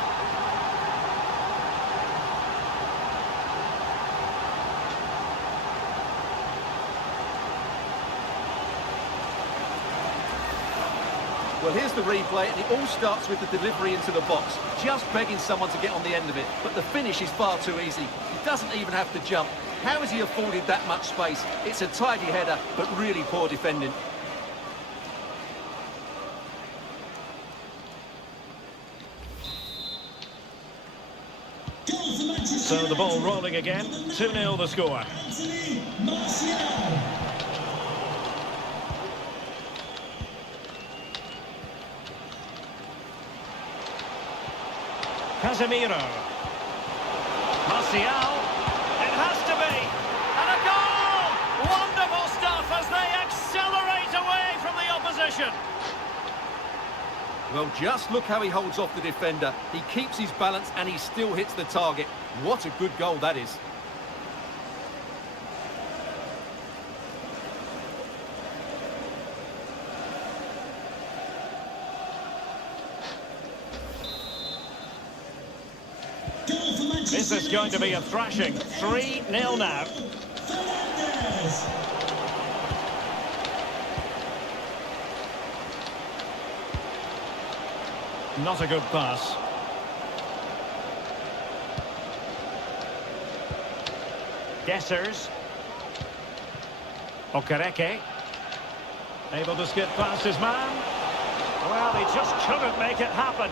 Well, here's the replay, and it all starts with the delivery into the box. Just begging someone to get on the end of it. But the finish is far too easy. He doesn't even have to jump. How has he afforded that much space? It's a tidy header, but really poor defending. Goal for Manchester So the ball United. rolling again. 2-0 the score. Anthony Martial. Casemiro. Martial. It has to be. And a goal! Wonderful stuff as they accelerate away from the opposition. Well, just look how he holds off the defender. He keeps his balance and he still hits the target. What a good goal that is. Goal for Manchester This is going to be a United. thrashing. 3-0 now. Fernandes. Not a good pass. Dessers. Okereke. Able to skip past his man. Well, he just couldn't make it happen.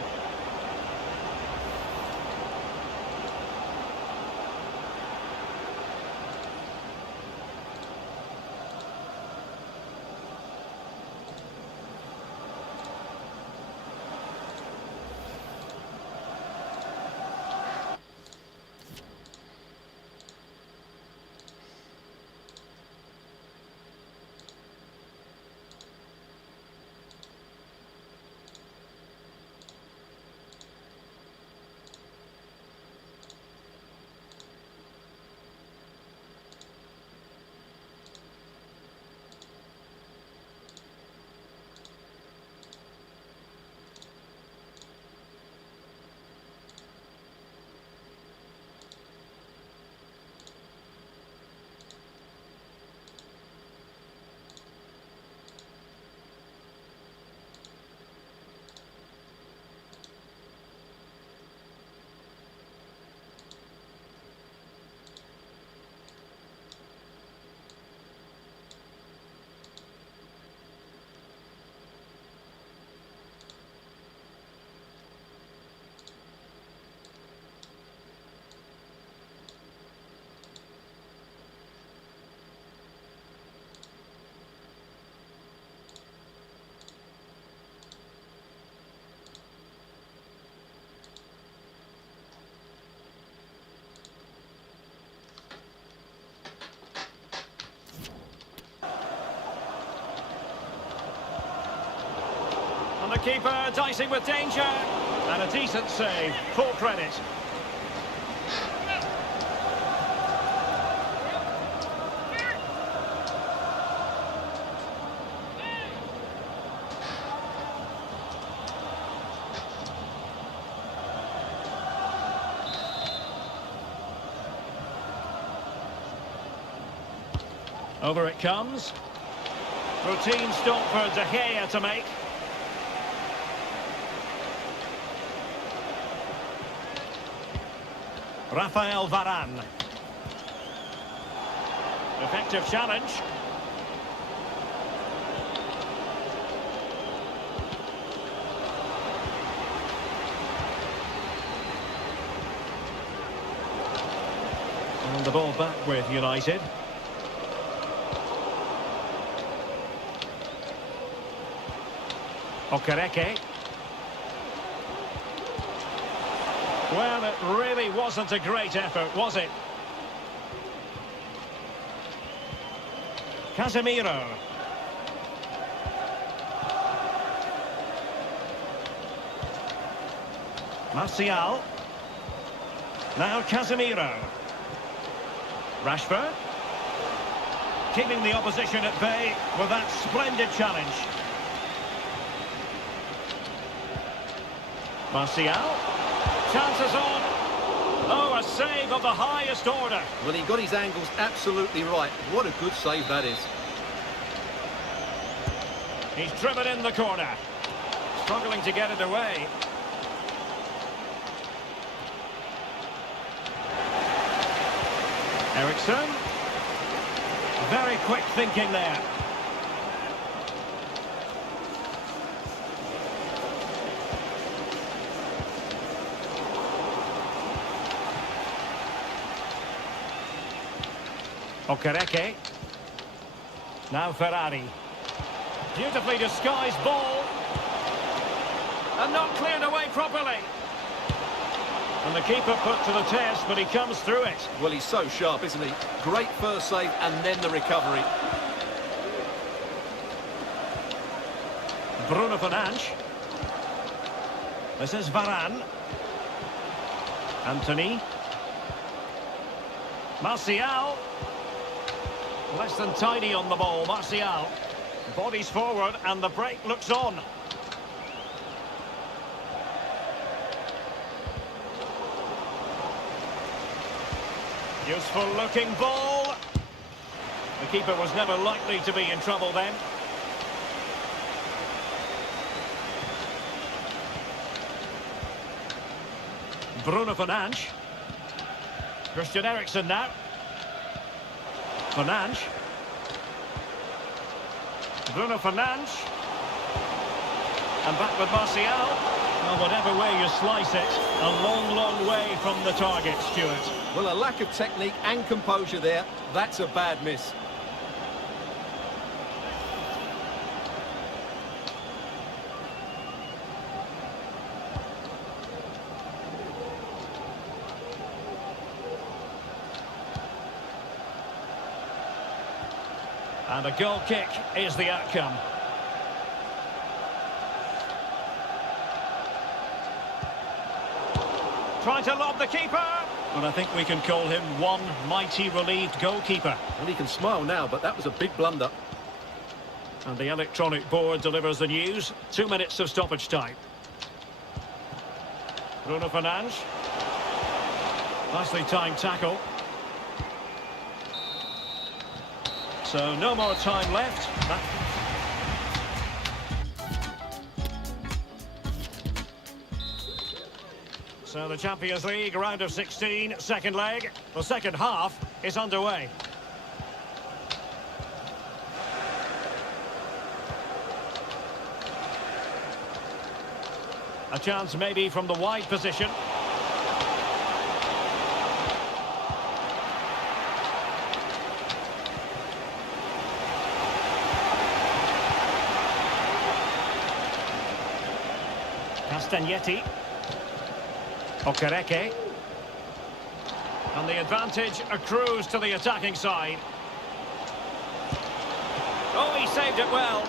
keeper dicing with danger. And a decent save, full credit. Over it comes. Routine stop for De Gea to make. Rafael Varane. Effective challenge. And the ball back with United. Okereke. Well, it really wasn't a great effort, was it? Casemiro. Martial. Now Casemiro. Rashford. Keeping the opposition at bay with that splendid challenge. Martial. Chances on. Oh, a save of the highest order. Well, he got his angles absolutely right. What a good save that is. He's driven in the corner. Struggling to get it away. Ericsson. Very quick thinking there. Okereke. Now Ferrari. Beautifully disguised ball. And not cleared away properly. And the keeper put to the test, but he comes through it. Well, he's so sharp, isn't he? Great first save and then the recovery. Bruno Fernandes. This is Varane. Anthony. Martial. Less than tidy on the ball, Martial. Bodies forward and the break looks on. Useful looking ball. The keeper was never likely to be in trouble then. Bruno Fernandes. Christian Eriksen now. Fernandes. Bruno Fernandes. And back with Martial. Well, whatever way you slice it, a long, long way from the target, Stuart. Well, a lack of technique and composure there. That's a bad miss. And a goal kick is the outcome. Trying to lob the keeper. And I think we can call him one mighty relieved goalkeeper. Well, he can smile now, but that was a big blunder. And the electronic board delivers the news. 2 minutes of stoppage time. Bruno Fernandes. Nicely timed tackle. So no more time left. So the Champions League round of 16, second leg. The second half is underway. A chance maybe from the wide position. Castagnetti. Okereke. And the advantage accrues to the attacking side. Oh, he saved it well.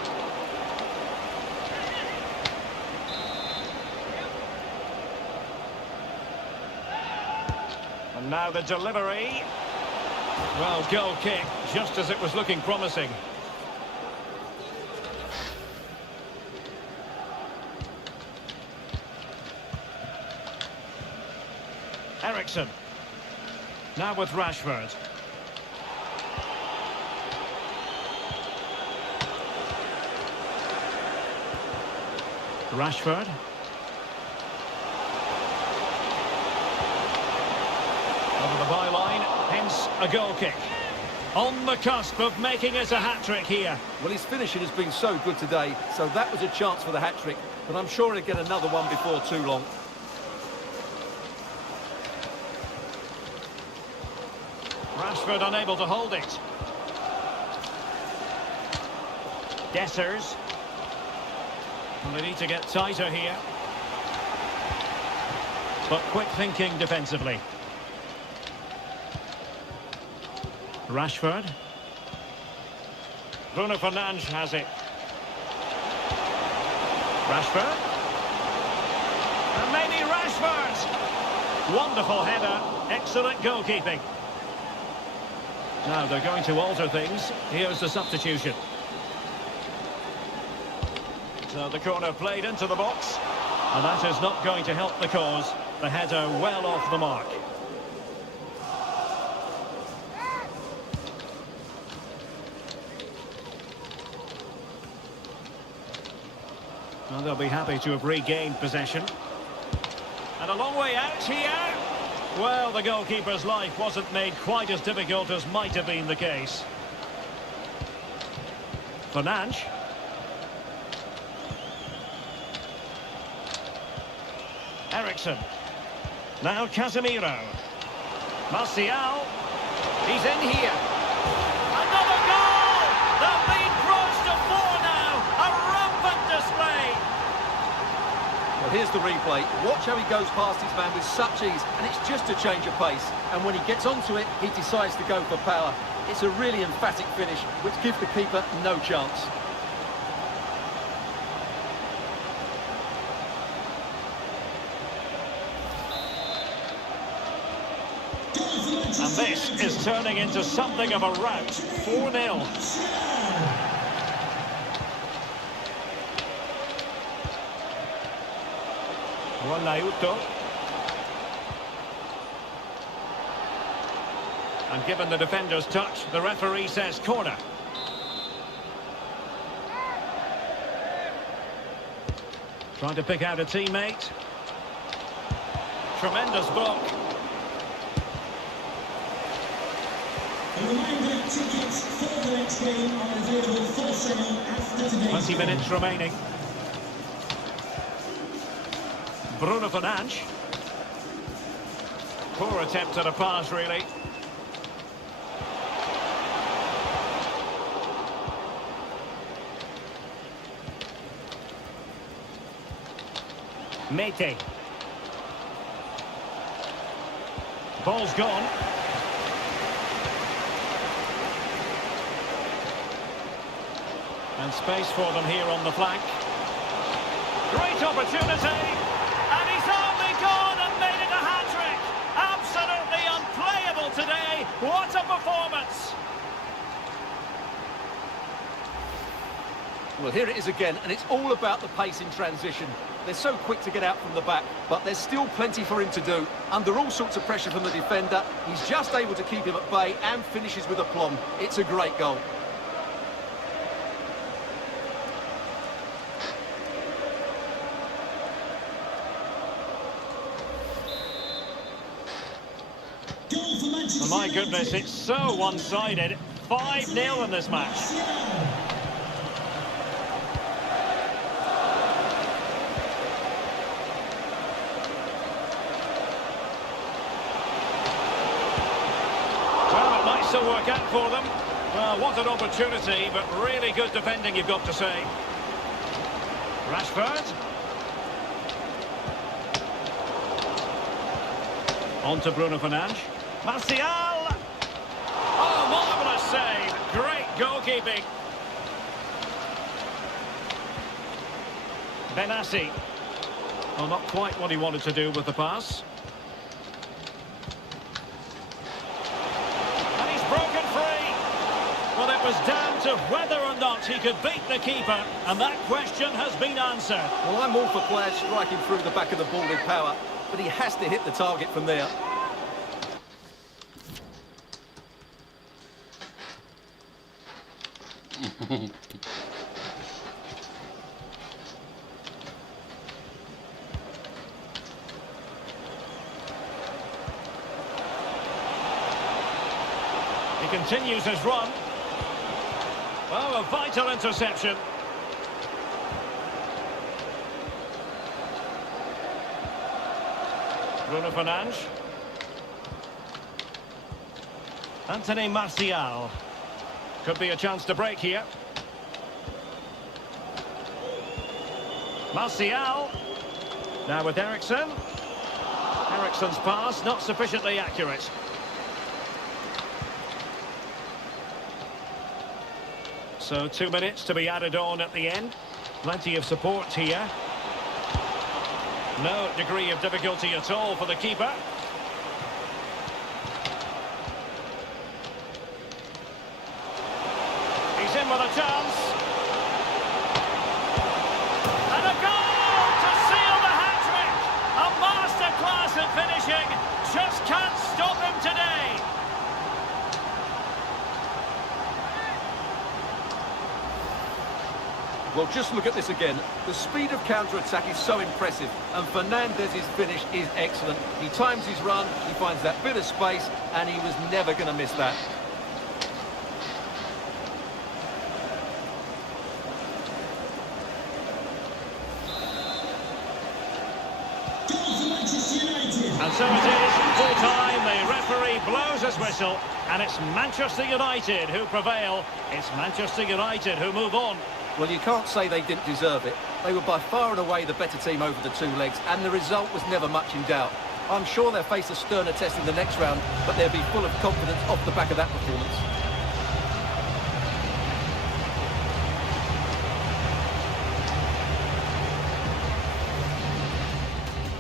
And now the delivery. Well, goal kick, just as it was looking promising. Ericsson. Now with Rashford. Rashford. Over the byline, hence a goal kick. On the cusp of making it a hat-trick here. Well, his finishing has been so good today, so that was a chance for the hat-trick, but I'm sure he'll get another one before too long. Rashford unable to hold it. Dessers. Well, they need to get tighter here. But quick thinking defensively. Rashford. Bruno Fernandes has it. Rashford. And maybe Rashford. Wonderful header. Excellent goalkeeping. Now they're going to alter things. Here's the substitution. So the corner played into the box. And that is not going to help the cause. The header well off the mark. Well, they'll be happy to have regained possession. And a long way out here. Well, the goalkeeper's life wasn't made quite as difficult as might have been the case. Fernandes. Ericsson. Now Casemiro. Martial. He's in here. Another goal! The lead grows to 4 now. A rampant display. Well, here's the replay. Watch how he goes past his man with such ease, and it's just a change of pace. And when he gets onto it, he decides to go for power. It's a really emphatic finish, which gives the keeper no chance. And this is turning into something of a rout. 4-0. Ronaldo. And given the defender's touch, the referee says corner. Trying to pick out a teammate. Tremendous block. A reminder, tickets for the next game are available for sale after today's 20 minutes remaining. Bruno Fernandes. Poor attempt at a pass, really. Mete. Ball's gone. And space for them here on the flank. Great opportunity. And he's only gone and made it a hat-trick. Absolutely unplayable today. What a performance. Well, here it is again, and it's all about the pace in transition. They're so quick to get out from the back, but there's still plenty for him to do. Under all sorts of pressure from the defender, he's just able to keep him at bay and finishes with aplomb. It's a great goal. Oh my goodness, it's so one-sided. 5-0 in this match. Well, it might still work out for them. Well, what an opportunity, but really good defending, you've got to say. Rashford. On to Bruno Fernandes. Martial! Oh, marvellous save. Great goalkeeping. Benassi. Well, not quite what he wanted to do with the pass. of whether or not he could beat the keeper, and that question has been answered. Well, I'm all for players striking through the back of the ball with power, but he has to hit the target from there. He continues his run. Oh, a vital interception. Bruno Fernandes. Anthony Martial. Could be a chance to break here. Martial. Now with Eriksen. Eriksen's pass not sufficiently accurate. So 2 minutes to be added on at the end. Plenty of support here. No degree of difficulty at all for the keeper. He's in with a chance. And a goal to seal the hat-trick. A masterclass in finishing. Just can't stop him today. Well, just look at this again. The speed of counter-attack is so impressive, and Fernandez's finish is excellent. He times his run, he finds that bit of space, and he was never going to miss that. Goal for Manchester United. And so it is, full time, the referee blows his whistle, and it's Manchester United who prevail. It's Manchester United who move on. Well, you can't say they didn't deserve it. They were by far and away the better team over the two legs, and the result was never much in doubt. I'm sure they'll face a sterner test in the next round, but they'll be full of confidence off the back of that performance.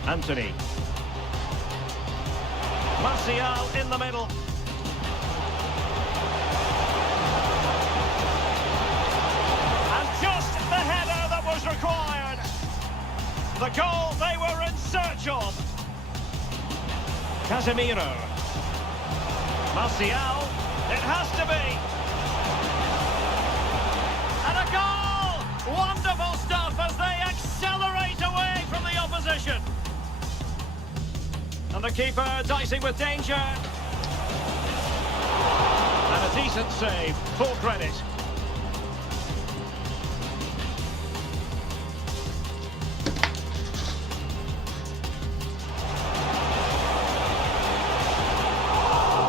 Anthony. Martial in the middle. And just the header that was required. The goal they were in search of. Casemiro. Martial. It has to be. And a goal! Wonderful stuff as they accelerate away from the opposition. And the keeper dicing with danger. And a decent save, full credit.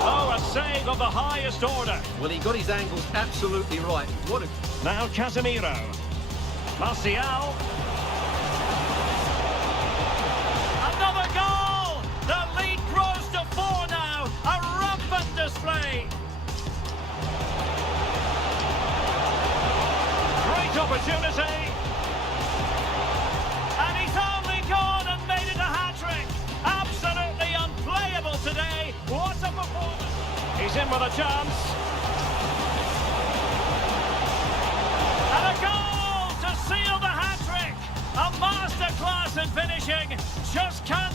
Oh, a save of the highest order. Well, he got his angles absolutely right. What a... Now Casemiro. Martial. Another goal! The lead grows to 4 now. A rampant display. Great opportunity. And he's only gone and made it a hat-trick. Absolutely unplayable today. What a performance. He's in with a chance. And a goal to seal the hat-trick. A masterclass in finishing. Just can't...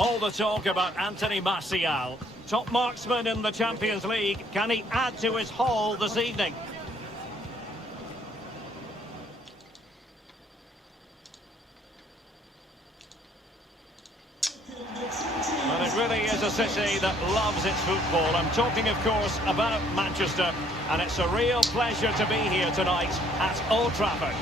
All the talk about Anthony Martial. Top marksman in the Champions League. Can he add to his haul this evening? And it really is a city that loves its football. I'm talking, of course, about Manchester. And it's a real pleasure to be here tonight at Old Trafford.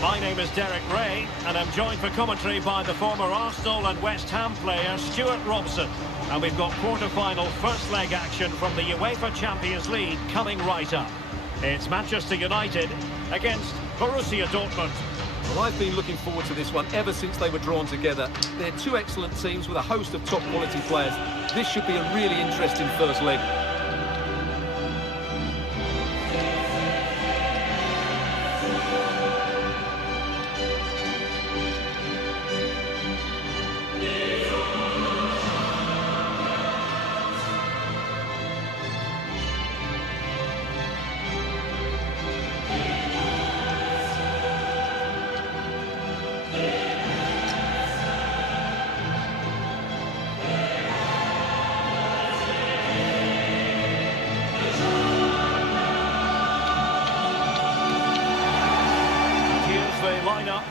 My name is Derek Ray, and I'm joined for commentary by the former Arsenal and West Ham player Stuart Robson. And we've got quarter-final first leg action from the UEFA Champions League coming right up. It's Manchester United against Borussia Dortmund. Well, I've been looking forward to this one ever since they were drawn together. They're two excellent teams with a host of top-quality players. This should be a really interesting first leg.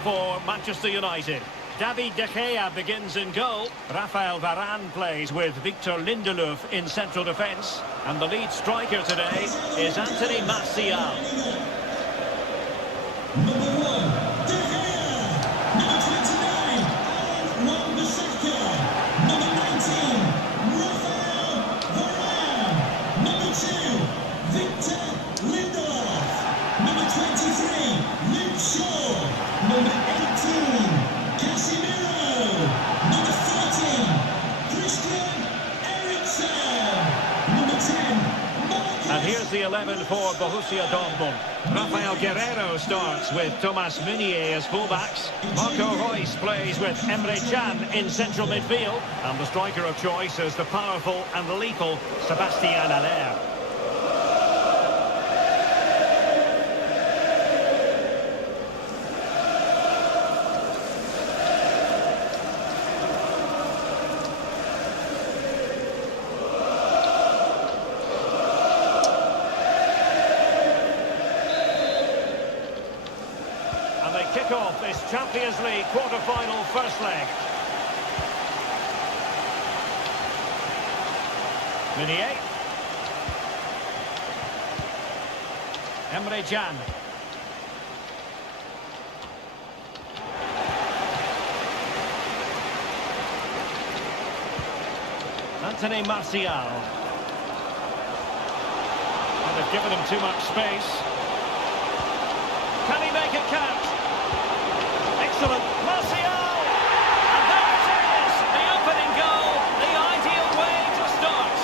For Manchester United. David De Gea begins in goal. Rafael Varane plays with Victor Lindelof in central defence. And the lead striker today is Anthony Martial. Number 1, De Gea. Number 29, Wan-Bissaka. Number 19, Rafael Varane. Number 2, Victor Lindelof. Number 23, Luke Shaw. Number 18, Casemiro. Number 14, Christian Eriksen. Number 10, Marcus. And here's the 11 for Borussia Dortmund. Rafael Guerreiro starts with Thomas Meunier as fullbacks. Marco Reus plays with Emre Can in central midfield. And the striker of choice is the powerful and lethal Sébastien Haller. Kick off this Champions League quarter-final first leg. Meunier. Emre Can. Anthony Martial. And they've given him too much space. Can he make it count? Excellent, Martial! And there it is, the opening goal, the ideal way to start.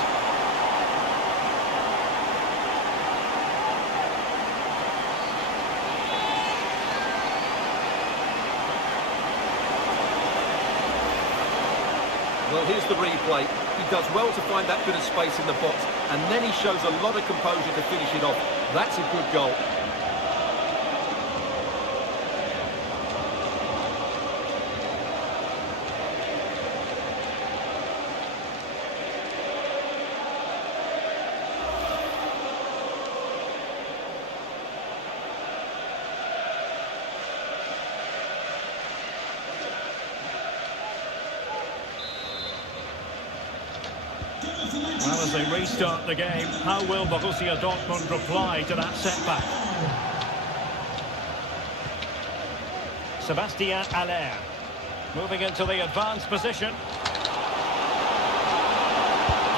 Well, here's the replay. He does well to find that bit of space in the box, and then he shows a lot of composure to finish it off. That's a good goal. Well, as they restart the game, how will Borussia Dortmund reply to that setback? Sébastien Haller moving into the advanced position.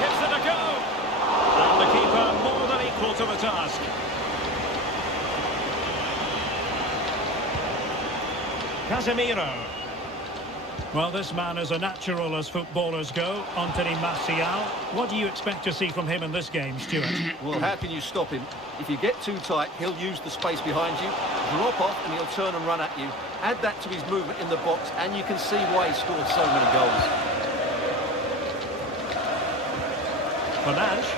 Gives it a go. And the keeper more than equal to the task. Casemiro. Well, this man is a natural as footballers go, Anthony Martial. What do you expect to see from him in this game, Stuart? Well, how can you stop him? If you get too tight, he'll use the space behind you, drop off, and he'll turn and run at you. Add that to his movement in the box, and you can see why he scored so many goals. Fernandes.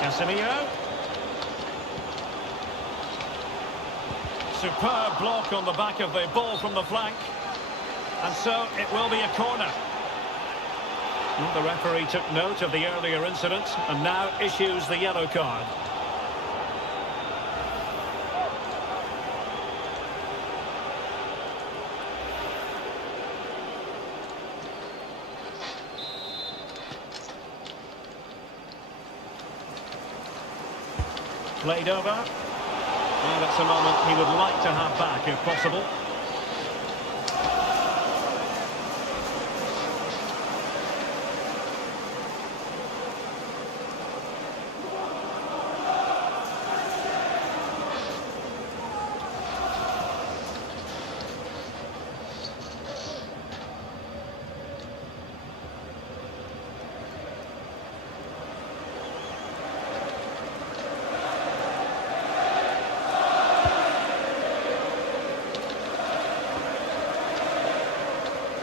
Casemiro. superb block on the back of the ball from the flank. And so it will be a corner. Well, the referee took note of the earlier incident and now issues the yellow card. Played over. And it's a moment he would like to have back if possible.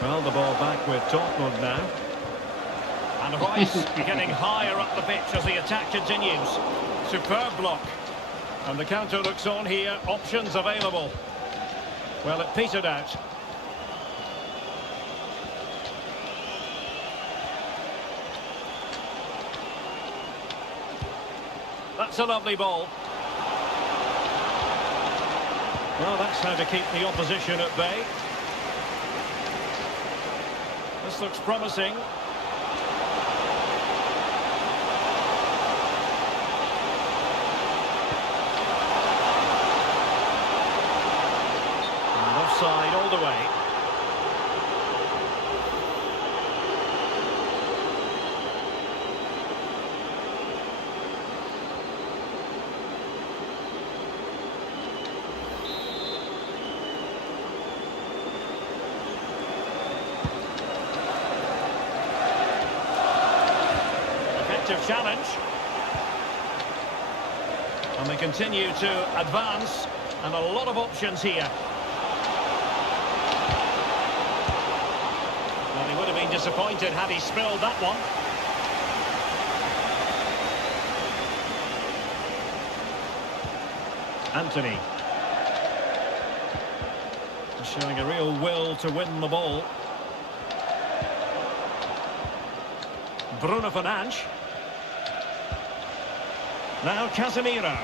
Well, the ball back with Dortmund now. And Reus getting higher up the pitch as the attack continues. Superb block. And the counter looks on here. Options available. Well, it petered out. That's a lovely ball. Well, that's how to keep the opposition at bay. This looks promising. And offside all the way. Challenge, and they continue to advance, and a lot of options here. Well, he would have been disappointed had he spilled that one. Anthony showing a real will to win the ball. Bruno Fernandes. Now Casemiro.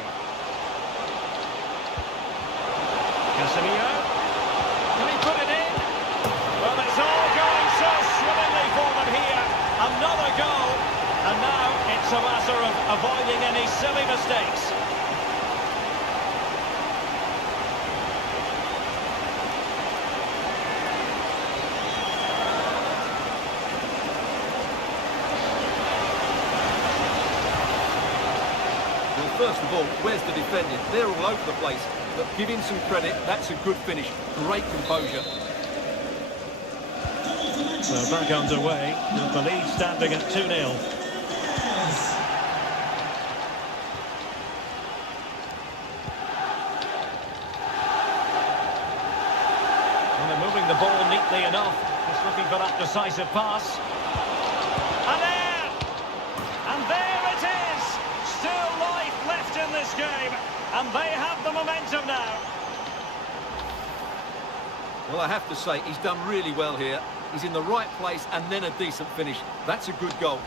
Casemiro. Can he put it in? Well, it's all going so swimmingly for them here. Another goal. And now it's a matter of avoiding any silly mistakes. First of all, where's the defending? They're all over the place. But give him some credit, that's a good finish. Great composure. So back underway, with the lead standing at 2-0. And they're moving the ball neatly enough. Just looking for that decisive pass. And there! And there it is! Still life left in this game, and they have the momentum now. Well, I have to say, he's done really well here. He's in the right place and then a decent finish. That's a good goal.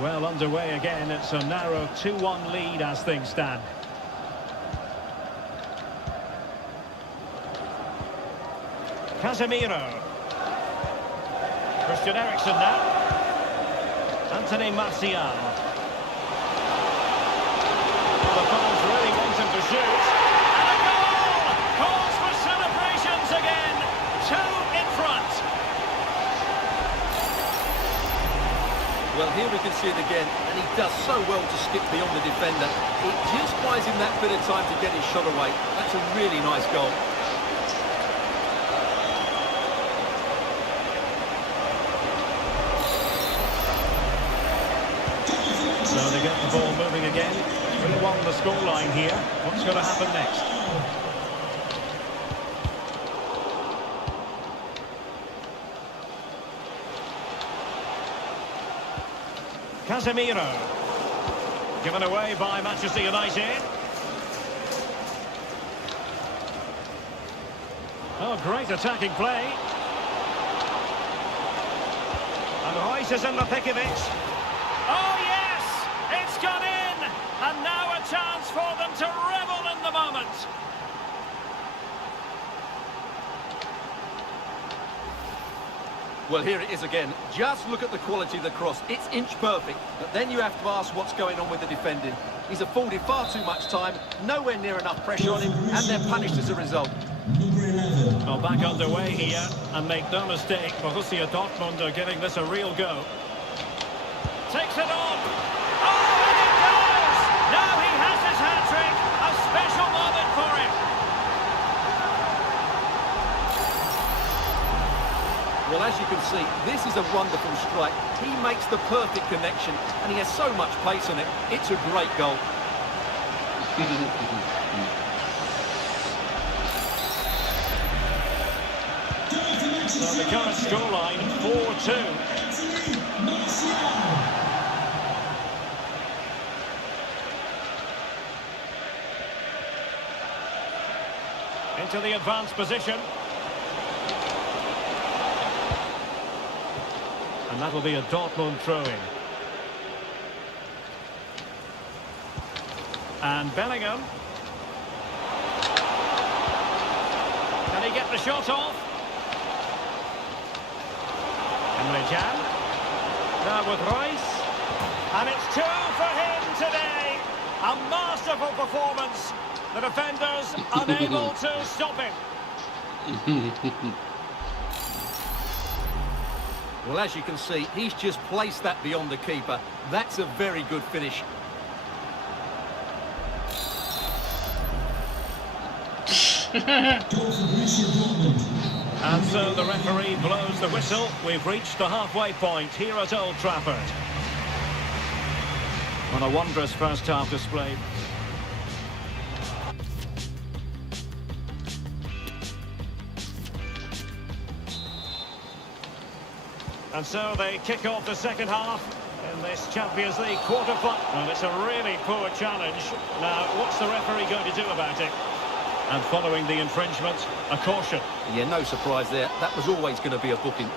Well, underway again. It's a narrow 2-1 lead as things stand. Casemiro. Christian Eriksen now. Anthony Martial. Well, the fans really want him to shoot. And a goal! Calls for celebrations again. 2 in front. Well, here we can see it again, and he does so well to skip beyond the defender. It just buys him that bit of time to get his shot away. That's a really nice goal. So they get the ball moving again. 3-1 the scoreline here. What's going to happen next? Casemiro. Given away by Manchester United. Oh, great attacking play. And Reus is in the thick of it. Oh, yes! It's gone in! And now a chance for them to revel in the moment. Well, here it is again. Just look at the quality of the cross. It's inch perfect, but then you have to ask what's going on with the defending. He's afforded far too much time, nowhere near enough pressure on him, and they're punished as a result. Number 11. Well, back underway here, and make no mistake, Borussia Dortmund are giving this a real go. Takes it on. Oh, and it goes! Now he has his hat-trick. A special moment for him. Well, as you can see, this is a wonderful strike. He makes the perfect connection, and he has so much pace on it. It's a great goal. So the current scoreline, 4-2. Anthony Martial. Into the advanced position. And that'll be a Dortmund throw-in. And Bellingham. Can he get the shot off? Emre Can. Now with Reus. And it's 2 for him today. A masterful performance. The defenders unable to stop him. Well, as you can see, he's just placed that beyond the keeper. That's a very good finish. Goal for Borussia Dortmund. And so the referee blows the whistle. We've reached the halfway point here at Old Trafford. On a wondrous first half display. And so they kick off the second half in this Champions League quarter-final. Well, it's a really poor challenge. Now, what's the referee going to do about it? And following the infringement, a caution. Yeah, no surprise there. That was always going to be a booking.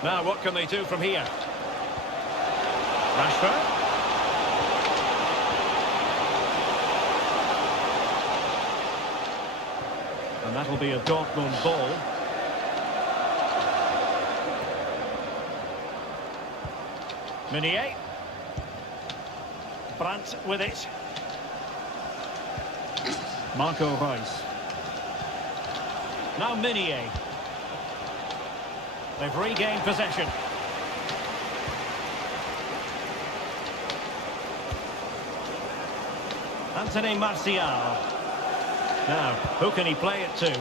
Now, what can they do from here? Rashford. And that'll be a Dortmund ball. Meunier. Brandt with it. Marco Reus. Now Meunier. They've regained possession. Anthony Martial. Now, who can he play it to?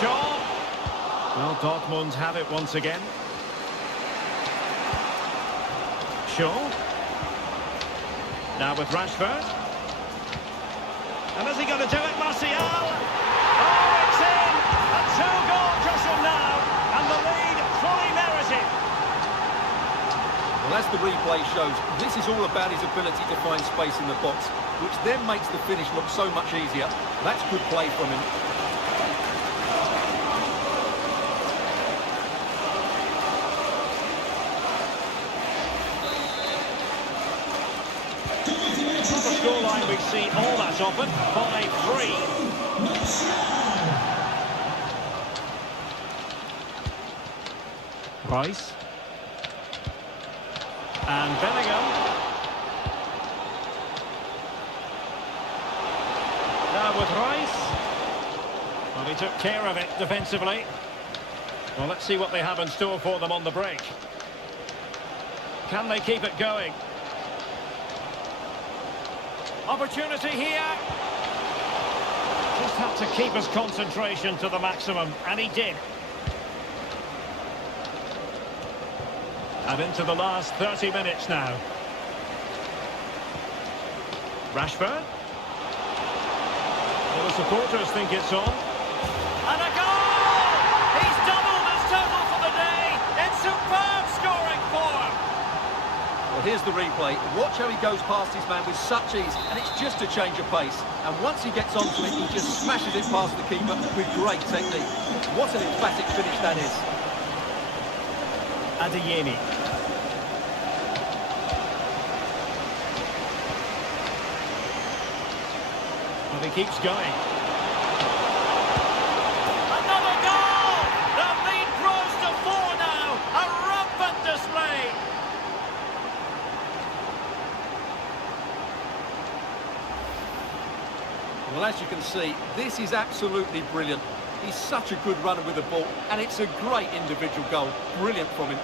Shaw. Well, Dortmund have it once again. Shaw. Now with Rashford. And is he going to do it, Martial? Oh, it's in! A two-goal cushion now, and the lead fully merited. Well, as the replay shows, this is all about his ability to find space in the box, which then makes the finish look so much easier. That's good play from him. On the scoreline, we see all that often. 5-3. Reus. And Bellingham. Now with Reus. Well, he took care of it defensively. Well, let's see what they have in store for them on the break. Can they keep it going? Opportunity here. Just had to keep his concentration to the maximum, and he did. And into the last 30 minutes now. Rashford. Well, the supporters think it's on. And a goal! He's doubled his total for the day in superb scoring form. Well, here's the replay. Watch how he goes past his man with such ease, and it's just a change of pace. And once he gets onto it, he just smashes it past the keeper with great technique. What an emphatic finish that is. Adeyemi. Well, he keeps going. Another goal! The lead grows to 4 now. A rampant display. Well, as you can see, this is absolutely brilliant. He's such a good runner with the ball, and it's a great individual goal. Brilliant from him.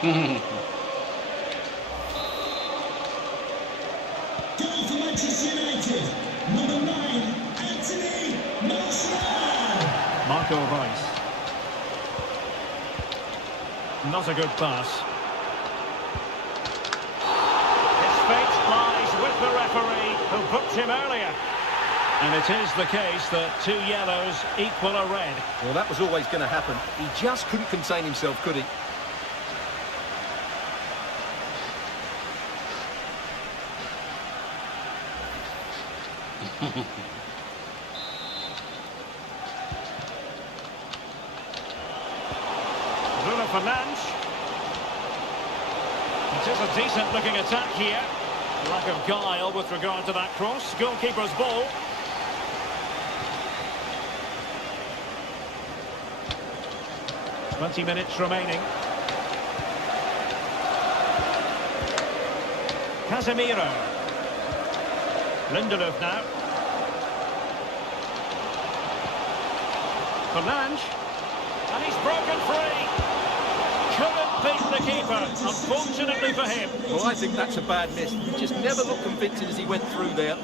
Goal for Manchester United. Number 9, Anthony Martial. Marco Reus. Not a good pass. His fate lies with the referee who booked him earlier. And it is the case that 2 yellows equal a red. Well, that was always going to happen. He just couldn't contain himself, could he? Bruno Fernandes. It is a decent-looking attack here. Lack of guile with regard to that cross. Goalkeeper's ball. "20 minutes remaining. Casemiro. Lindelof now. Fernandes. And he's broken free. Couldn't beat the keeper, unfortunately for him. Well, I think that's a bad miss. He just never looked convincing as he went through there.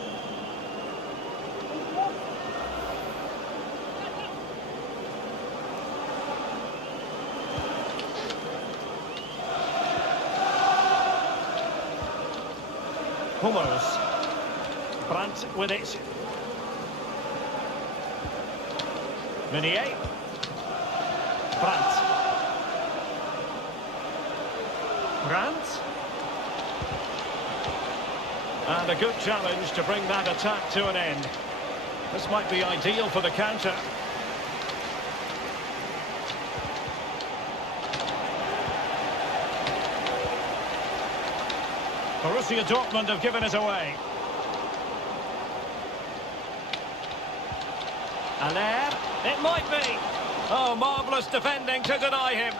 Hummels. Brandt with it. Meunier. Brandt. Brandt. And a good challenge to bring that attack to an end. This might be ideal for the counter. Borussia Dortmund have given it away. Allaire, it might be. Oh, marvellous defending to deny him.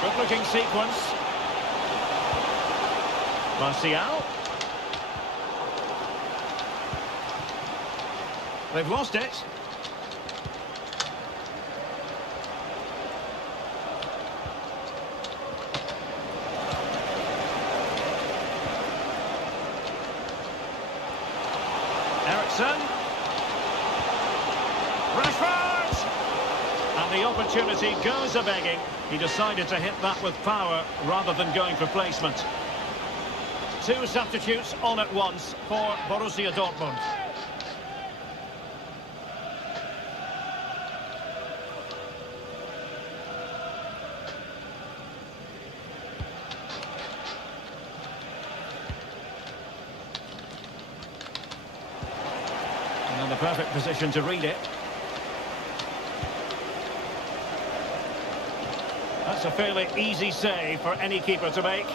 Good-looking sequence. Martial. They've lost it. Eriksen. Rashford! And the opportunity goes a-begging. He decided to hit that with power rather than going for placement. 2 substitutes on at once for Borussia Dortmund. And the perfect position to read it. That's a fairly easy save for any keeper to make.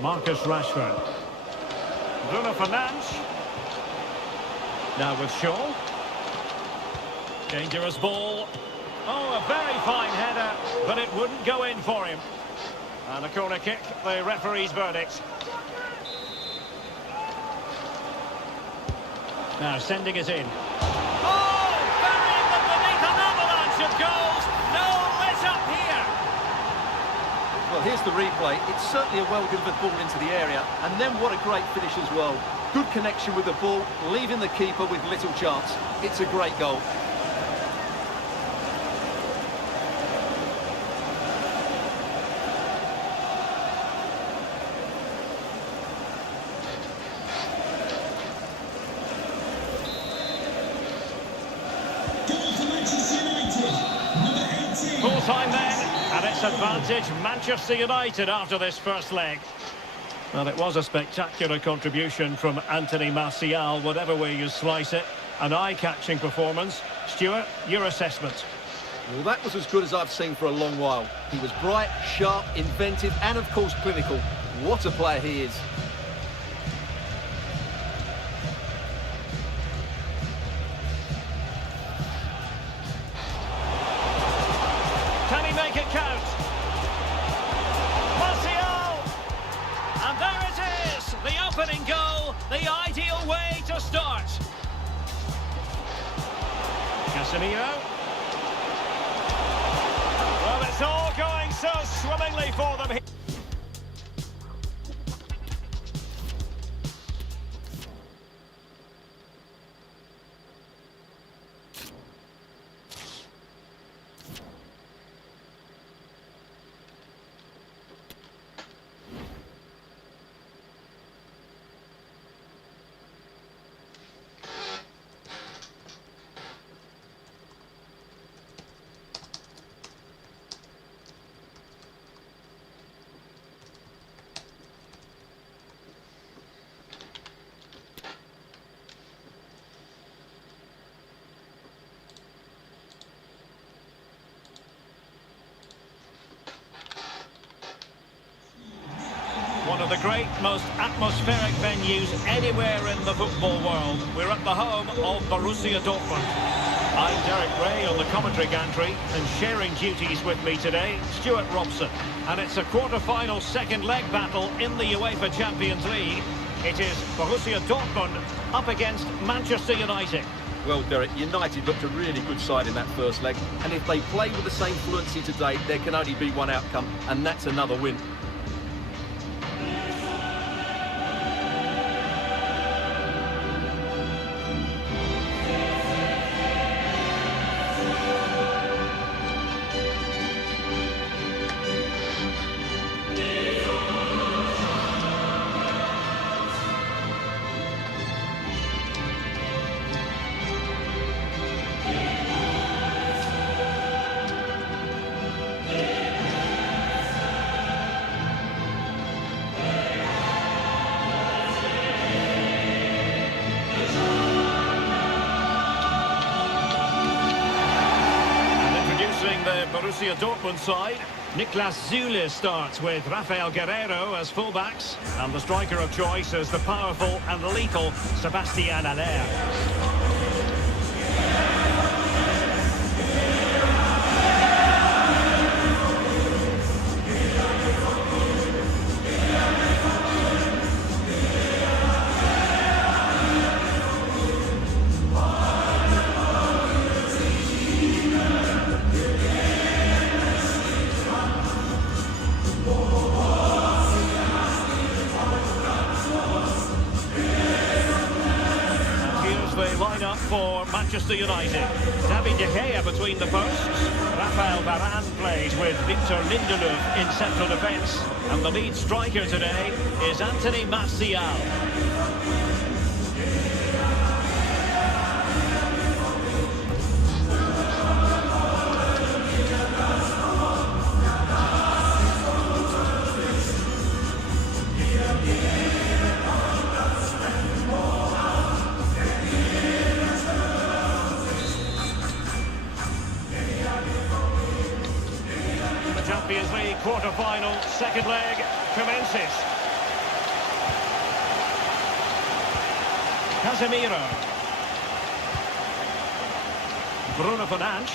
Marcus Rashford. Bruno Fernandes. Now with Shaw. Dangerous ball. Oh, a very fine header, but it wouldn't go in for him. And a corner kick, the referee's verdict. Now sending it in. Oh, burying them beneath an avalanche of goals. No let up here. Well, here's the replay. It's certainly a well-delivered ball into the area. And then what a great finish as well. Good connection with the ball, leaving the keeper with little chance. It's a great goal. Goal for Manchester United, number 18. Full time then, and it's advantage Manchester United after this first leg. Well, it was a spectacular contribution from Anthony Martial, whatever way you slice it. An eye-catching performance. Stuart, your assessment? Well, that was as good as I've seen for a long while. He was bright, sharp, inventive, and of course clinical. What a player he is. Can he make it count? Martial! And there it is! The opening goal, the ideal way to start. Casemiro. Well, it's all going so swimmingly for them here. One of the great, most atmospheric venues anywhere in the football world. We're at the home of Borussia Dortmund. I'm Derek Ray on the commentary gantry, and sharing duties with me today, Stuart Robson. And it's a quarter-final second leg battle in the UEFA Champions League. It is Borussia Dortmund up against Manchester United. Well, Derek, United looked a really good side in that first leg. And if they play with the same fluency today, there can only be one outcome, and that's another win. Borussia Dortmund side. Niklas Süle starts with Rafael Guerreiro as fullbacks, and the striker of choice is the powerful and lethal Sébastien Haller. For Manchester United. David De Gea between the posts. Rafael Varane plays with Victor Lindelöf in central defence. And the lead striker today is Anthony Martial. Champions League quarter-final, second leg commences. Casemiro. Bruno Fernandes.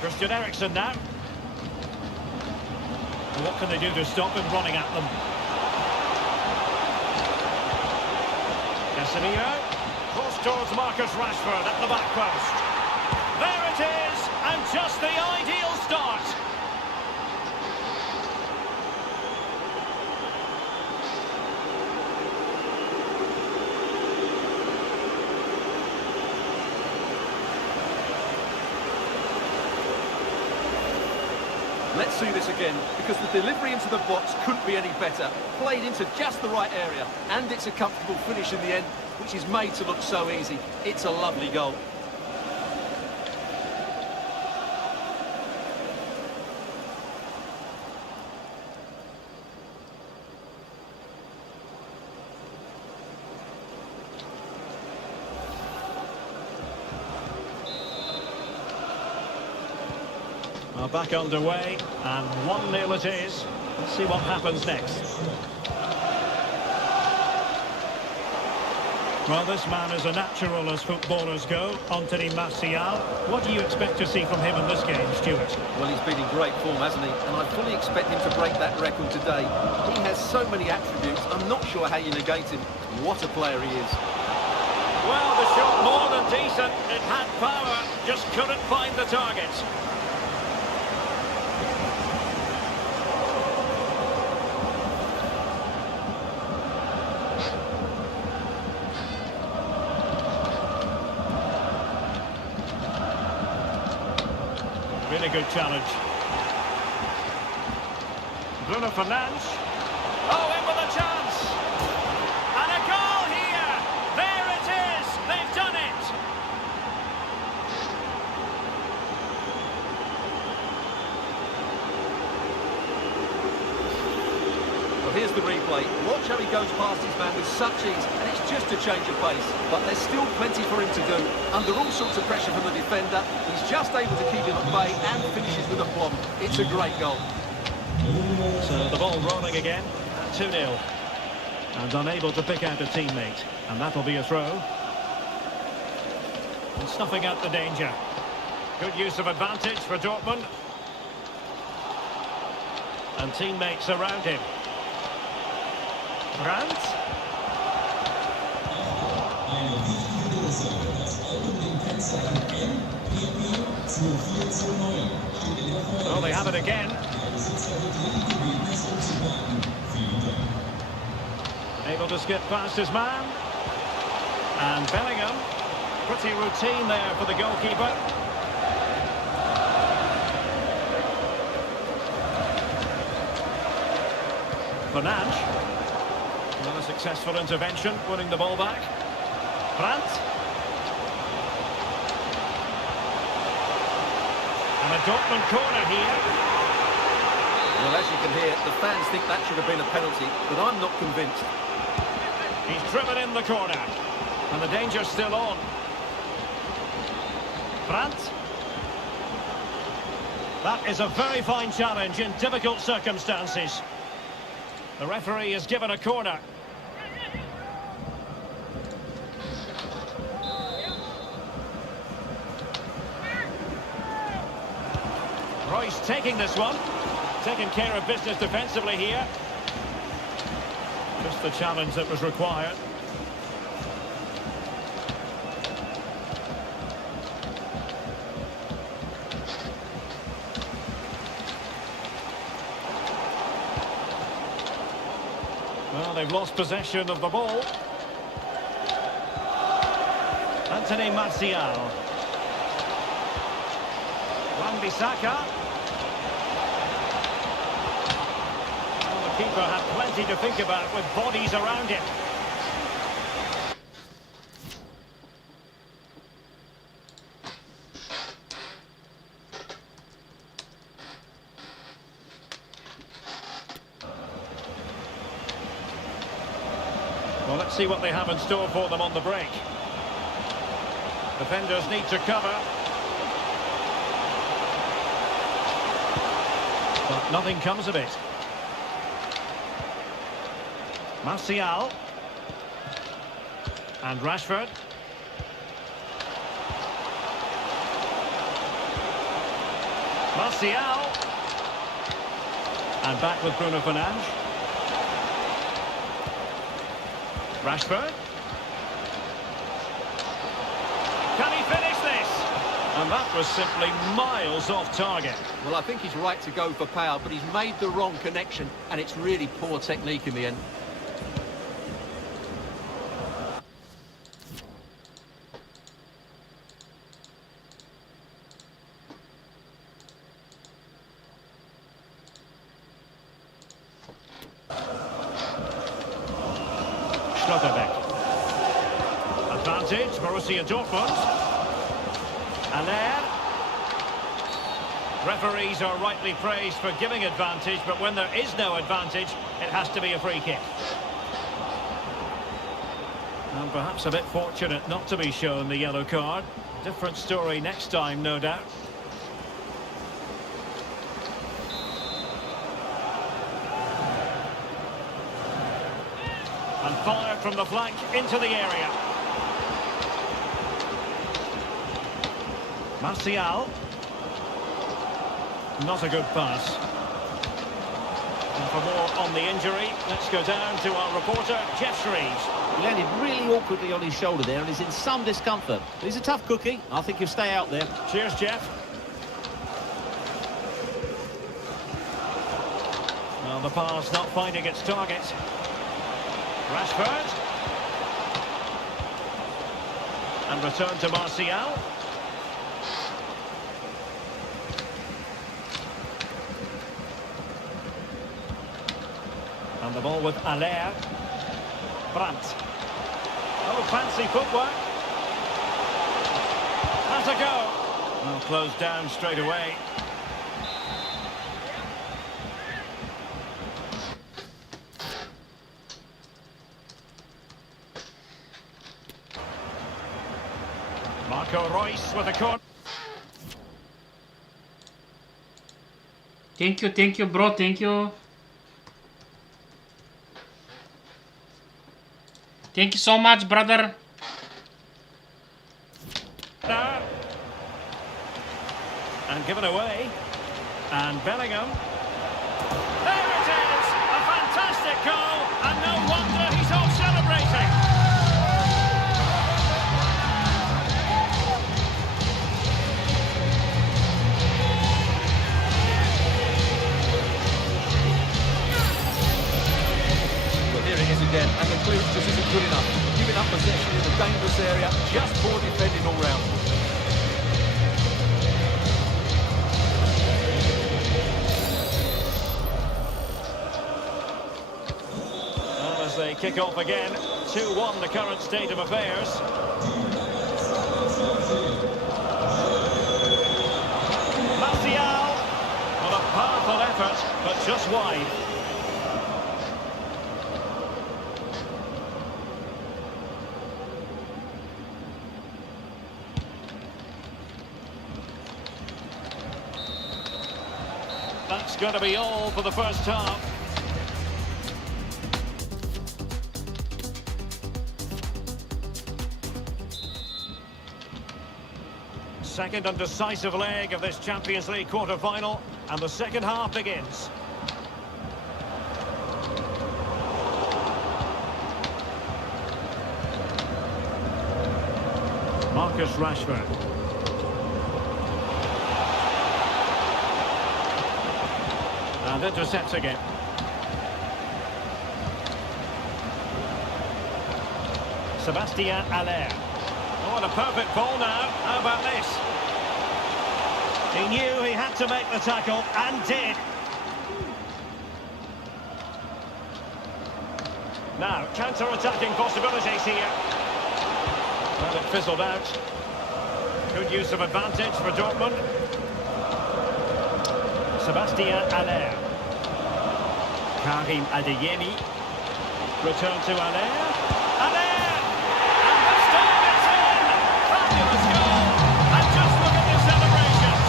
Christian Eriksen now. What can they do to stop him running at them? Casemiro. Cross towards Marcus Rashford at the back post. There it is, and just the ideal start. Let's see this again, because the delivery into the box couldn't be any better. Played into just the right area, and it's a comfortable finish in the end, which is made to look so easy. It's a lovely goal. Well, back underway, and 1-0 it is. Let's see what happens next. Well, this man is a natural as footballers go, Anthony Martial. What do you expect to see from him in this game, Stuart? Well, he's been in great form, hasn't he? And I fully expect him to break that record today. He has so many attributes, I'm not sure how you negate him. What a player he is. Well, the shot more than decent. It had power, just couldn't find the target. Really good challenge. Bruno Fernandes. Oh, in with a chance. And a goal here. There it is. They've done it. Well, here's the replay. Watch how he goes past his man with such ease, and it's just a change of pace. But there's still plenty for him to do. Under all sorts of pressure from the defender, he's just able to keep him at bay and finishes with aplomb. It's a great goal. So the ball rolling again at 2-0. And unable to pick out a teammate. And that'll be a throw. And snuffing out the danger. Good use of advantage for Dortmund. And teammates around him. Brandt. Well, they have it again. Able to skip past his man. And Bellingham. Pretty routine there for the goalkeeper. Fernandes. Another successful intervention, winning the ball back. Brandt. And a Dortmund corner here. Well, as you can hear, the fans think that should have been a penalty, but I'm not convinced. He's driven in the corner. And the danger's still on. Brandt. That is a very fine challenge in difficult circumstances. The referee is given a corner. Royce taking this one. Taking care of business defensively here. Just the challenge that was required. Well, they've lost possession of the ball. Anthony Martial. Wan-Bissaka. Well, the keeper had plenty to think about with bodies around him. Well, let's see what they have in store for them on the break. Defenders need to cover. But nothing comes of it. And Rashford. Martial. And back with Bruno Fernandes. Rashford. Can he finish this? And that was simply miles off target. Well, I think he's right to go for power, but he's made the wrong connection, and it's really poor technique in the end. Schlotterbeck. Advantage, Borussia Dortmund. Aller. Referees are rightly praised for giving advantage, but when there is no advantage, it has to be a free kick. And perhaps a bit fortunate not to be shown the yellow card. Different story next time, no doubt. And fired from the flank into the area. Martial. Not a good pass. And for more on the injury, let's go down to our reporter, Jeff Shreves. He landed really awkwardly on his shoulder there and is in some discomfort. But he's a tough cookie. I think he'll stay out there. Cheers, Jeff. Well, the pass not finding its target. Rashford. And return to Martial. And the ball with Aller. Brandt. Oh, fancy footwork. Has a go. Well, closed down straight away. Marco Reus with a corner. Thank you, bro. Thank you. Thank you so much, brother. Now. And given away. And Bellingham. There it is! A fantastic goal, and no wonder he's all celebrating. Well, here it is again, and the clearance just isn't good enough. Giving up possession in a dangerous area, just poor defending all round. Well, as they kick off again, 2-1 the current state of affairs. Martial, well, a powerful effort, but just wide. That's going to be all for the first half. Second and decisive leg of this Champions League quarter-final, and the second half begins. Marcus Rashford. And intercepts again. Sébastien Aller. Oh, what a perfect ball now. How about this? He knew he had to make the tackle, and did. Now, counter-attacking possibilities here. Well, it fizzled out. Good use of advantage for Dortmund. Sébastien Aller. Karim Adeyemi. Return to Aller. Aller! And this time it's in! Fabulous goal! And just look at the celebrations!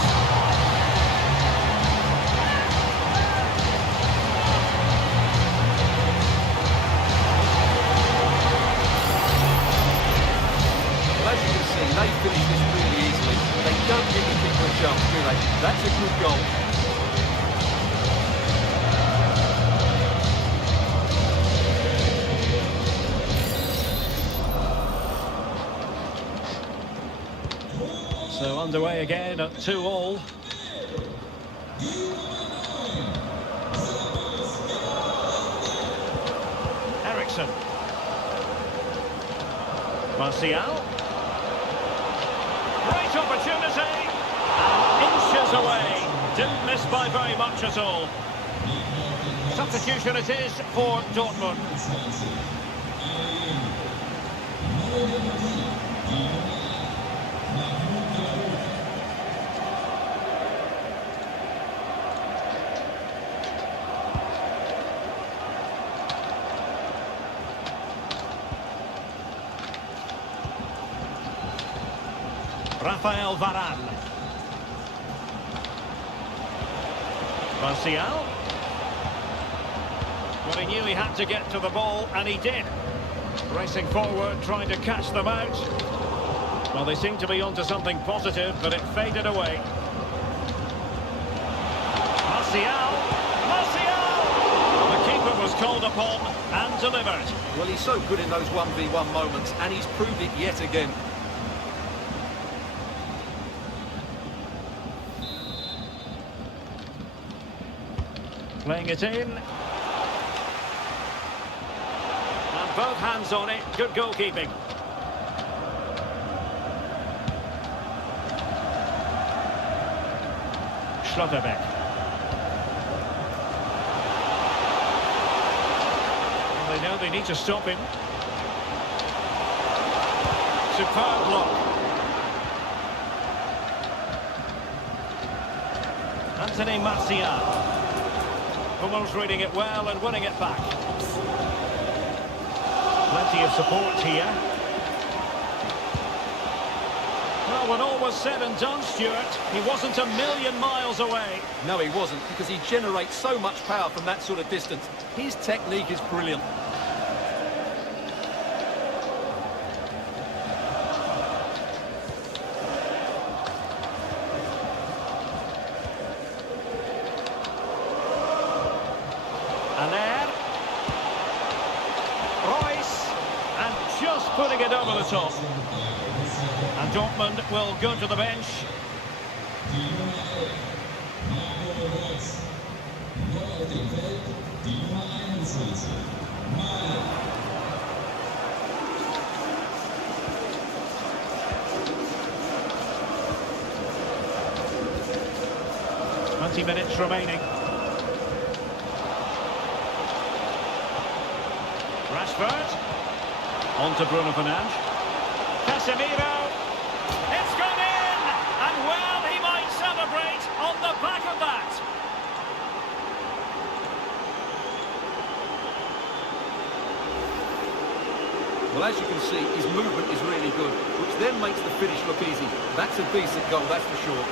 So underway again at 2-2. Eriksson. Martial. Great opportunity. And inches away. Didn't miss by very much at all. Substitution it is for Dortmund. Rafael Varane. Martial. Well, he knew he had to get to the ball, and he did. Racing forward, trying to catch them out. Well, they seem to be onto something positive, but it faded away. Martial! Martial! The keeper was called upon and delivered. Well, he's so good in those 1v1 moments, and he's proved it yet again. Playing it in. And both hands on it. Good goalkeeping. Schlotterbeck. Well, they know they need to stop him. Superb block. Anthony Martial. Hummels reading it well and winning it back. Plenty of support here. Well, when all was said and done, Stuart, he wasn't a million miles away. No, he wasn't, because he generates so much power from that sort of distance. His technique is brilliant. And there, Royce, and just putting it over the top. And Dortmund will go to the bench. Twenty minutes remaining. Rashford. On to Bruno Fernandes. Casemiro. It's gone in! And well, he might celebrate on the back of that. Well, as you can see, his movement is really good, which then makes the finish look easy. That's a decent goal, that's for sure.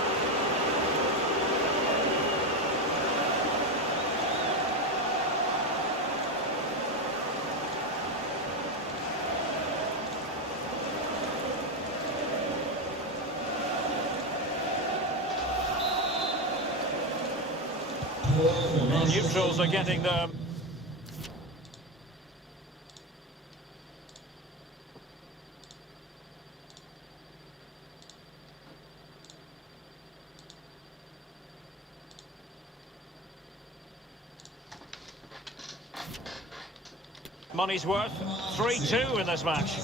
Neutrals are getting them. Money's worth. 3-2 in this match.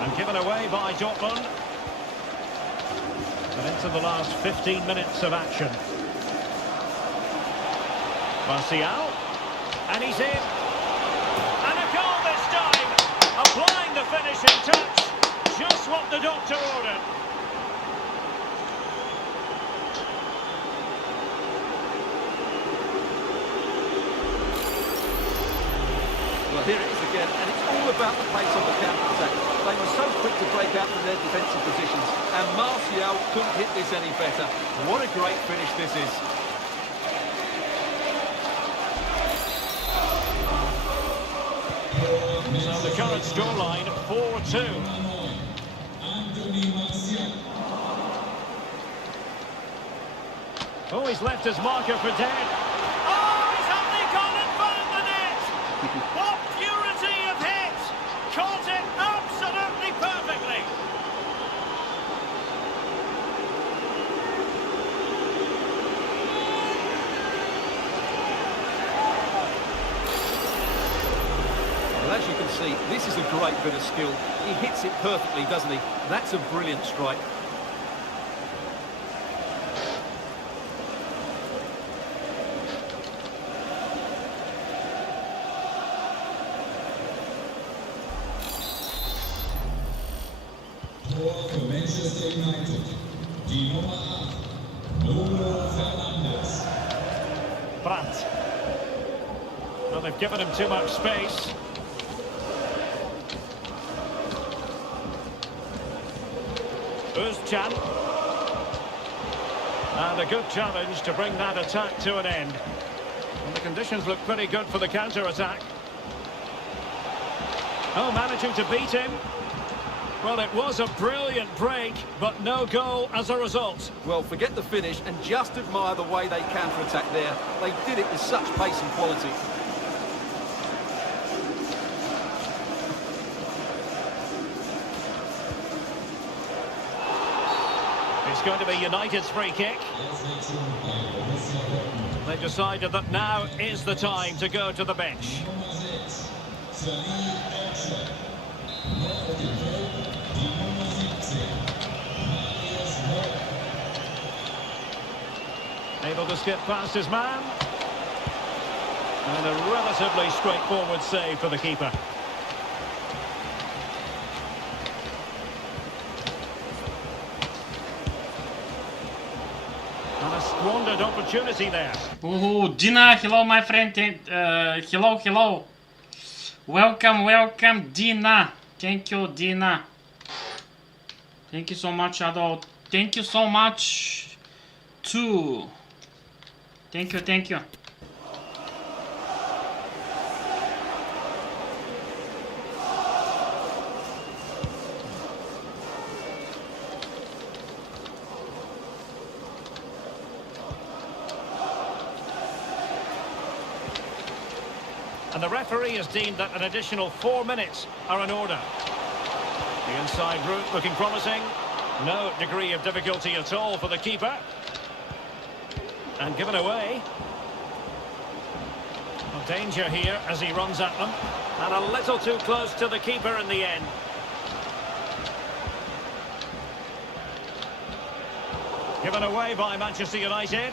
And given away by Dortmund. And into the last 15 minutes of action. Martial. And he's in. And a goal this time. Applying the finishing touch. Just what the doctor ordered. Well, here it is again, and it's all about the pace on the counter-attack. They were so quick to break out from their defensive positions, and Martial couldn't hit this any better. What a great finish this is. So the current scoreline, 4-2. Oh, he's left his marker for dead. Oh, he's only gone and found the net! What purity of hit! Caught it out see, this is a great bit of skill. He hits it perfectly, doesn't he? That's a brilliant strike. Tor für Manchester United. Die Nummer 8, Bruno Fernandes. Brandt. Well, they've given him too much space. Özcan. And a good challenge to bring that attack to an end. And the conditions look pretty good for the counter-attack. Oh, managing to beat him. Well, it was a brilliant break, but no goal as a result. Well, forget the finish and just admire the way they counter-attack there. They did it with such pace and quality. It's going to be United's free kick. They've decided that now is the time to go to the bench. Able to skip past his man. And a relatively straightforward save for the keeper. And a squandered opportunity there. Ooh, Dina, hello my friend. Hello. Welcome, Dina. Thank you, Dina. Thank you so much, Ado. Thank you so much, too. Thank you. And the referee has deemed that an additional 4 minutes are in order. The inside route looking promising. No degree of difficulty at all for the keeper. And given away. Well, danger here as he runs at them. And a little too close to the keeper in the end. Given away by Manchester United.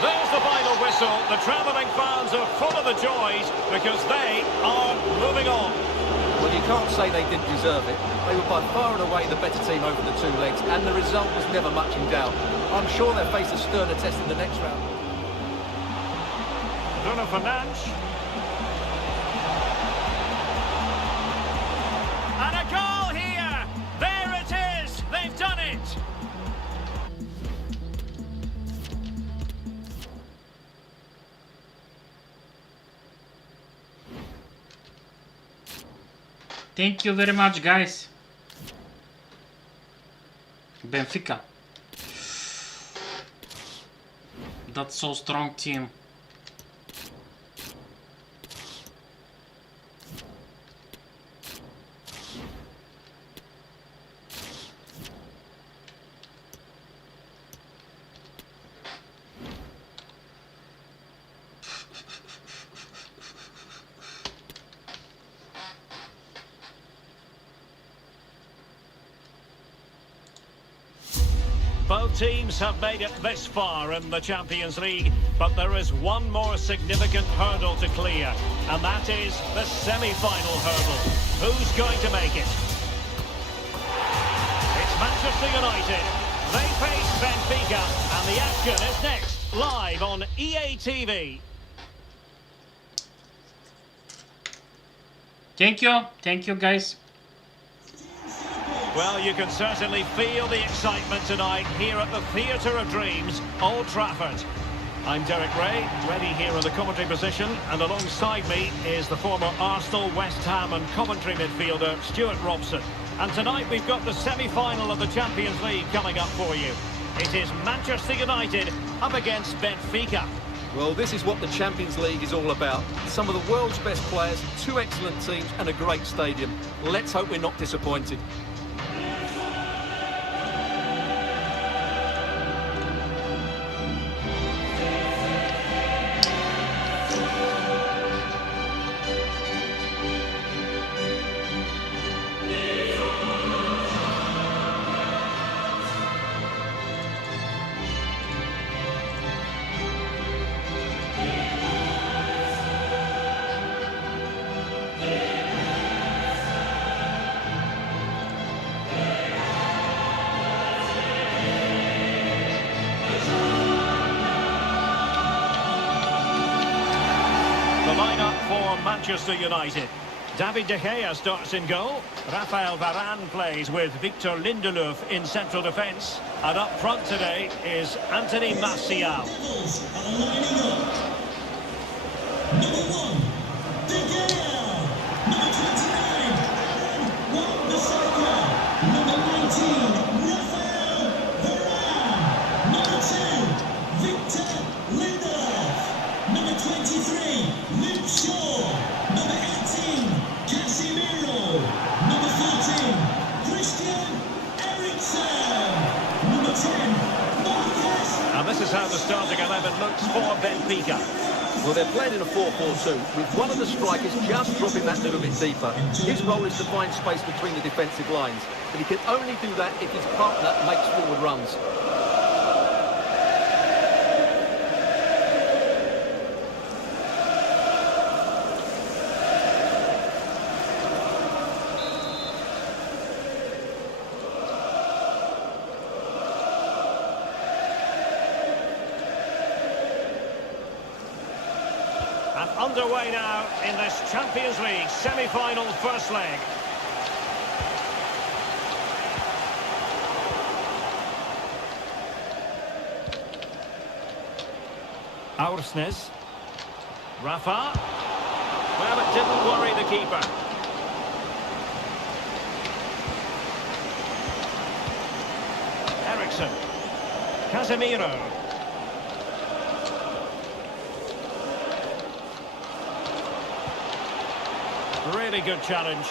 There's the final whistle. The travelling fans are full of the joys because they are moving on. Well, you can't say they didn't deserve it. They were by far and away the better team over the two legs, and the result was never much in doubt. I'm sure they'll face a sterner test in the next round. Bruno Fernandes. And a goal here! There it is! They've done it! Thank you very much, guys. Benfica. That's so strong team. Both teams have made it this far in the Champions League, but there is one more significant hurdle to clear, and that is the semi-final hurdle. Who's going to make it? It's Manchester United. They face Benfica, and the action is next, live on EA TV. Thank you, guys. Well, you can certainly feel the excitement tonight here at the Theatre of Dreams, Old Trafford. I'm Derek Ray, ready here in the commentary position, and alongside me is the former Arsenal, West Ham and Coventry midfielder, Stuart Robson. And tonight we've got the semi-final of the Champions League coming up for you. It is Manchester United up against Benfica. Well, this is what the Champions League is all about. Some of the world's best players, two excellent teams and a great stadium. Let's hope we're not disappointed. from Manchester United. David De Gea starts in goal. Rafael Varane plays with Victor Lindelof in central defence. And up front today is Anthony Martial. Devils are lining up. Number 1, De Gea. Number 29, Aaron Wan-Bissaka. Number 19, Rafael Varane. Number 2, Victor Lindelof. Number 23, Luke Shaw. Number 18, Casemiro. Number 14, Christian Eriksen. Number 10, Marcus. And this is how the starting 11 looks for Benfica. Well, they're playing in a 4-4-2 with one of the strikers just dropping that little bit deeper. His role is to find space between the defensive lines, but he can only do that if his partner makes forward runs. And underway now in this Champions League semi-final first leg. Aursnes. Rafa. Well, it didn't worry the keeper. Eriksen. Casemiro. Really good challenge.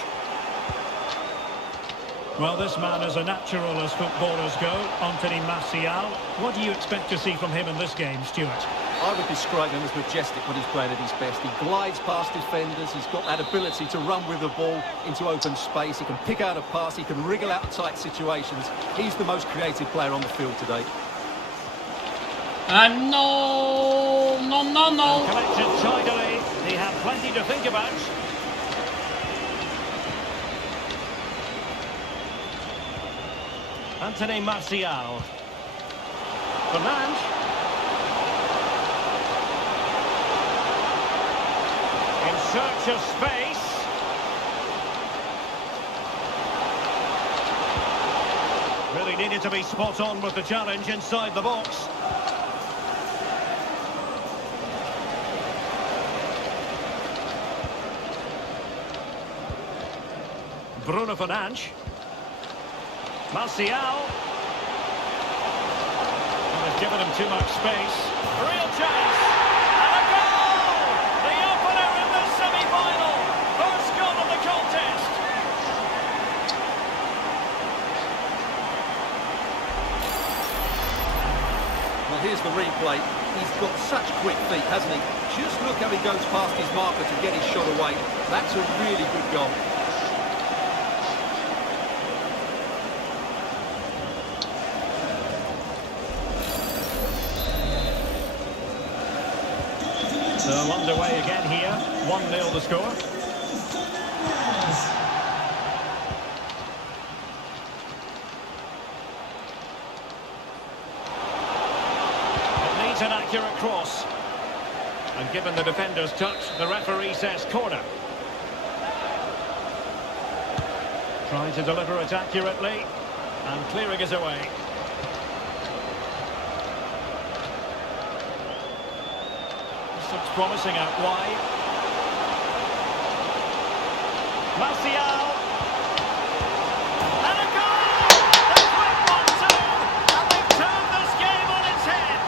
Well, this man is a natural as footballers go, Anthony Martial. What do you expect to see from him in this game, Stuart? I would describe him as majestic when he's playing at his best. He glides past defenders, he's got that ability to run with the ball into open space, he can pick out a pass, he can wriggle out of tight situations. He's the most creative player on the field today. No! Collected tidily. He had plenty to think about. Anthony Martial. Fernandes. In search of space. Really needed to be spot on with the challenge inside the box. Bruno Fernandes. Martial. And has given him too much space. Real chance. And a goal! The opener in the semi-final. First goal of the contest. Well, here's the replay. He's got such quick feet, hasn't he? Just look how he goes past his marker to get his shot away. That's a really good goal. So underway again here, 1-0 the score. It needs an accurate cross. And given the defender's touch, the referee says corner. Trying to deliver it accurately, and clearing it away. Looks promising out wide. Martial. And a goal! A quick 1-2! And they've turned this game on its head.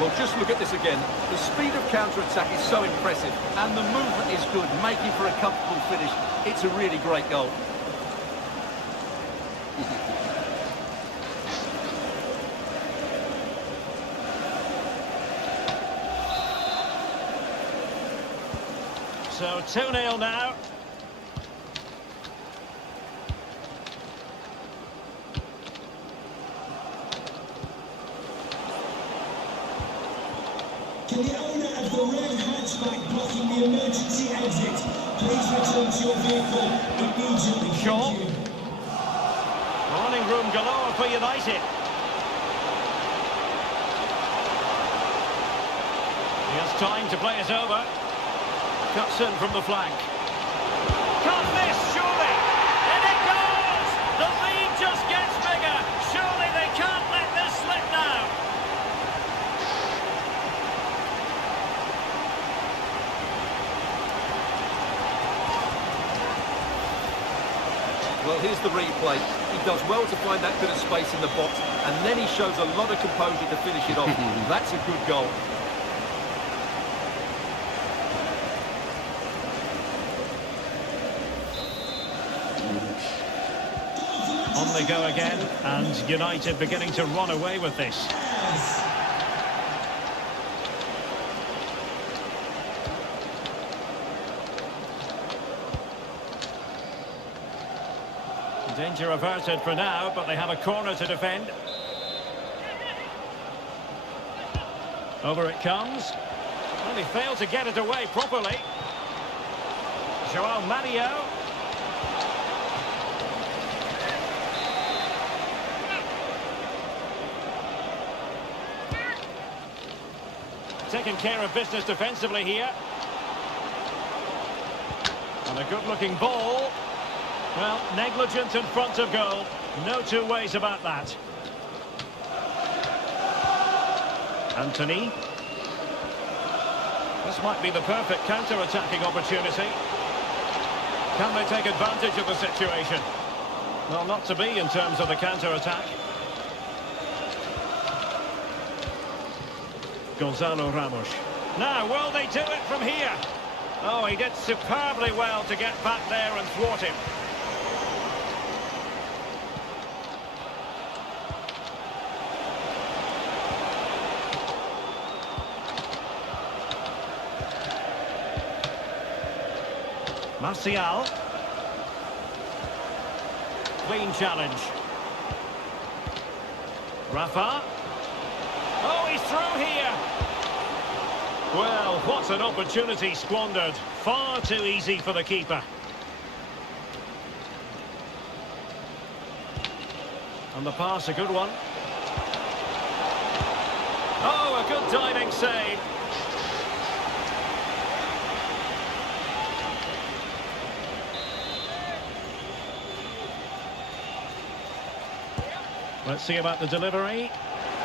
Well, just look at this again. The speed of counter-attack is so impressive, and the movement is good, making for a comfortable finish. It's a really great goal. So 2-0 now. Can the owner of the red hatchback blocking the emergency exit please return to your vehicle immediately? Shaw. Thank you. Running room galore for United. He has time to play it over. Cuts in from the flank. Can't miss, surely. And it goes! The lead just gets bigger. Surely they can't let this slip now. Well, here's the replay. He does well to find that bit of space in the box, and then he shows a lot of composure to finish it off. That's a good goal. On they go again, and United beginning to run away with this. Danger averted for now, but they have a corner to defend. Over it comes. Well, he failed to get it away properly. Joao Mario. Taking care of business defensively here. And a good-looking ball. Well, negligent in front of goal. No two ways about that. Anthony. This might be the perfect counter-attacking opportunity. Can they take advantage of the situation? Well, not to be in terms of the counter-attack. Gonzalo Ramos. Now, will they do it from here? Oh, he did superbly well to get back there and thwart him. Martial. Clean challenge. Rafa. Oh, he's through here. Well, what an opportunity squandered. Far too easy for the keeper. And the pass, a good one. Oh, a good diving save. Let's see about the delivery.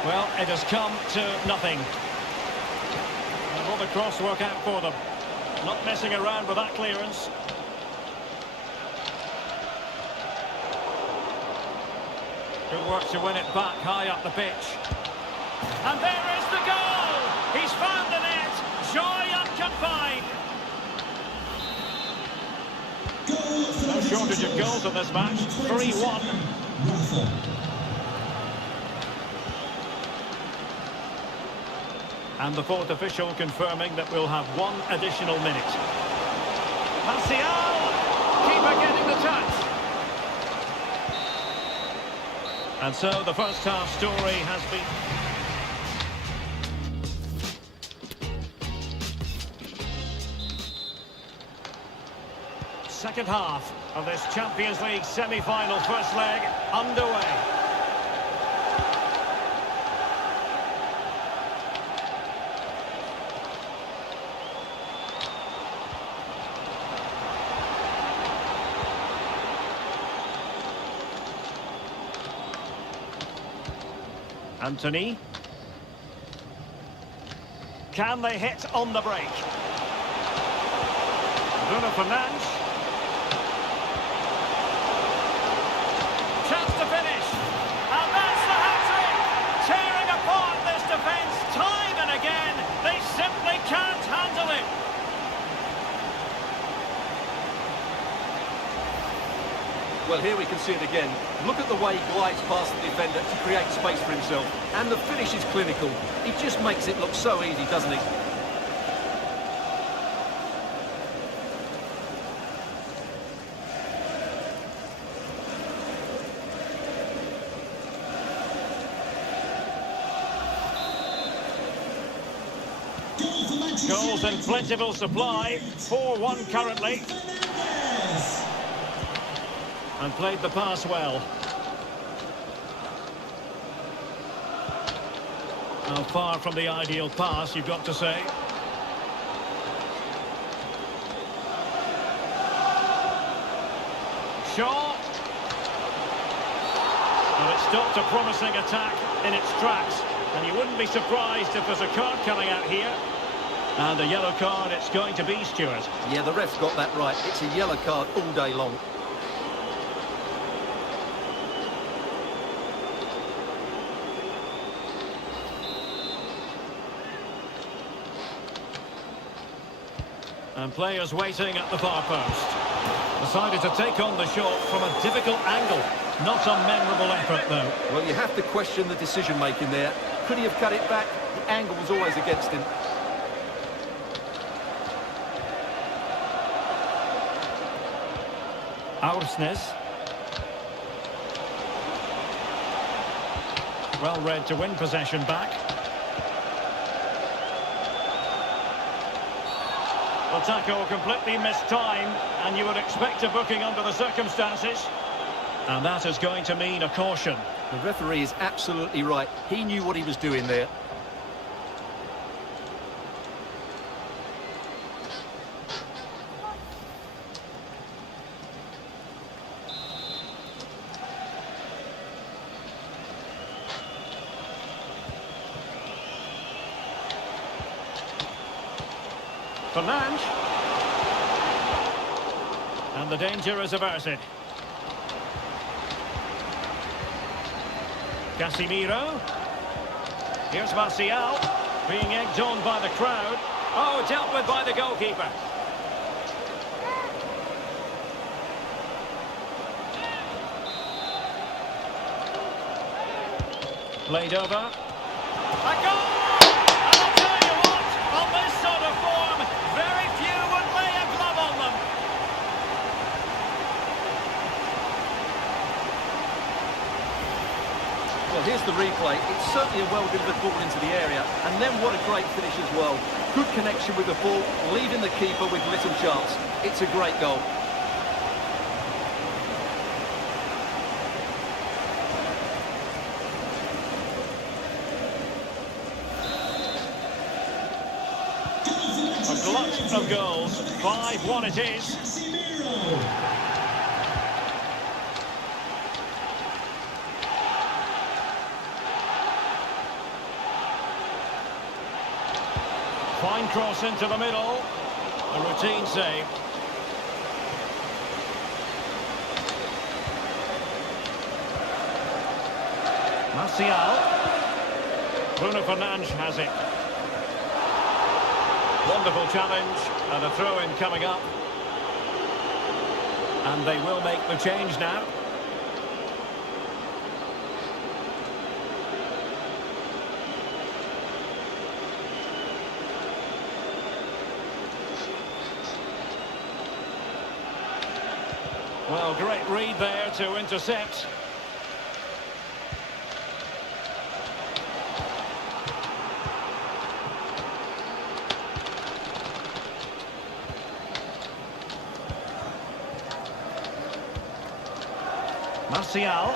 Well, it has come to nothing. And will the cross work out for them? Not messing around with that clearance. Good work to win it back high up the pitch. And there is the goal! He's found the net! Joy unconfined! No shortage of goals in this match. 3-1. And the fourth official confirming that we'll have one additional minute. Martial! Keeper getting the touch. And so the first half story has been... Second half of this Champions League semi-final first leg underway. Anthony. Can they hit on the break? Bruno Fernandes. Chance to finish. And that's the hat-trick. Tearing apart this defence time and again. They simply can't handle it. Well, here we can see it again. Look at the way he glides past the defender to create space for himself. And the finish is clinical. He just makes it look so easy, doesn't he? Goals in plentiful supply. 4-1 currently. And played the pass well. Far from the ideal pass, you've got to say. Shaw. Well, it stopped a promising attack in its tracks, and you wouldn't be surprised if there's a card coming out here. And a yellow card it's going to be, Stuart. Yeah, the ref's got that right. It's a yellow card all day long. And players waiting at the far post. Decided to take on the shot from a difficult angle. Not a memorable effort, though. Well, you have to question the decision-making there. Could he have cut it back? The angle was always against him. Aursnes. Well read to win possession back. The tackle completely missed time, and you would expect a booking under the circumstances. And that is going to mean a caution. The referee is absolutely right. He knew what he was doing there. Fernandes. And the danger is averted. Casemiro. Here's Martial, being egged on by the crowd. Oh, dealt with by the goalkeeper. Played over. A goal! And I'll tell you what, on this sort of form, very few would lay a glove on them. Well, here's the replay. It's certainly a well-delivered ball into the area. And then what a great finish as well. Good connection with the ball, leaving the keeper with little chance. It's a great goal. A glut of goals. 5-1 it is. Casemiro. Fine cross into the middle. A routine save. Martial. Bruno Fernandes has it. Wonderful challenge, and a throw-in coming up. And they will make the change now. Well, great read there to intercept. Martial.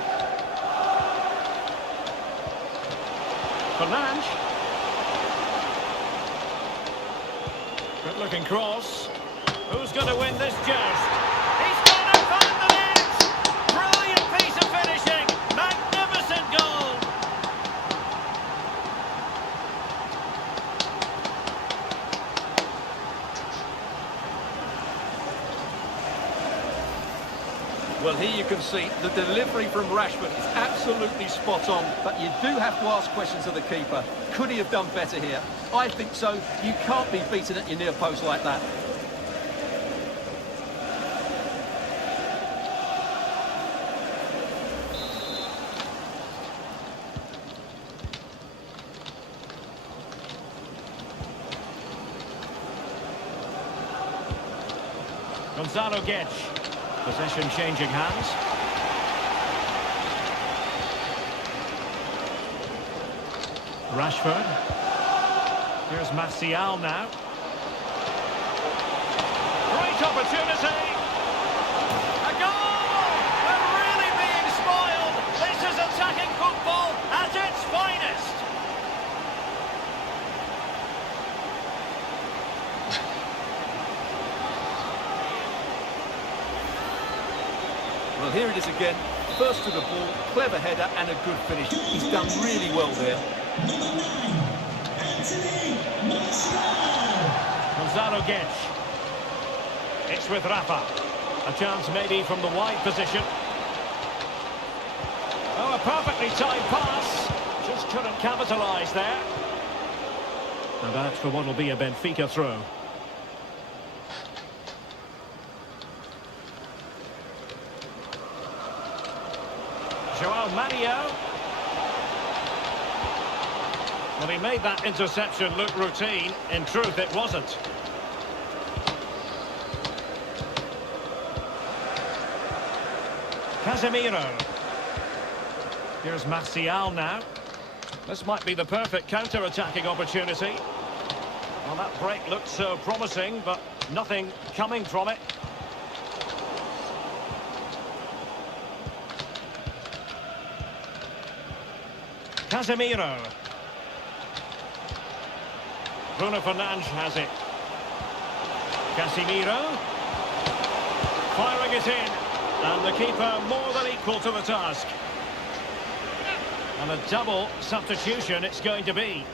Fernandes. Good looking cross. Who's going to win this joust? He's going to find the net! Brilliant piece of finishing! Magnificent goal! Well, here you can see the delivery from Rashford is absolutely spot on, but you do have to ask questions of the keeper. Could he have done better here? I think so. You can't be beaten at your near post like that. Gonzalo Guedes. Possession changing hands. Rashford. Here's Martial now. Great opportunity. A goal! We're really being spoiled. This is attacking football at its finest. Well, here it is again. First to the ball, clever header and a good finish. He's done really well there. Number 9, Anthony Martial. Gonzalo Guedes. It's with Rafa. A chance maybe from the wide position. Oh, a perfectly timed pass. Just couldn't capitalise there. And out for what will be a Benfica throw. Joao Mario. Well, he made that interception look routine. In truth, it wasn't. Casemiro. Here's Martial now. This might be the perfect counter-attacking opportunity. Well, that break looked so promising, but nothing coming from it. Casemiro. Bruno Fernandes has it. Casemiro. Firing it in. And the keeper more than equal to the task. And a double substitution it's going to be.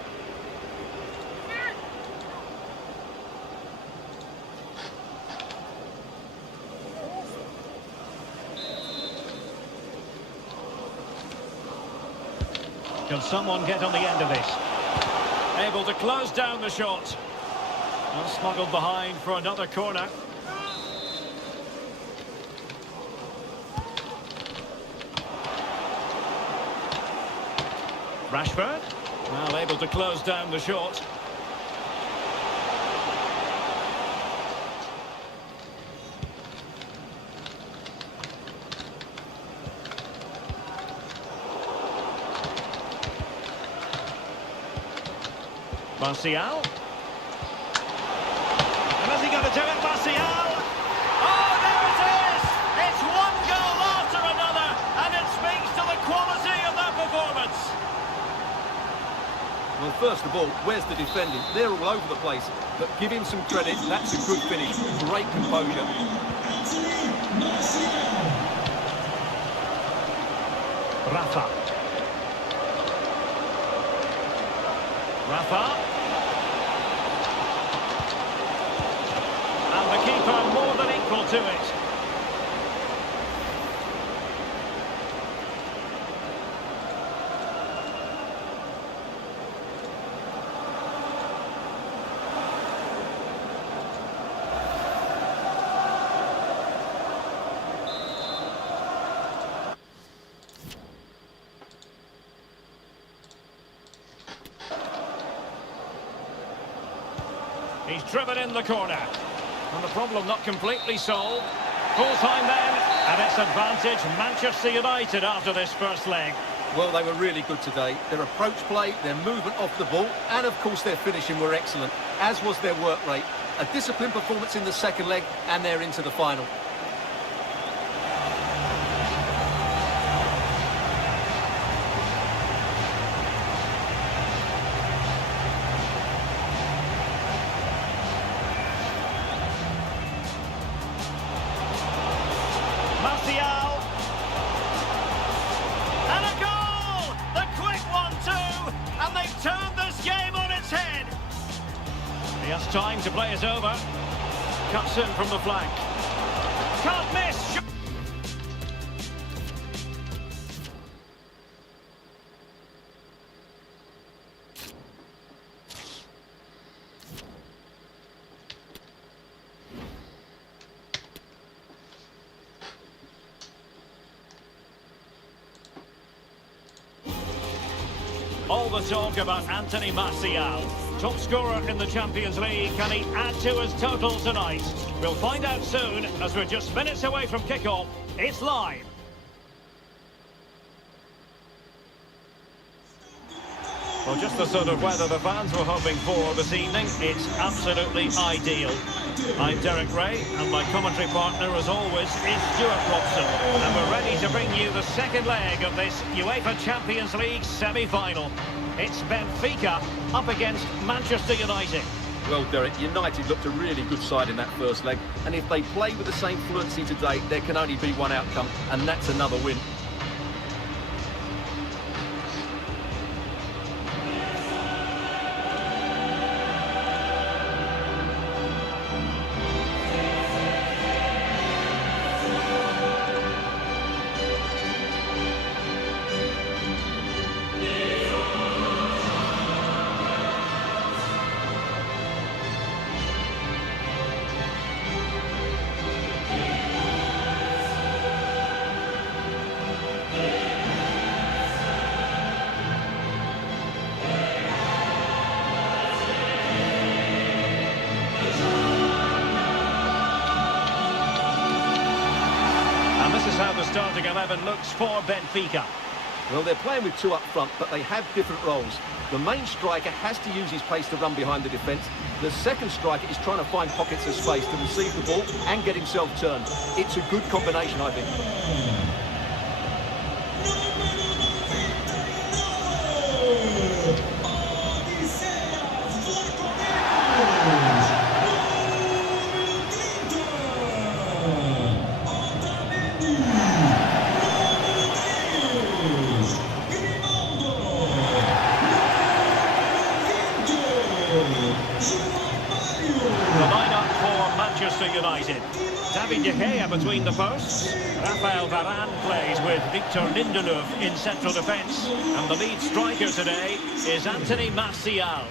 Can someone get on the end of this? Able to close down the shot. And smuggled behind for another corner. Rashford, well able to close down the shot. Martial. And is he going to do it, Martial? Oh, there it is! It's one goal after another, and it speaks to the quality of that performance. Well, first of all, where's the defending? They're all over the place. But give him some credit. That's a good finish. Great composure. Anthony Martial. Rafa. Rafa. And the keeper more than equal to it. He's driven in the corner. And the problem not completely solved. Full time then, and it's advantage Manchester United after this first leg. Well, they were really good today. Their approach play, their movement off the ball, and of course their finishing were excellent, as was their work rate. A disciplined performance in the second leg, and they're into the final. Martial. And a goal! The quick 1-2, and they've turned this game on its head. He has time to play it over. Cuts in from the flank. Can't miss. All the talk about Anthony Martial. Top scorer in the Champions League. Can he add to his total tonight? We'll find out soon as we're just minutes away from kickoff. It's live. Well, just the sort of weather the fans were hoping for this evening. It's absolutely ideal. I'm Derek Ray, and my commentary partner, as always, is Stuart Robson. And we're ready to bring you the second leg of this UEFA Champions League semi-final. It's Benfica up against Manchester United. Well, Derek, United looked a really good side in that first leg, and if they play with the same fluency today, there can only be one outcome, and that's another win. This is how the starting 11 looks for Benfica. Well, they're playing with two up front, but they have different roles. The main striker has to use his pace to run behind the defence. The second striker is trying to find pockets of space to receive the ball and get himself turned. It's a good combination, I think. The lineup for Manchester United. David De Gea between the posts. Rafael Varane plays with Victor Lindelof in central defence. And the lead striker today is Anthony Martial.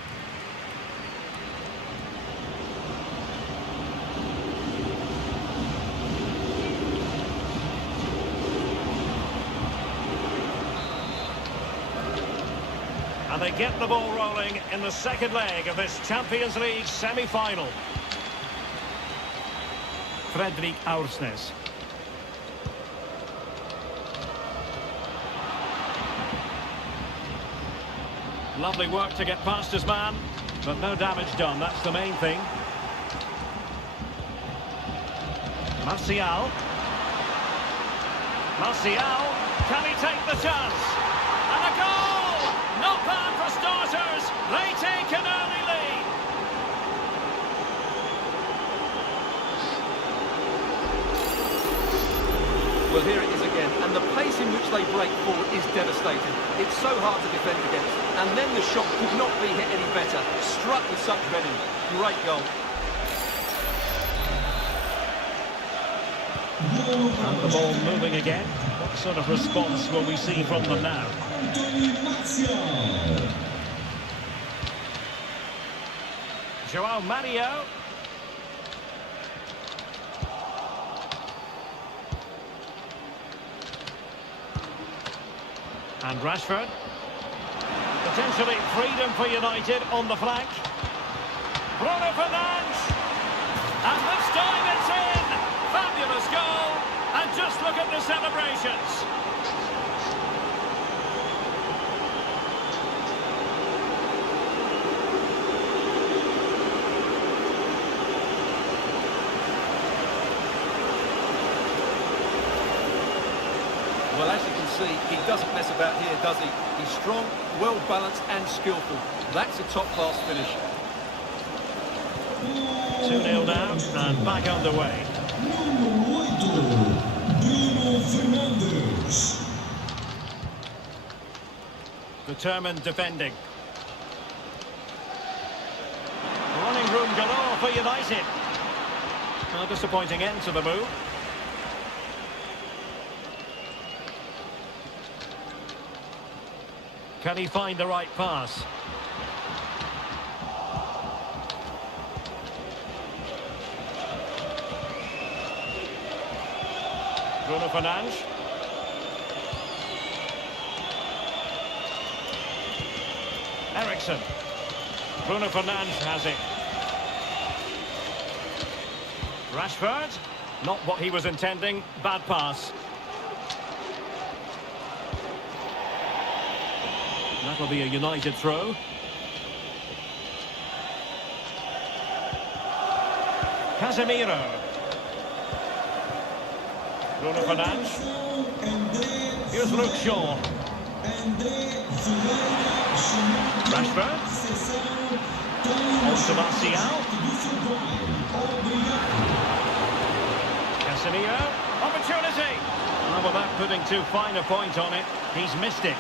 And they get the ball rolling in the second leg of this Champions League semi-final. Frederik Aursnes. Lovely work to get past his man, but no damage done, that's the main thing. Martial. Martial, can he take the chance? And a goal! Not bad for starters. They take an early lead. Well, here it is again, and the pace in which they break forward is devastating. It's so hard to defend against, and then the shot could not be hit any better. Struck with such venom. Great goal. And the ball moving again. What sort of response will we see from them now? João Mario. And Rashford. Potentially freedom for United on the flank. Bruno Fernandes. And this time it's in. Fabulous goal. And just look at the celebrations. Well, as you can see, he doesn't mess about here, does he? He's strong, well-balanced and skillful. That's a top-class finish. 2-0 now, and back underway. Bruno Fernandes. Determined defending. Running room galore for United. A disappointing end to the move. Can he find the right pass? Bruno Fernandes. Eriksen. Bruno Fernandes has it. Rashford. Not what he was intending. Bad pass. That'll be a United throw. Casemiro. Bruno Fernandes. Here's Luke Shaw. Rashford. On to Martial. Casemiro. Opportunity. And without putting too fine a point on it, he's missed it.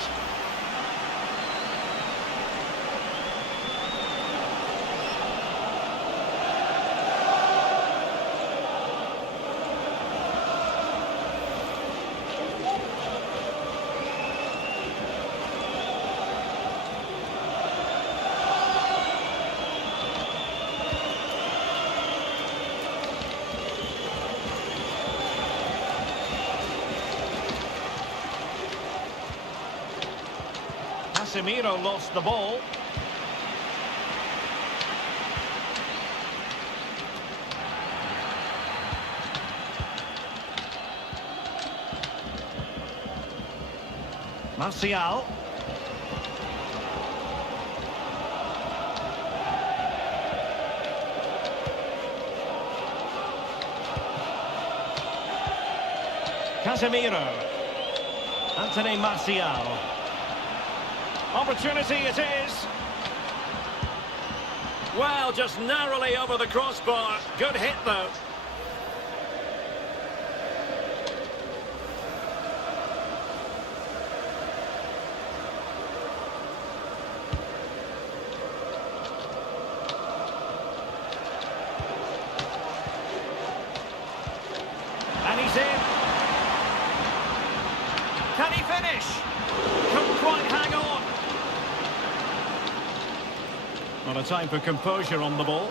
Casemiro lost the ball. Martial. Casemiro. Anthony Martial. Opportunity it is. Well, just narrowly over the crossbar. Good hit, though. And he's in. Can he finish? Couldn't quite hang on. Not a time for composure on the ball.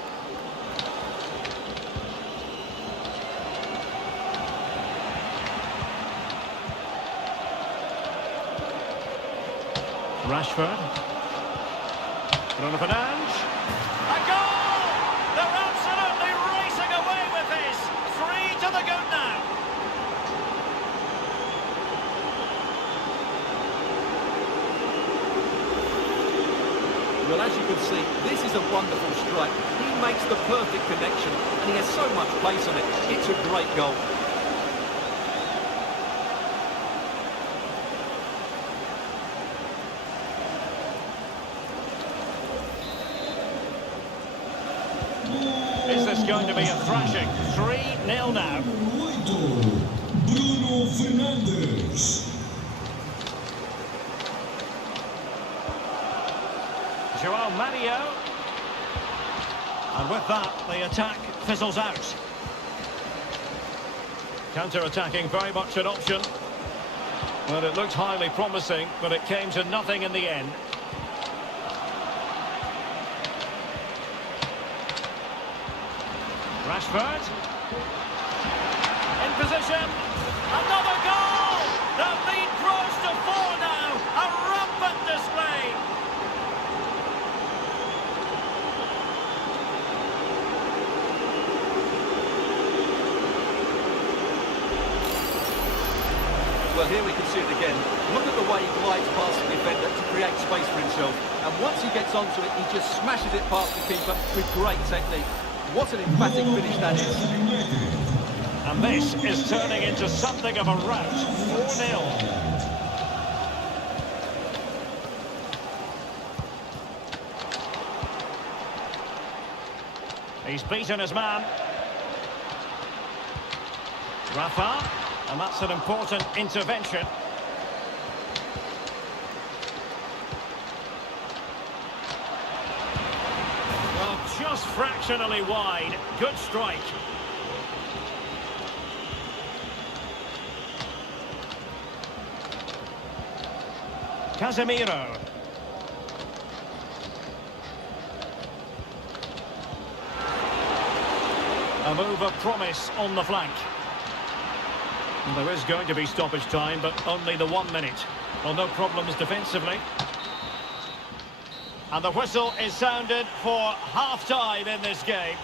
Rashford. Bruno Fernandes. A goal! They're absolutely racing away with this. 3 to the good now. Well, as you can see, this is a wonderful strike. He makes the perfect connection, and he has so much pace on it. It's a great goal. Is this going to be a thrashing? 3-0 now. Bruno Fernandes. João Mario. And with that, the attack fizzles out. Counter-attacking very much an option. Well, it looked highly promising, but it came to nothing in the end. Rashford. In position. Another goal! The lead grows to 4 now. A rampant display. Well, here we can see it again. Look at the way he glides past the defender to create space for himself. And once he gets onto it, he just smashes it past the keeper with great technique. What an emphatic finish that is. And this is turning into something of a rout. 4-0. He's beaten his man. Rafa. And that's an important intervention. Well, just fractionally wide. Good strike. Casemiro. A move of promise on the flank. Well, there is going to be stoppage time, but only the 1 minute. Well, no problems defensively. And the whistle is sounded for half-time in this game.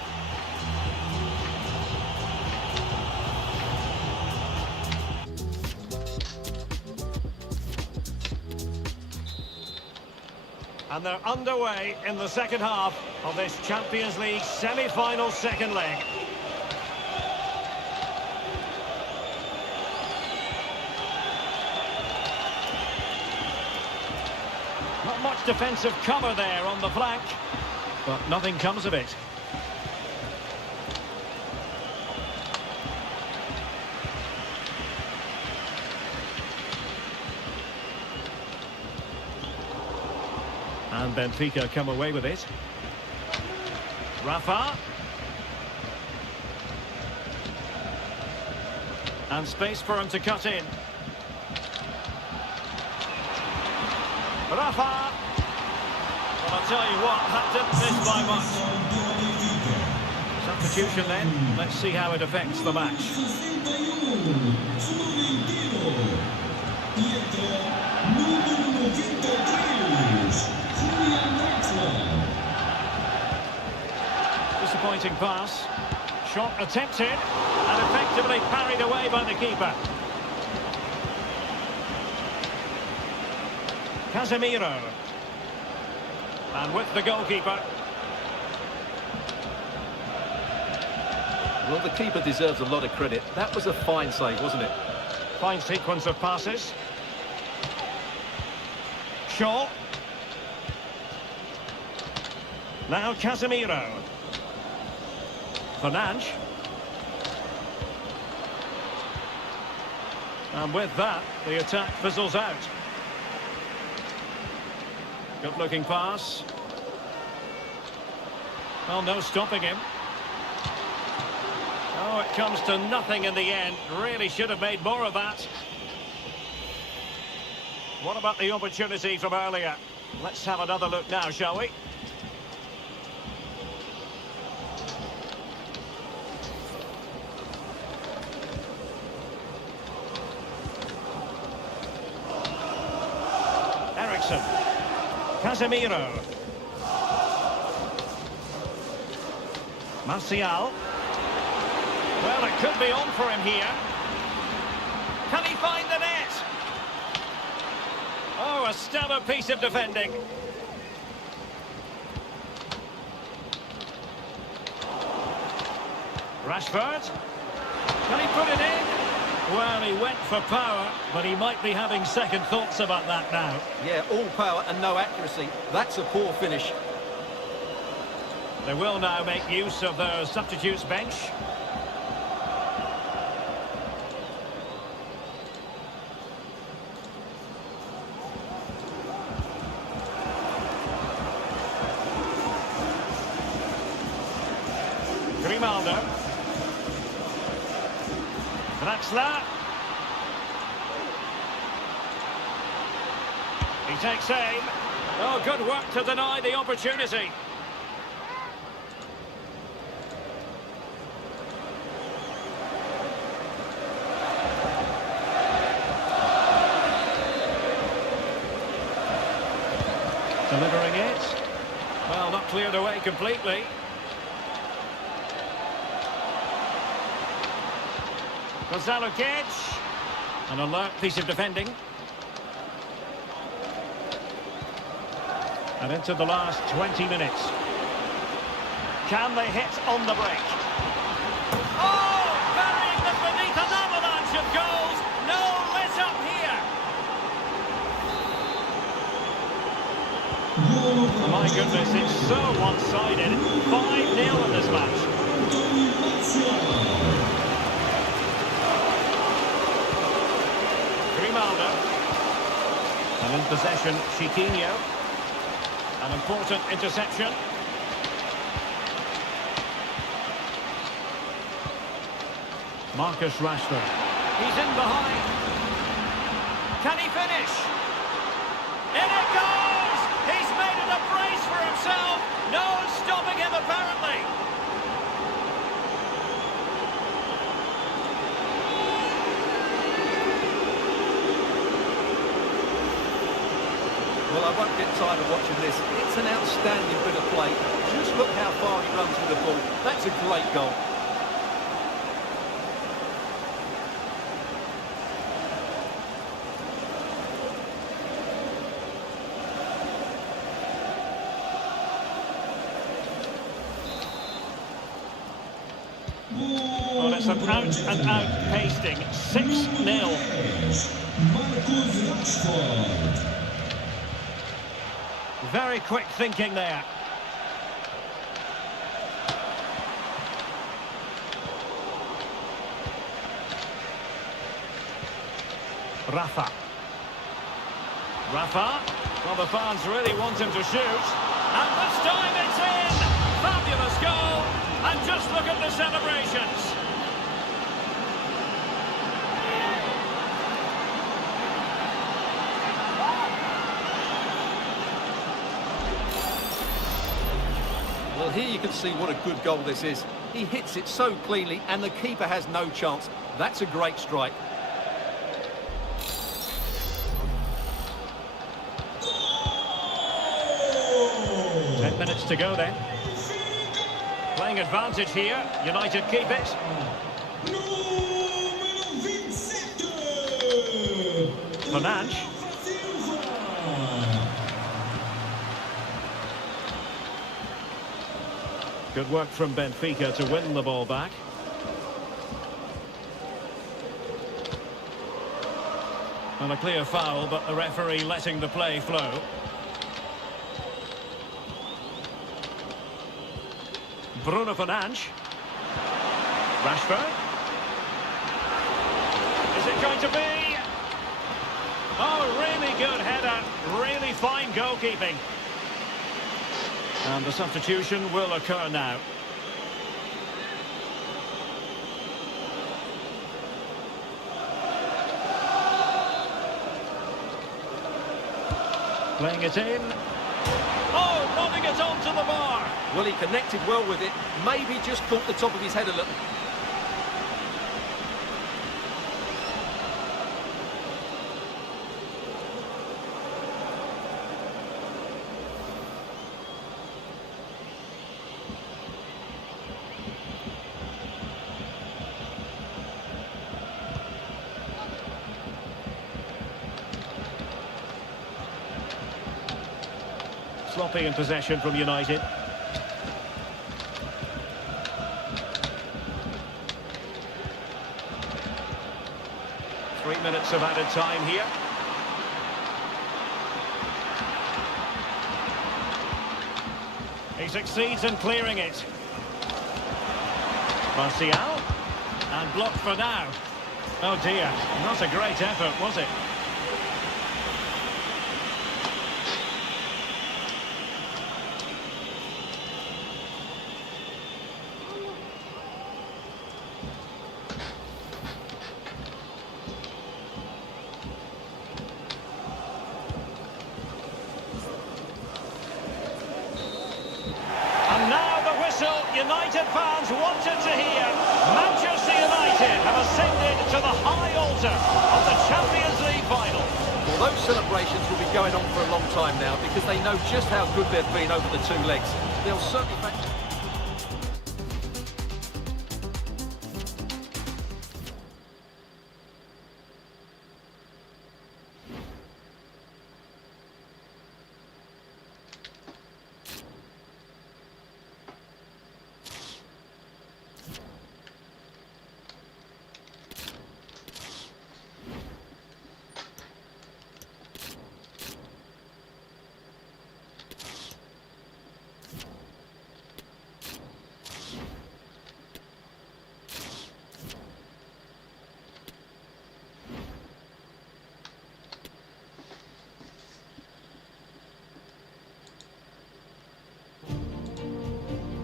And they're underway in the second half of this Champions League semi-final second leg. Not much defensive cover there on the flank. But nothing comes of it. And Benfica come away with it. Rafa. And space for him to cut in. Rafa. Well, I'll tell you what, that didn't miss by much. Substitution then. Let's see how it affects the match. Disappointing pass. Shot attempted and effectively parried away by the keeper. Casemiro. And with the goalkeeper. Well, the keeper deserves a lot of credit. That was a fine save, wasn't it? Fine sequence of passes. Shaw. Now Casemiro. Fernandes. And with that, the attack fizzles out. Good looking pass. Well, no stopping him. Oh, it comes to nothing in the end. Really should have made more of that. What about the opportunity from earlier? Let's have another look now, shall we? Eriksson. Casemiro. Martial. Well, it could be on for him here. Can he find the net? Oh, a stellar piece of defending. Rashford. Can he put it in? Well, he went for power, but he might be having second thoughts about that now. Yeah, all power and no accuracy. That's a poor finish. They will now make use of their substitutes bench. Grimaldo. Draxler. He takes aim. Oh, good work to deny the opportunity. Delivering it. Well, not cleared away completely. Gonzalo Guedes. An alert piece of defending. And into the last 20 minutes. Can they hit on the break? Oh! Burying them beneath an avalanche of goals. No let up here. Oh my goodness, it's so one-sided. 5-0 in this match. Grimaldo. And in possession, Chiquinho. An important interception. Marcus Rashford. He's in behind. Can he finish? In it goes! He's made it a brace for himself. No one stopping him, apparently. Well, I won't get tired of watching this. It's an outstanding bit of play. Just look how far he runs with the ball. That's a great goal. Well, it's an out-and-out pasting. 6-0. Marcus Rashford. Very quick thinking there. Rafa. Rafa. Well, the fans really want him to shoot. And this time it's in! Fabulous goal! And just look at the celebrations. Well, here you can see what a good goal this is. He hits it so cleanly and the keeper has no chance. That's a great strike. Goal! 10 minutes to go then. Playing advantage here. United keep it. Número 27. Fernandes. Good work from Benfica to win the ball back. And a clear foul, but the referee letting the play flow. Bruno Fernandes. Rashford. Is it going to be? Oh, really good header. Really fine goalkeeping. And the substitution will occur now. Playing it in. Oh, nodding it onto the bar. Well, he connected well with it. Maybe just caught the top of his head a little. Sloppy in possession from United. Three minutes of added time here. He succeeds in clearing it. Martial. And blocked for now. Oh dear, not a great effort, was it? United fans wanted to hear. Manchester United have ascended to the high altar of the Champions League final. Well, those celebrations will be going on for a long time now because they know just how good they've been over the two legs. They'll certainly...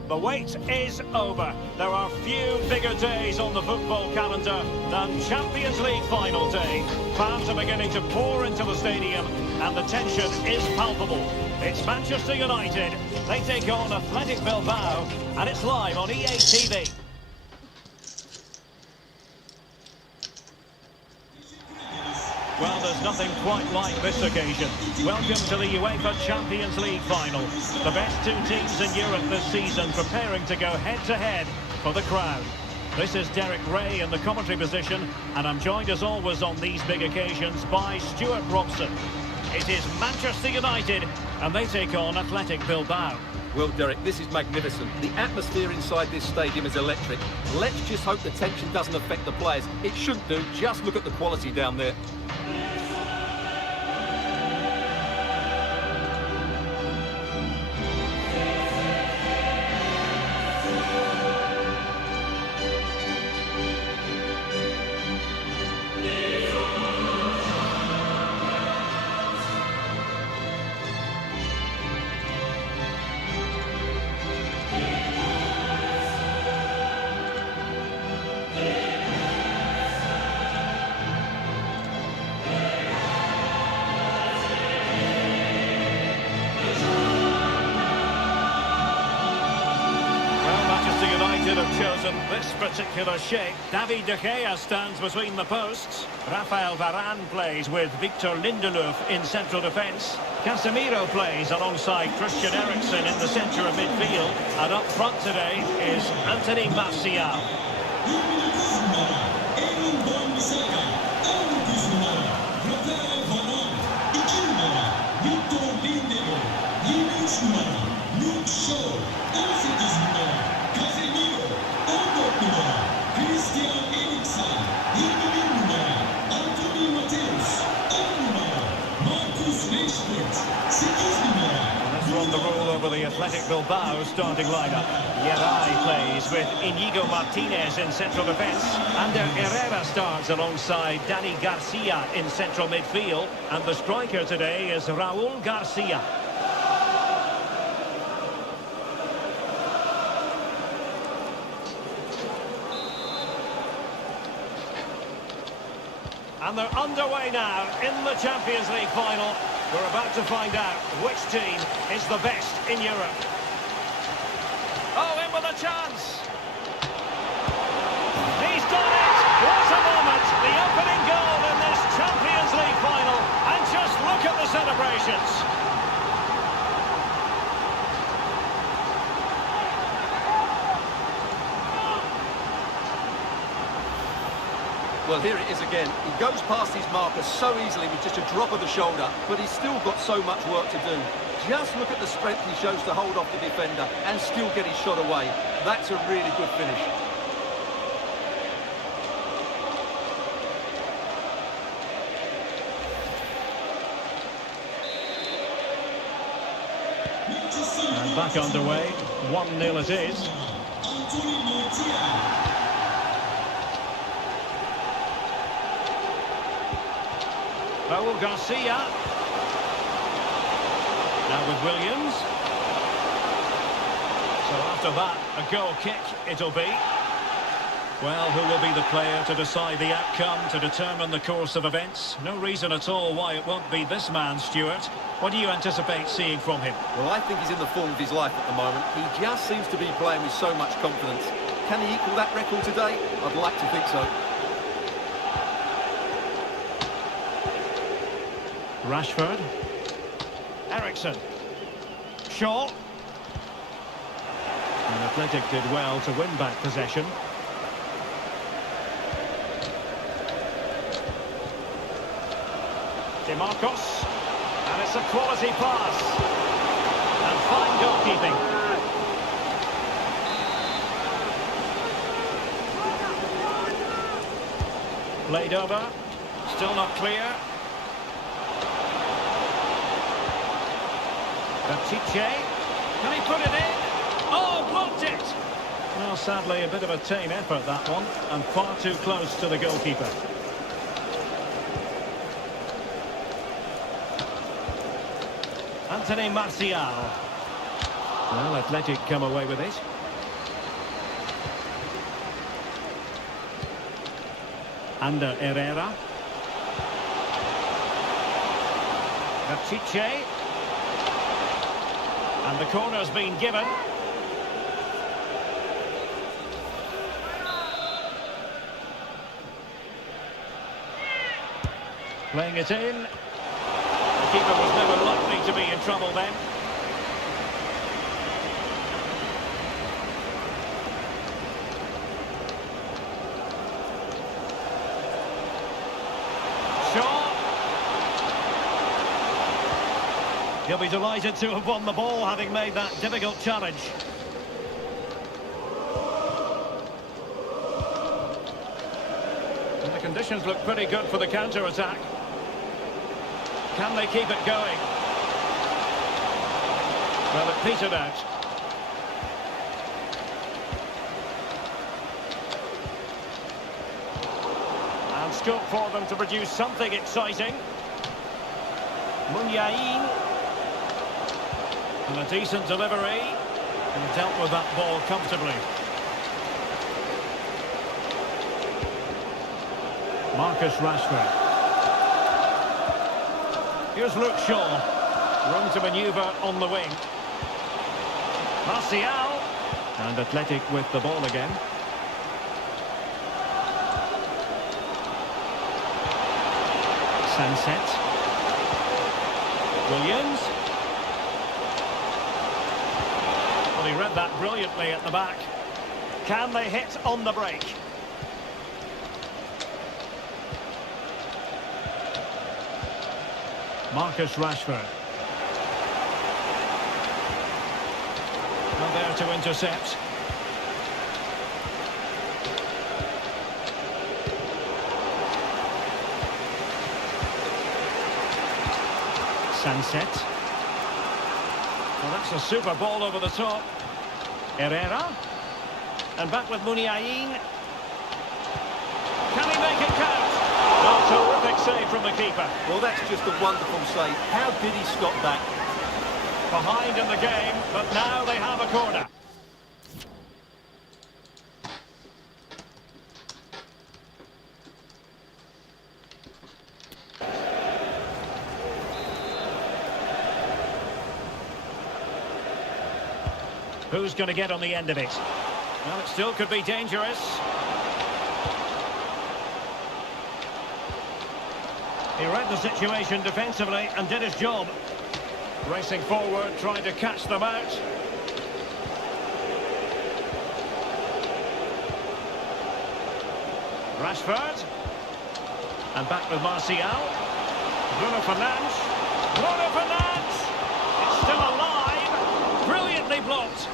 The wait is over. There are few bigger days on the football calendar than Champions League final day. Fans are beginning to pour into the stadium and the tension is palpable. It's Manchester United. They take on Athletic Bilbao and it's live on EA TV. Well, there's nothing quite like this occasion. Welcome to the UEFA Champions League final. The best two teams in Europe this season preparing to go head-to-head for the crown. This is Derek Ray in the commentary position, and I'm joined as always on these big occasions by Stuart Robson. It is Manchester United, and they take on Athletic Bilbao. Well, Derek, this is magnificent. The atmosphere inside this stadium is electric. Let's just hope the tension doesn't affect the players. It shouldn't do. Just look at the quality down there. particular shape. David De Gea stands between the posts. Rafael Varane plays with Victor Lindelof in central defence. Casemiro plays alongside Christian Eriksen in the centre of midfield. And up front today is Anthony Martial. From the rule over the Athletic Bilbao starting lineup. Yeray plays with Inigo Martinez in central defence. Ander Herrera starts alongside Dani Garcia in central midfield. And the striker today is Raul Garcia. And they're underway now in the Champions League final. We're about to find out which team is the best in Europe. Oh, in with a chance. He's done it. What a moment. The opening goal in this Champions League final. And just look at the celebrations. Well, here it is again. He goes past his marker so easily with just a drop of the shoulder, but he's still got so much work to do. Just look at the strength he shows to hold off the defender and still get his shot away. That's a really good finish. And back underway. 1-0 it is. Raul Garcia. Now with Williams. So after that, a goal kick it'll be. Well, who will be the player to decide the outcome, to determine the course of events? No reason at all why it won't be this man, Stuart. What do you anticipate seeing from him? Well, I think he's in the form of his life at the moment. He just seems to be playing with so much confidence. Can he equal that record today? I'd like to think so. Rashford. Eriksen. Shaw. And Athletic did well to win back possession. DeMarcos. And it's a quality pass. And fine goalkeeping. Played over. Still not clear. Chiche, can he put it in? Oh, blocked it! Well, sadly, a bit of a tame effort, that one, and far too close to the goalkeeper. Anthony Martial. Well, Athletic come away with it. Ander Herrera. Chiche. And the corner's been given. Playing it in. The keeper was never likely to be in trouble then. He'll be delighted to have won the ball, having made that difficult challenge. And the conditions look pretty good for the counter-attack. Can they keep it going? Well, it petered out. And scope for them to produce something exciting. Munyain. And a decent delivery, and dealt with that ball comfortably. Marcus Rashford. Here's Luke Shaw. Room to manoeuvre on the wing. Martial. And Athletic with the ball again. Sunset. Williams. Well, he read that brilliantly at the back. Can they hit on the break? Marcus Rashford. Not there to intercept. Sunset. Well, that's a super ball over the top. Herrera. And back with Muniain. Can he make it count? Oh, terrific save from the keeper. Well, that's just a wonderful save. How did he stop that? Behind in the game, but now they have a corner. Who's going to get on the end of it? Well, it still could be dangerous. He read the situation defensively and did his job. Racing forward, trying to catch them out. Rashford. And back with Martial. Bruno Fernandes. Bruno Fernandes! It's still alive. Brilliantly blocked.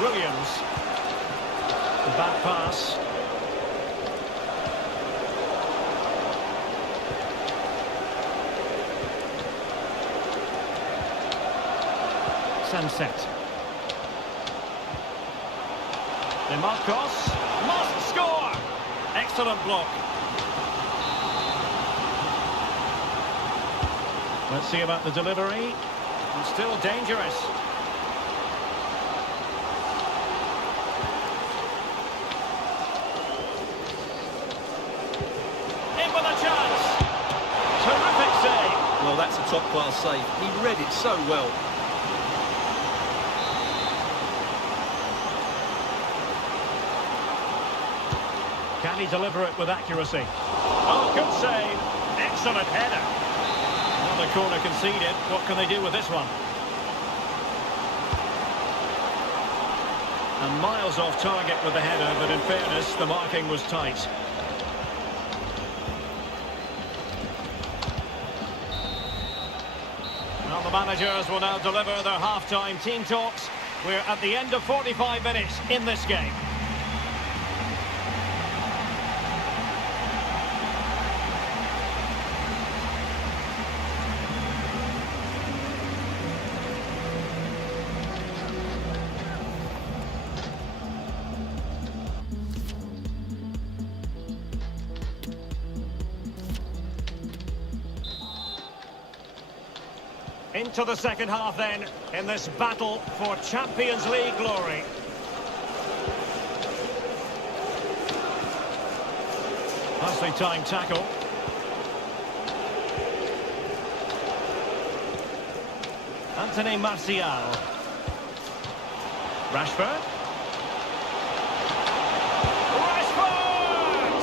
Williams. Bad pass. Sunset. DeMarcos must score. Excellent block. Let's see about the delivery. And still dangerous. In with a chance. Terrific save. Well, that's a top-class save. He read it so well. Can he deliver it with accuracy? Oh, good save. Excellent header. Another corner conceded. What can they do with this one? And miles off target with the header, but in fairness, the marking was tight. Well, the managers will now deliver their half-time team talks. We're at the end of 45 minutes in this game. Into the second half then, in this battle for Champions League glory. Nicely timed tackle. Anthony Martial. Rashford. Rashford!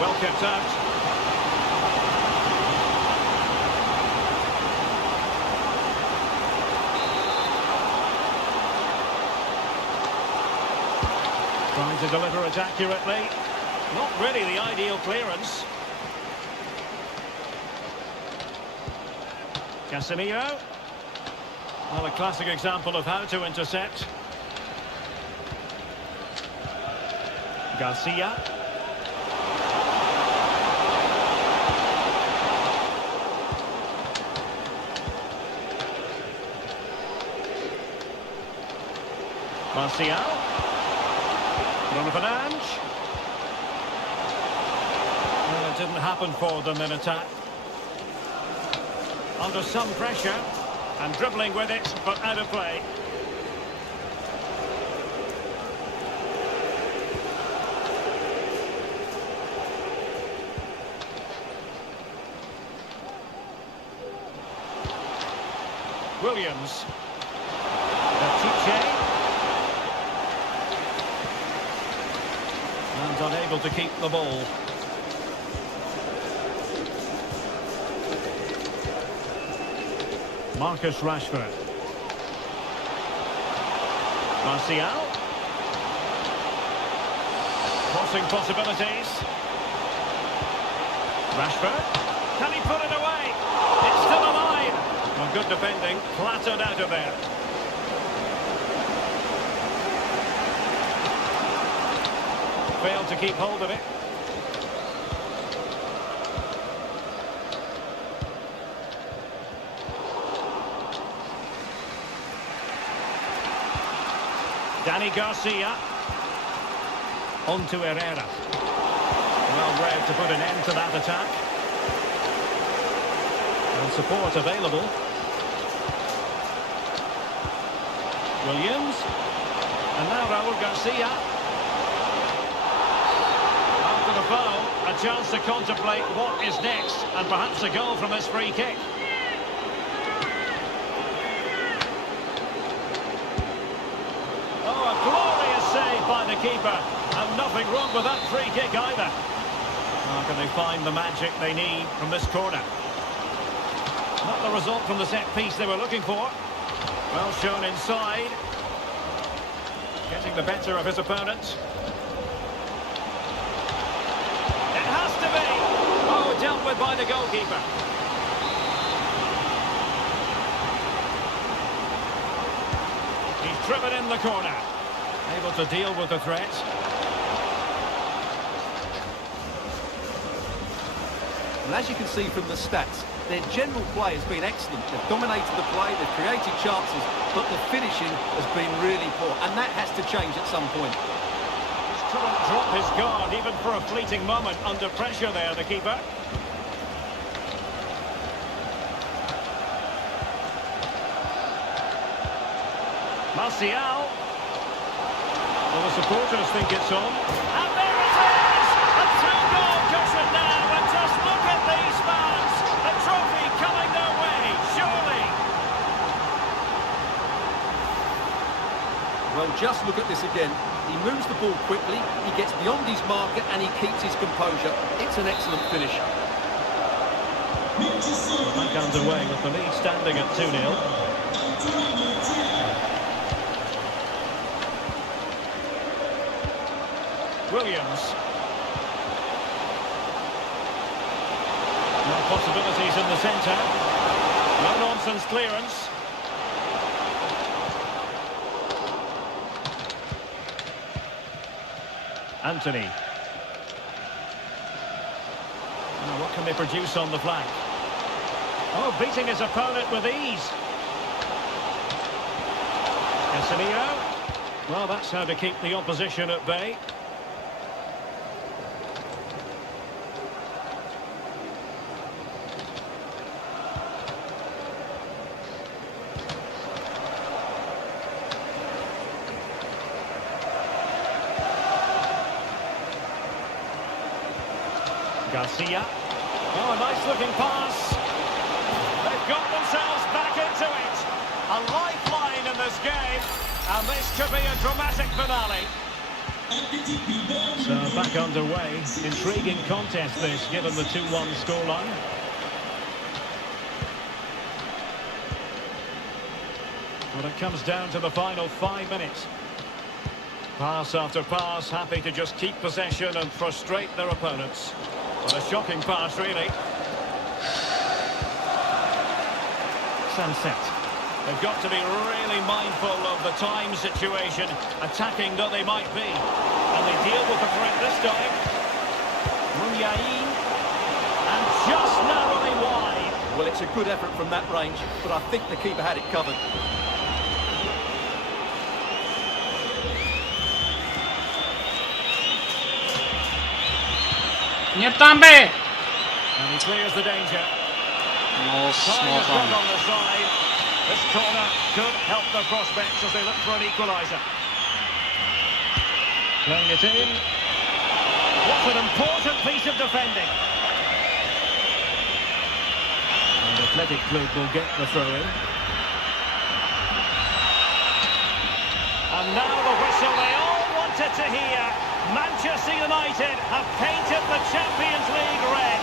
Well kept out. Trying to deliver it accurately. Not really the ideal clearance. Casemiro. Well, a classic example of how to intercept. Garcia. Martial. Bruno Fernandes. Well, it didn't happen for them in attack. Under some pressure and dribbling with it, but out of play. Williams. Chiche. And unable able to keep the ball. Marcus Rashford. Martial. Crossing possibilities. Rashford. Can he put it away? It's still alive. Well, good defending. Flattered out of there. Failed to keep hold of it. Dani Garcia. On to Herrera. Well read to put an end to that attack. And support available. Williams. And now Raul Garcia. After the foul, a chance to contemplate what is next, and perhaps a goal from this free kick. Oh, a glorious save by the keeper, and nothing wrong with that free kick either. How can they find the magic they need from this corner? Not the result from the set piece they were looking for. Well shown inside. Getting the better of his opponent. It has to be. Oh, dealt with by the goalkeeper. He's driven in the corner. Able to deal with the threat. And as you can see from the stats, their general play has been excellent. They've dominated the play, they've created chances, but the finishing has been really poor, and that has to change at some point. Just couldn't drop his guard even for a fleeting moment under pressure there, the keeper. Martial. Well, the supporters think it's on. And there it is! A two-goal cushion now, and just look at these fans! A trophy coming their way, surely! Well, just look at this again. He moves the ball quickly, he gets beyond his marker, and he keeps his composure. It's an excellent finish. Back underway with the lead standing at 2-0. Williams. No possibilities in the centre. No nonsense clearance. Anthony. Now what can they produce on the flank? Oh, beating his opponent with ease. Casemiro. Well, that's how to keep the opposition at bay. Garcia. Oh, a nice looking pass. They've got themselves back into it. A lifeline in this game, and this could be a dramatic finale. So back underway. Intriguing contest this, given the 2-1 scoreline. Well, it comes down to the final 5 minutes. Pass after pass, happy to just keep possession and frustrate their opponents. What a shocking pass, really. Sunset. They've got to be really mindful of the time situation, attacking though they might be. And they deal with the threat this time. Munyain. And just narrowly wide. Well, it's a good effort from that range, but I think the keeper had it covered. Nie tam be! And he clears the danger. No, Time is small back on the side. This corner could help their prospects as they look for an equaliser. Playing it in. What an important piece of defending. And Athletic Club will get the throw-in. And now the whistle they all wanted to hear. Manchester United have painted the Champions League red.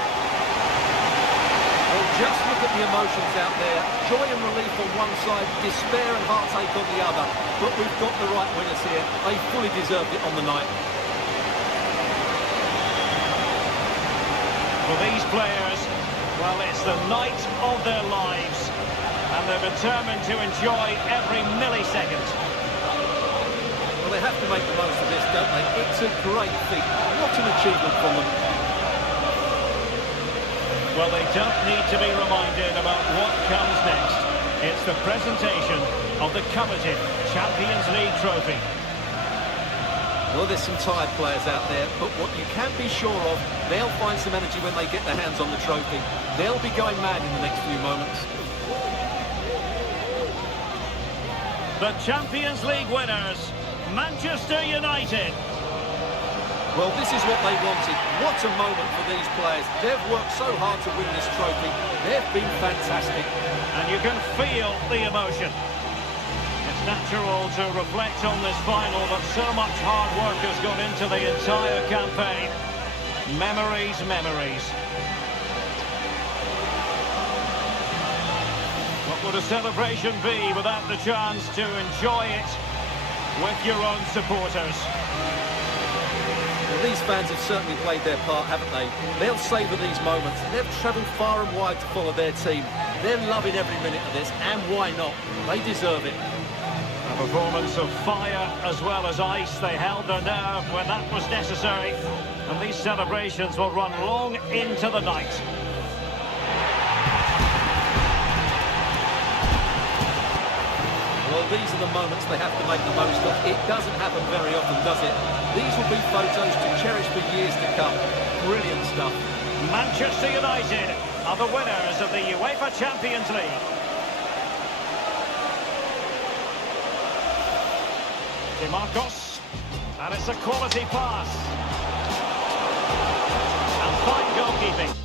Well, just look at the emotions out there. Joy and relief on one side, despair and heartache on the other. But we've got the right winners here. They fully deserved it on the night. For these players, well, it's the night of their lives, and they're determined to enjoy every millisecond. Well, they have to make the most of this, don't they? It's a great feat. What an achievement from them. Well, they don't need to be reminded about what comes next. It's the presentation of the coveted Champions League trophy. Well, there's some tired players out there, but what you can be sure of, they'll find some energy when they get their hands on the trophy. They'll be going mad in the next few moments. The Champions League winners, Manchester United. Well, this is what they wanted. What a moment for these players. They've worked so hard to win this trophy. They've been fantastic. And you can feel the emotion. It's natural to reflect on this final, but so much hard work has gone into the entire campaign. Memories, memories. What would a celebration be without the chance to enjoy it with your own supporters? Well, these fans have certainly played their part, haven't they? They'll savour these moments. They've travelled far and wide to follow their team. They're loving every minute of this, and why not? They deserve it. A performance of fire as well as ice. They held their nerve when that was necessary. And these celebrations will run long into the night. Well, these are the moments they have to make the most of. It doesn't happen very often, does it? These will be photos to cherish for years to come. Brilliant stuff. Manchester United are the winners of the UEFA Champions League. Marcos, and it's a quality pass. And fine goalkeeping.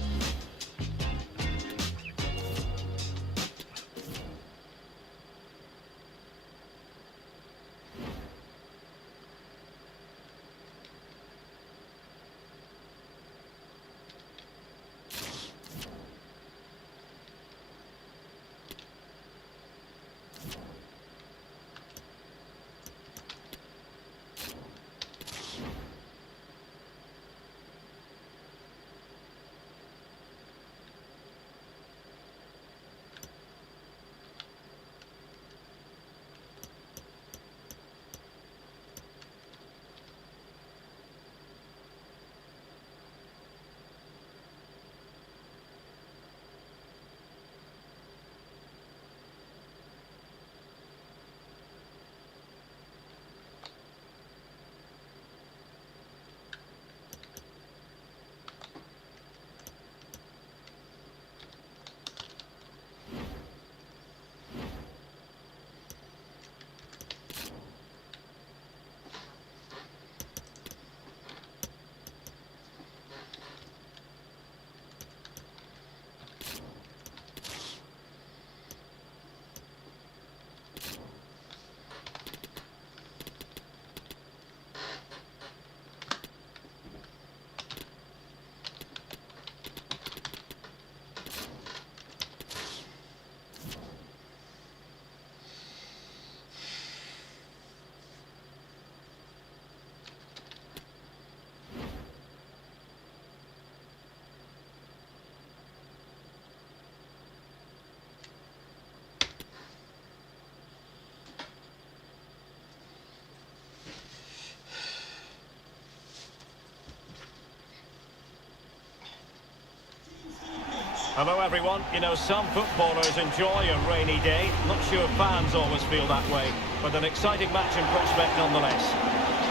Hello everyone. You know, some footballers enjoy a rainy day. Not sure fans always feel that way, but an exciting match in prospect nonetheless.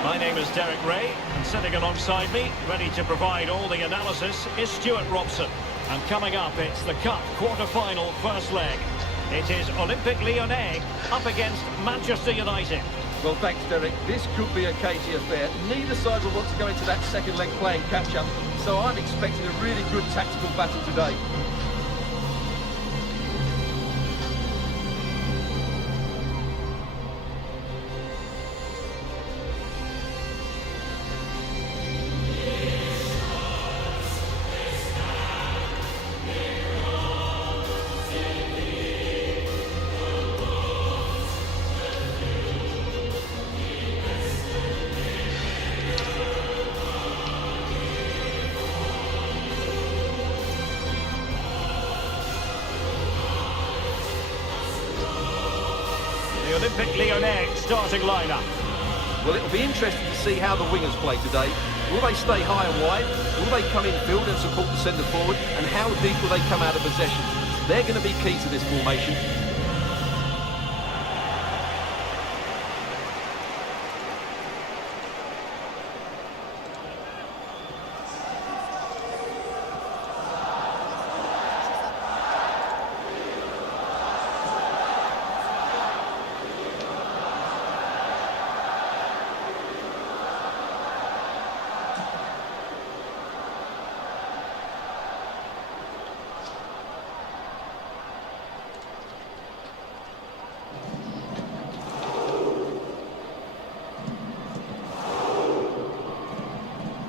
My name is Derek Ray, and sitting alongside me, ready to provide all the analysis, is Stuart Robson. And coming up, it's the Cup quarter-final first leg. It is Olympique Lyonnais up against Manchester United. Well, thanks, Derek. This could be a cagey affair. Neither side will want to go into that second leg playing catch-up, so I'm expecting a really good tactical battle today. Olympique Lyonnais starting lineup. Well, it'll be interesting to see how the wingers play today. Will they stay high and wide? Will they come in field and support the centre forward? And how deep will they come out of possession? They're going to be key to this formation.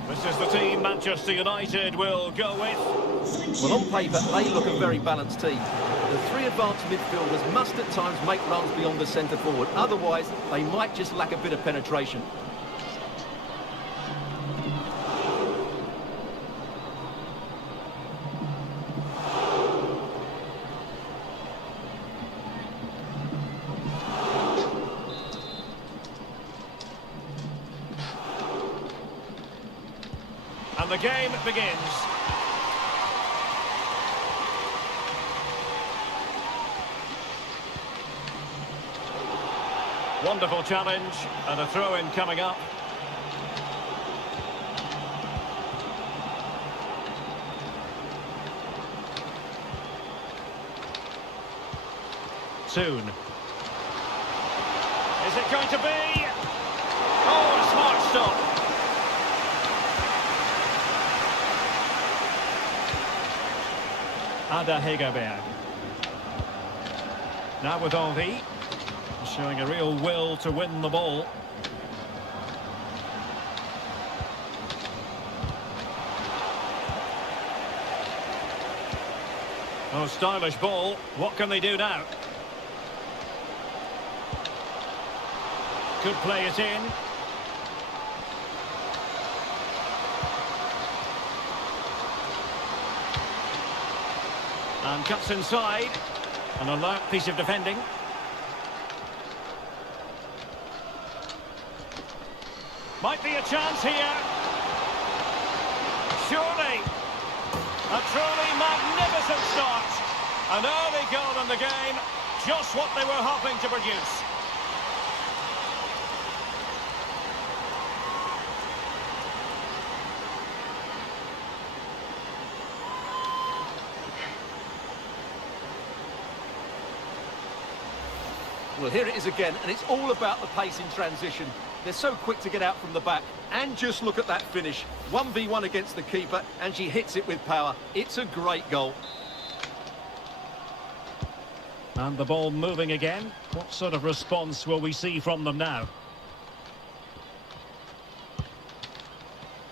This is the team Manchester United will go with. Well, on paper, they look a very balanced team. The three advanced midfielders must at times make runs beyond the centre forward. Otherwise, they might just lack a bit of penetration. And the game begins. Wonderful challenge and a throw-in coming up. Soon. Is it going to be? Oh, a smart stop. Ada Hegerberg. Now with Henry, showing a real will to win the ball. Oh, stylish ball. What can they do now? Could play it in. And cuts inside. An alert piece of defending. Might be a chance here. Surely. A truly magnificent start. An early goal in the game. Just what they were hoping to produce. Well, here it is again, and it's all about the pace in transition. They're so quick to get out from the back. And just look at that finish. 1v1 against the keeper, and she hits it with power. It's a great goal. And the ball moving again. What sort of response will we see from them now?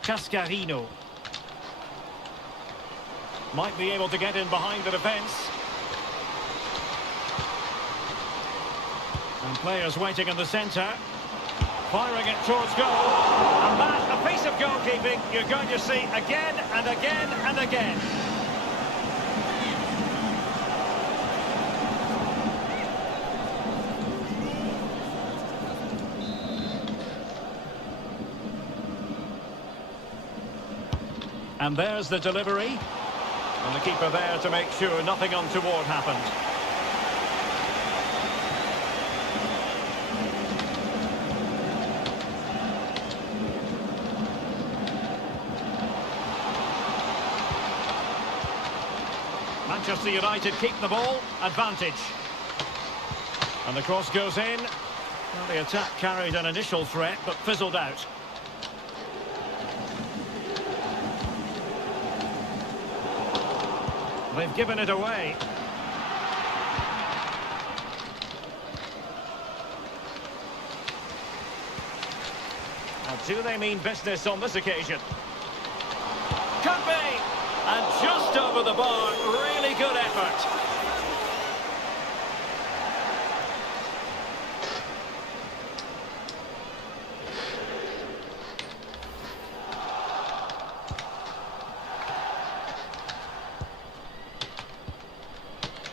Cascarino. Might be able to get in behind the defence. And players waiting in the centre. Firing it towards goal. And that, a piece of goalkeeping you're going to see again and again and again. And there's the delivery. And the keeper there to make sure nothing untoward happened. Manchester United keep the ball, advantage. And the cross goes in. Well, the attack carried an initial threat, but fizzled out. They've given it away. Now, do they mean business on this occasion? Could be! And just over the bar, really good effort.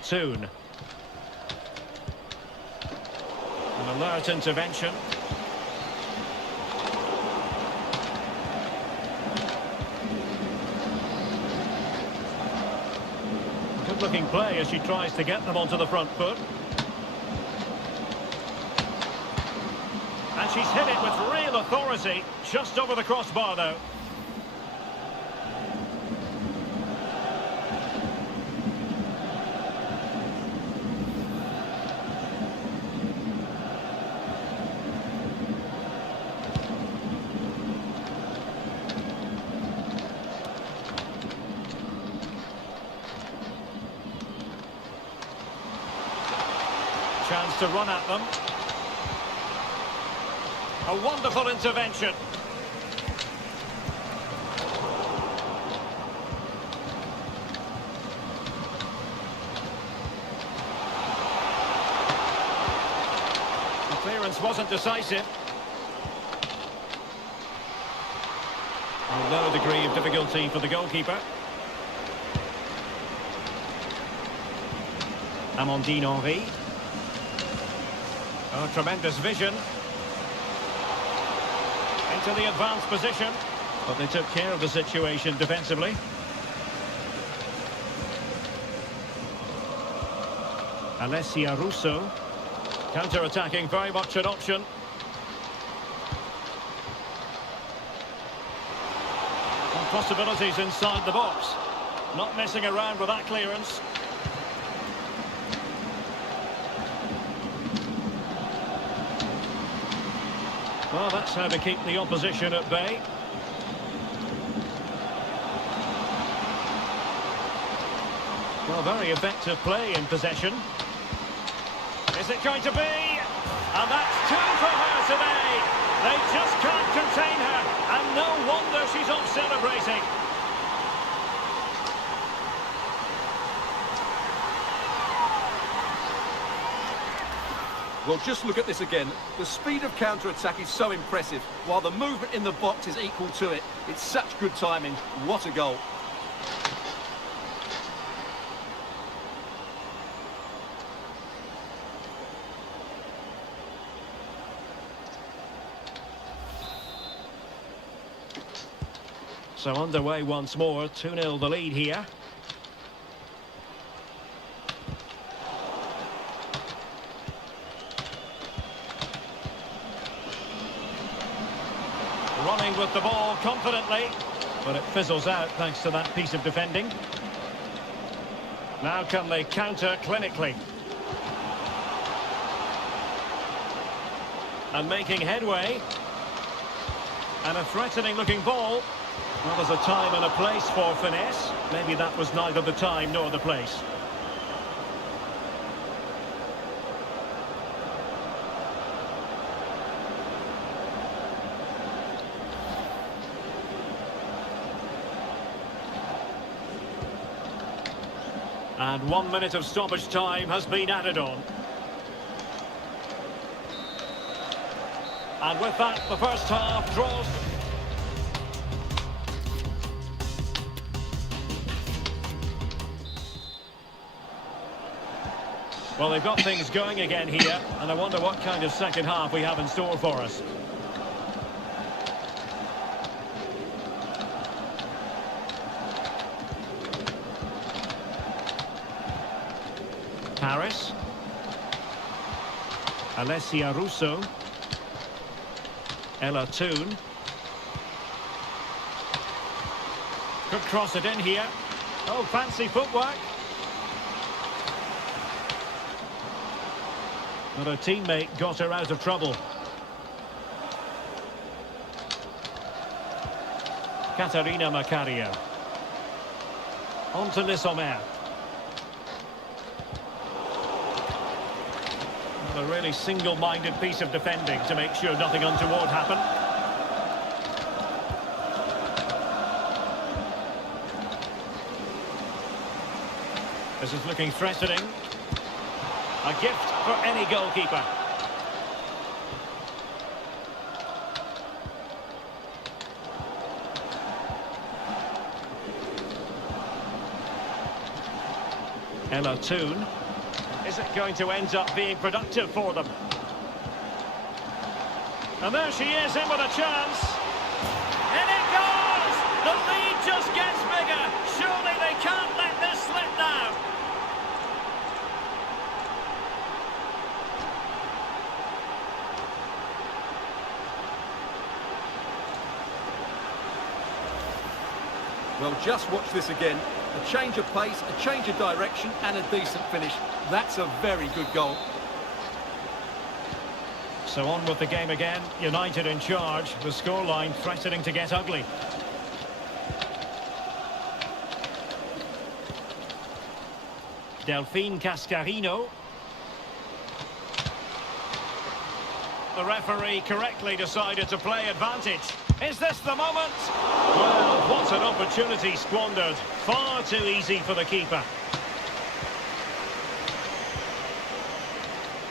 Soon. And Alert intervention. Good looking play as she tries to get them onto the front foot. And she's hit it with real authority, just over the crossbar though. Chance to run at them. A wonderful intervention. The clearance wasn't decisive. With no degree of difficulty for the goalkeeper. Amandine Henry. Oh, tremendous vision. Into the advanced position. But they took care of the situation defensively. Alessia Russo. Counter-attacking, very much an option. Some possibilities inside the box. Not messing around with that clearance. Well, that's how to keep the opposition at bay. Well, very effective play in possession. Is it going to be? And that's two for her today. They just can't contain her. And no wonder she's off celebrating. Well, just look at this again. The speed of counter-attack is so impressive, while the movement in the box is equal to it. It's such good timing. What a goal. So underway once more, 2-0 the lead here. Running with the ball confidently, but it fizzles out thanks to that piece of defending. Now can they counter clinically? And making headway. And a threatening looking ball. Well, there's a time and a place for finesse. Maybe that was neither the time nor the place. And 1 minute of stoppage time has been added on. And with that, the first half draws. Well, they've got things going again here, and I wonder what kind of second half we have in store for us. Paris. Alessia Russo. Ella Toon. Could cross it in here. Oh, fancy footwork. But her teammate got her out of trouble. Katarina Macario. On to Le Sommer. A really single-minded piece of defending to make sure nothing untoward happened. This is looking threatening. A gift for any goalkeeper. Ella Toon. Is it going to end up being productive for them? And there she is in with a chance. In it goes! The lead just gets bigger. Surely they can't let this slip now. Well, just watch this again. A change of pace, a change of direction, and a decent finish. That's a very good goal. So on with the game again. United in charge. The scoreline threatening to get ugly. Delphine Cascarino. The referee correctly decided to play advantage. Is this the moment? Well, what an opportunity squandered. Far too easy for the keeper.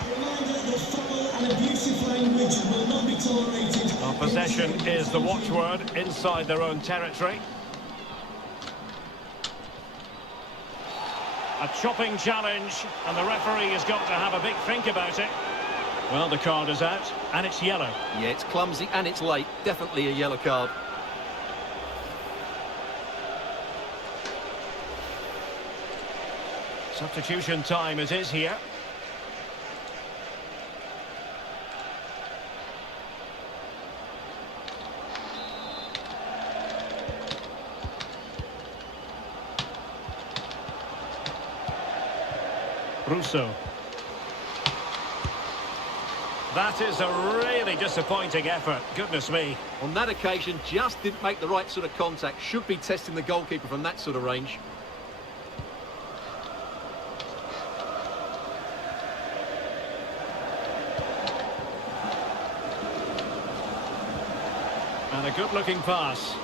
A reminder that foul and abusive language will not be tolerated. Well, possession is the watchword inside their own territory. A chopping challenge, and the referee has got to have a big think about it. Well, the card is out, and it's yellow. Yeah, it's clumsy and it's late. Definitely a yellow card. Substitution time it is here. Russo. That is a really disappointing effort. Goodness me. On that occasion, just didn't make the right sort of contact. Should be testing the goalkeeper from that sort of range. And a good-looking pass.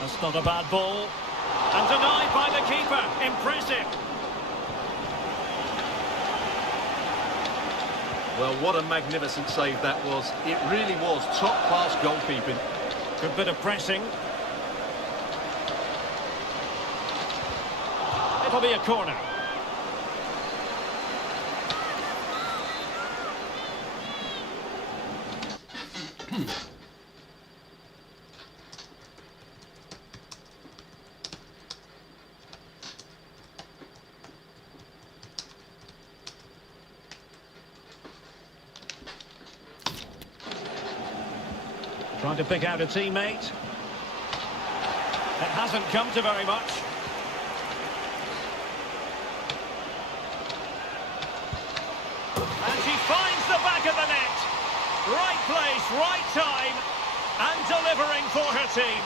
That's not a bad ball. And denied by the keeper. Impressive. Well, what a magnificent save that was. It really was top-class goalkeeping. Good bit of pressing. It'll be a corner. Trying to pick out a teammate. It hasn't come to very much. And she finds the back of the net. Right place, right time, and delivering for her team.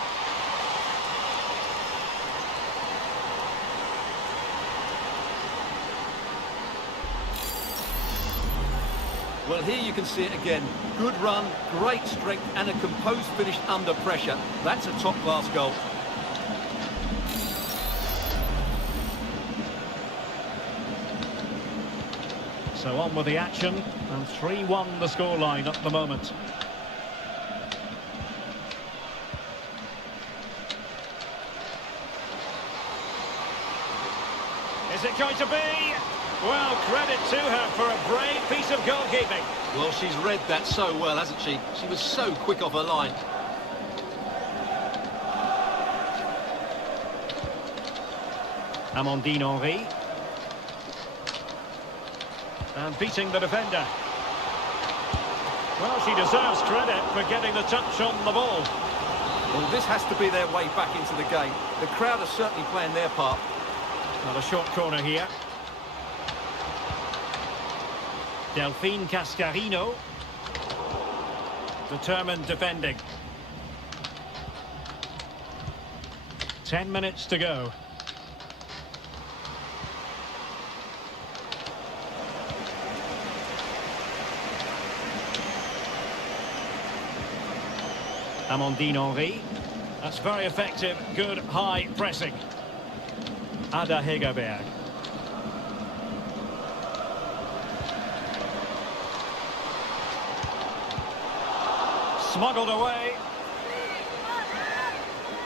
Well, here you can see it again. Good run, great strength, and a composed finish under pressure. That's a top-class goal. So on with the action, and 3-1 the scoreline at the moment. Is it going to be? Well, credit to her for a brave piece of goalkeeping. Well, she's read that so well, hasn't she? She was so quick off her line. Amandine Henry. And beating the defender. Well, she deserves credit for getting the touch on the ball. Well, this has to be their way back into the game. The crowd are certainly playing their part. Not a short corner here. Delphine Cascarino. Determined defending. 10 minutes to go. Amandine Henry. That's very effective, good high pressing. Ada Hegerberg. Smuggled away.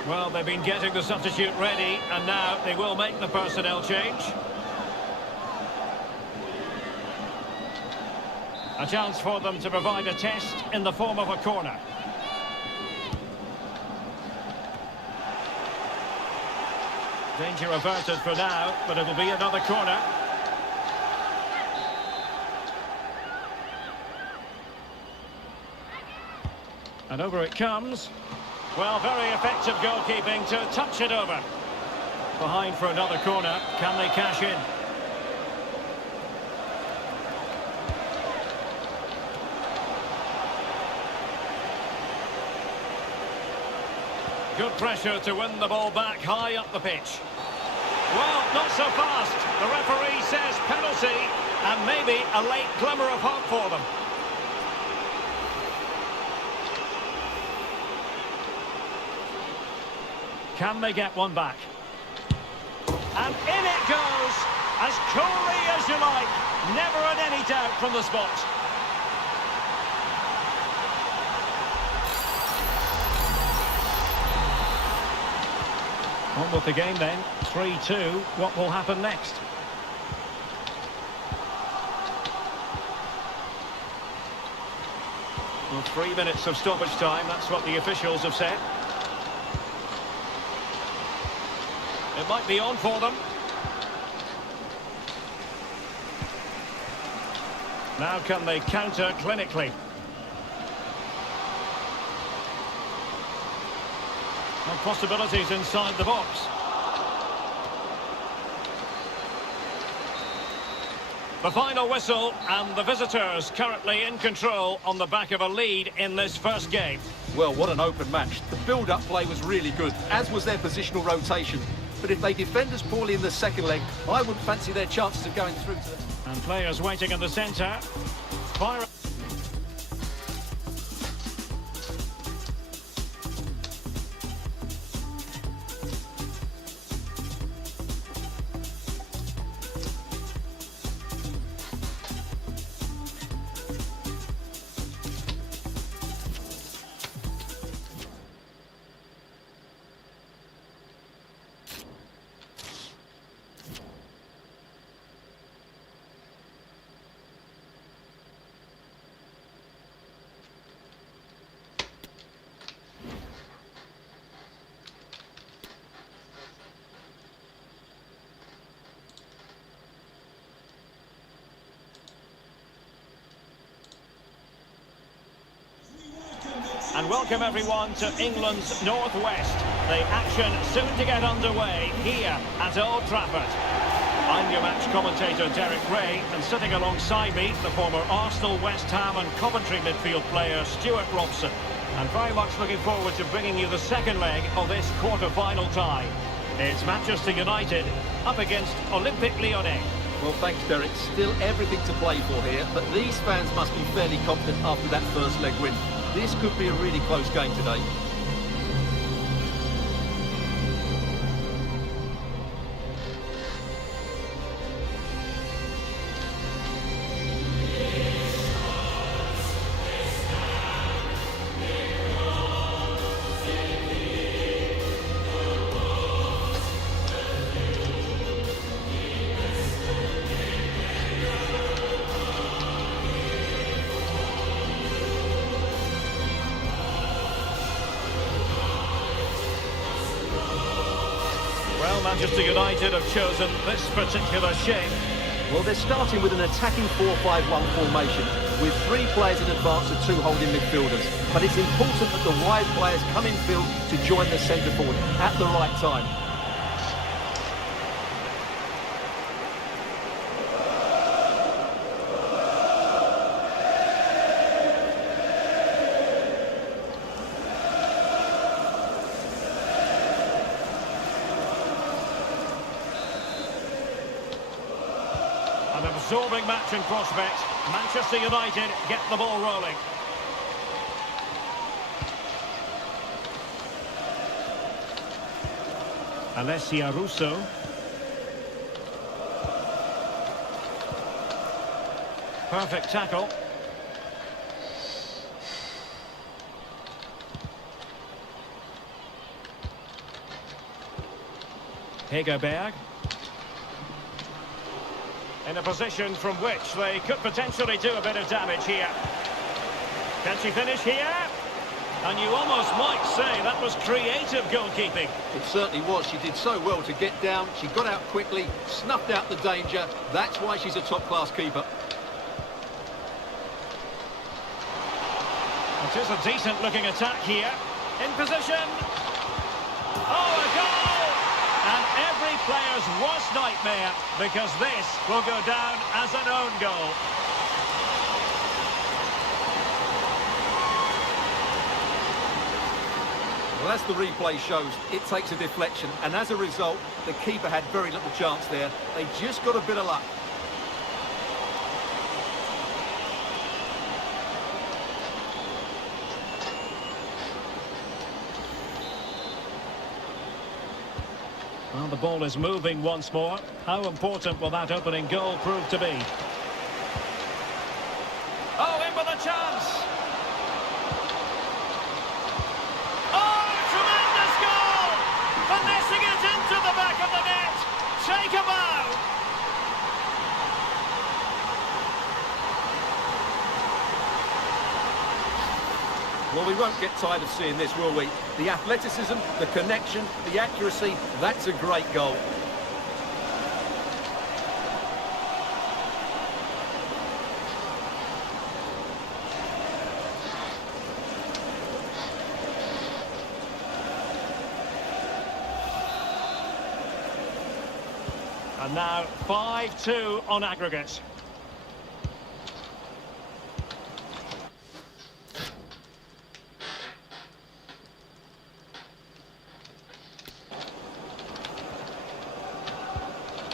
Well, they've been getting the substitute ready, and now they will make the personnel change. A chance for them to provide a test in the form of a corner. Danger averted for now, but it'll be another corner. And over it comes. Well, very effective goalkeeping to touch it over. Behind for another corner. Can they cash in? Good pressure to win the ball back high up the pitch. Well, not so fast. The referee says penalty, and maybe a late glimmer of hope for them. Can they get one back? And in it goes, as coolly as you like. Never in any doubt from the spot. On with the game then, 3-2. What will happen next? Well, 3 minutes of stoppage time, that's what the officials have said. It might be on for them. Now can they counter clinically? And possibilities inside the box. The final whistle, and the visitors currently in control on the back of a lead in this first game. Well, what an open match. The build-up play was really good, as was their positional rotation. But if they defend as poorly in the second leg, I wouldn't fancy their chances of going through to the... And players waiting in the centre. Fire. And welcome everyone to England's Northwest. The action soon to get underway here at Old Trafford. I'm your match commentator Derek Ray, and sitting alongside me, the former Arsenal, West Ham and Coventry midfield player Stuart Robson. And very much looking forward to bringing you the second leg of this quarter-final tie. It's Manchester United up against Olympique Lyonnais. Well, thanks, Derek. Still everything to play for here, but these fans must be fairly confident after that first leg win. This could be a really close game today. Well, Manchester United have chosen this particular shape. Well, they're starting with an attacking 4-5-1 formation with 3 players in advance of 2 holding midfielders. But it's important that the wide players come in field to join the centre forward at the right time. An absorbing match in prospect. Manchester United get the ball rolling. Alessia Russo. Perfect tackle. Hegerberg. In a position from which they could potentially do a bit of damage here. Can she finish here? And you almost might say that was creative goalkeeping. It certainly was. She did so well to get down. She got out quickly, snuffed out the danger. That's why she's a top-class keeper. It is a decent-looking attack here. In position. Oh, a goal! And every player's worst nightmare, because this will go down as an own goal. Well, as the replay shows, it takes a deflection, and as a result, the keeper had very little chance there. They just got a bit of luck. Well, the ball is moving once more. How important will that opening goal prove to be? Oh, in with a chance! Oh, tremendous goal! Finessing it into the back of the net! Take a bow! Well, we won't get tired of seeing this, will we? The athleticism, the connection, the accuracy, that's a great goal. And now 5-2 on aggregate.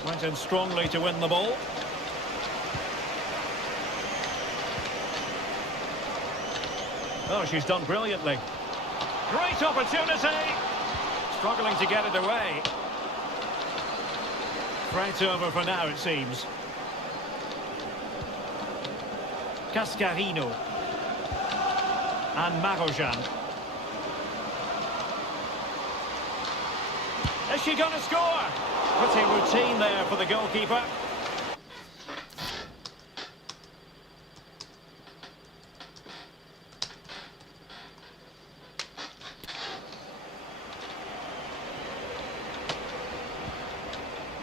Went in strongly to win the ball. Oh, she's done brilliantly. Great opportunity. Struggling to get it away. Threat over for now, it seems. Cascarino. And Marojan. Is she going to score? Pretty routine there for the goalkeeper.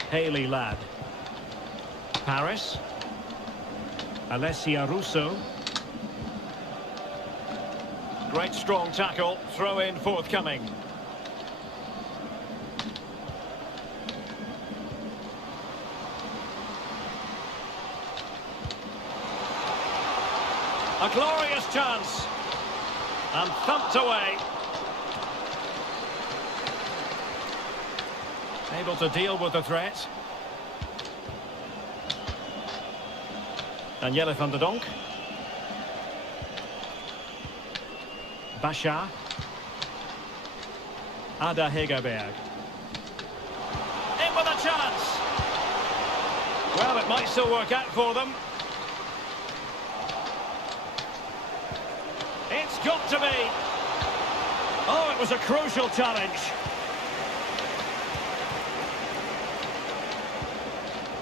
Hayley Ladd. Paris. Alessia Russo. Great strong tackle. Throw in forthcoming. A glorious chance. And thumped away. Able to deal with the threat. Danielle van der Donk. Bashar. Ada Hegerberg. In with a chance. Well, it might still work out for them. It's got to be. Oh, it was a crucial challenge.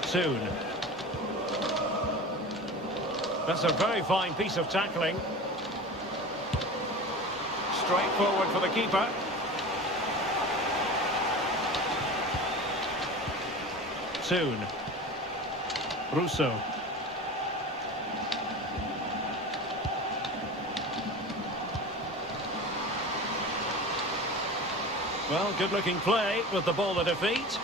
Soon. That's a very fine piece of tackling. Straight forward for the keeper. Soon. Russo. Well, good-looking play with the ball at her feet.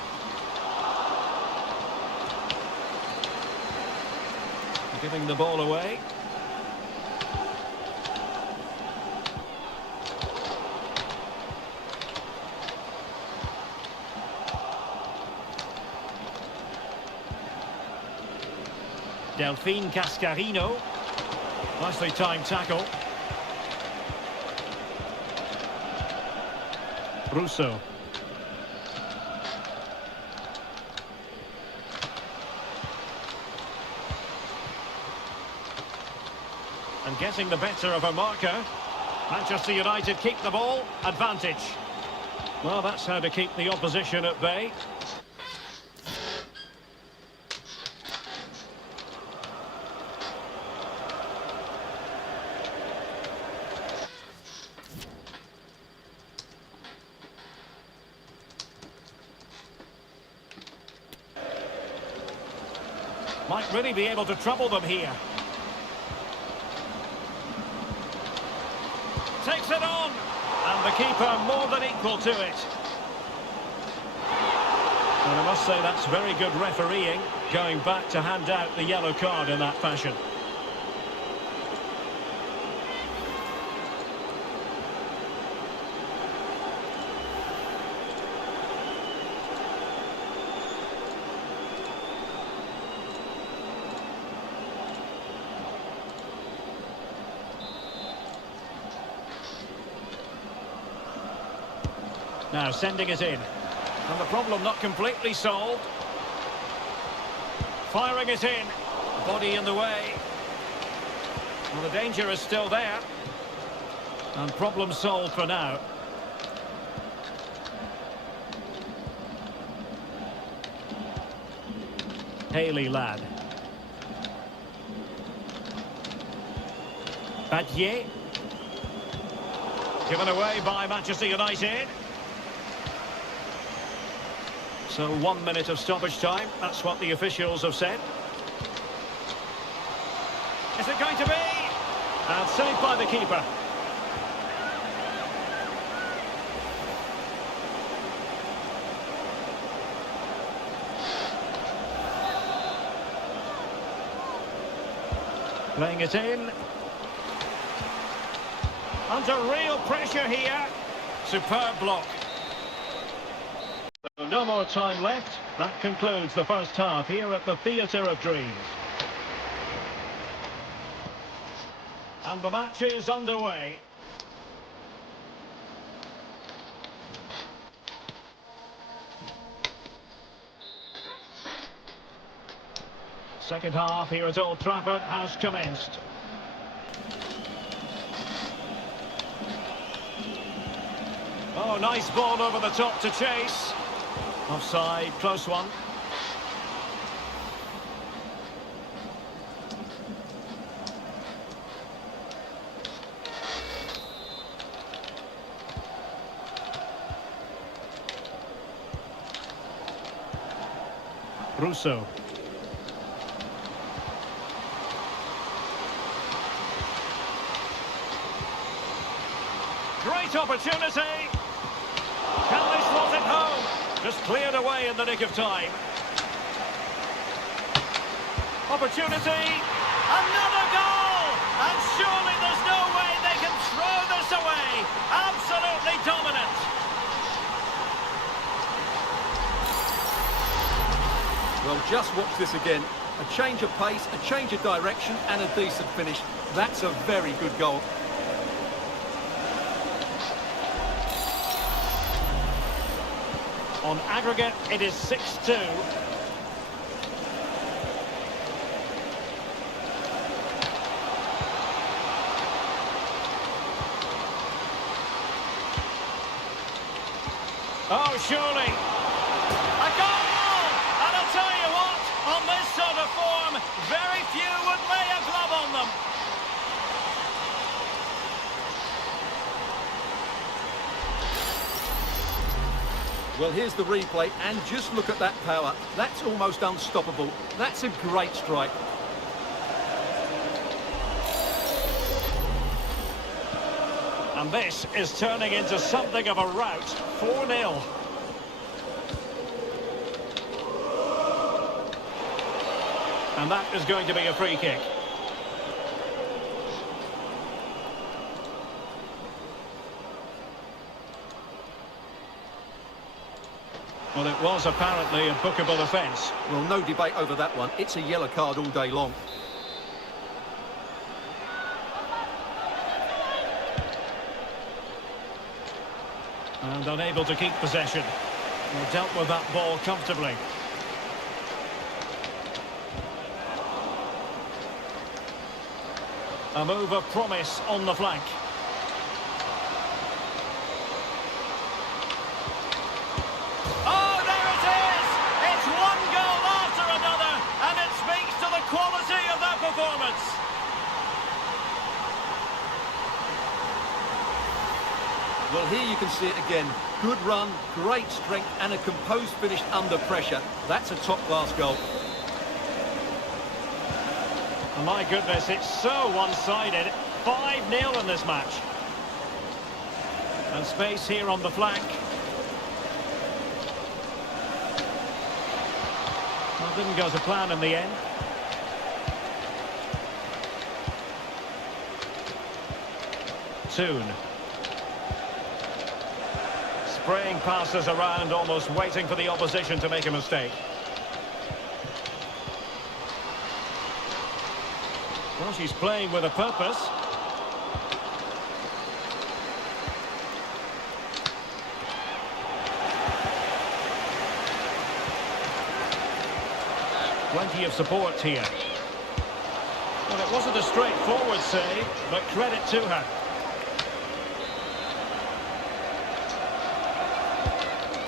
Giving the ball away. Delphine Cascarino. Nicely timed tackle. Russo. and getting the better of a marker. Manchester United keep the ball, advantage. Well, that's how to keep the opposition at bay. Might really be able to trouble them here. Takes it on, and the keeper more than equal to it. And I must say that's very good refereeing, going back to hand out the yellow card in that fashion. Now sending it in. And the problem not completely solved. Firing it in. Body in the way. Well, the danger is still there. And problem solved for now. Haley Ladd. Badier. Given away by Manchester United. So 1 minute of stoppage time, that's what the officials have said. Is it going to be? And saved by the keeper. Playing it in. Under real pressure here. Superb block. No more time left. That concludes the first half here at the Theatre of Dreams. And the match is underway. Second half here at Old Trafford has commenced. Oh, nice ball over the top to chase. Offside, close one. Russo. Great opportunity. Can they slot it home? Just cleared away in the nick of time. Opportunity. Another goal! And surely there's no way they can throw this away. Absolutely dominant. Well, just watch this again. A change of pace, a change of direction, and a decent finish. That's a very good goal. On aggregate, it is 6-2. Oh, surely. A goal! And I'll tell you what, on this sort of form, very few would lay a glove on them. Well, here's the replay, and just look at that power. That's almost unstoppable. That's a great strike. And this is turning into something of a rout. 4-0. And that is going to be a free kick. Well, it was apparently a bookable offence. Well, no debate over that one. It's a yellow card all day long. And unable to keep possession. Well, dealt with that ball comfortably. A move of promise on the flank. Oh, there it is! It's one goal after another, and it speaks to the quality of that performance. Well, here you can see it again. Good run, great strength, and a composed finish under pressure. That's a top-class goal. My goodness, it's so one-sided. 5-0 in this match. And space here on the flank. Well, didn't go to plan in the end. Toon. Spraying passes around, almost waiting for the opposition to make a mistake. Well, she's playing with a purpose. Plenty of support here. Well, it wasn't a straightforward save, but credit to her.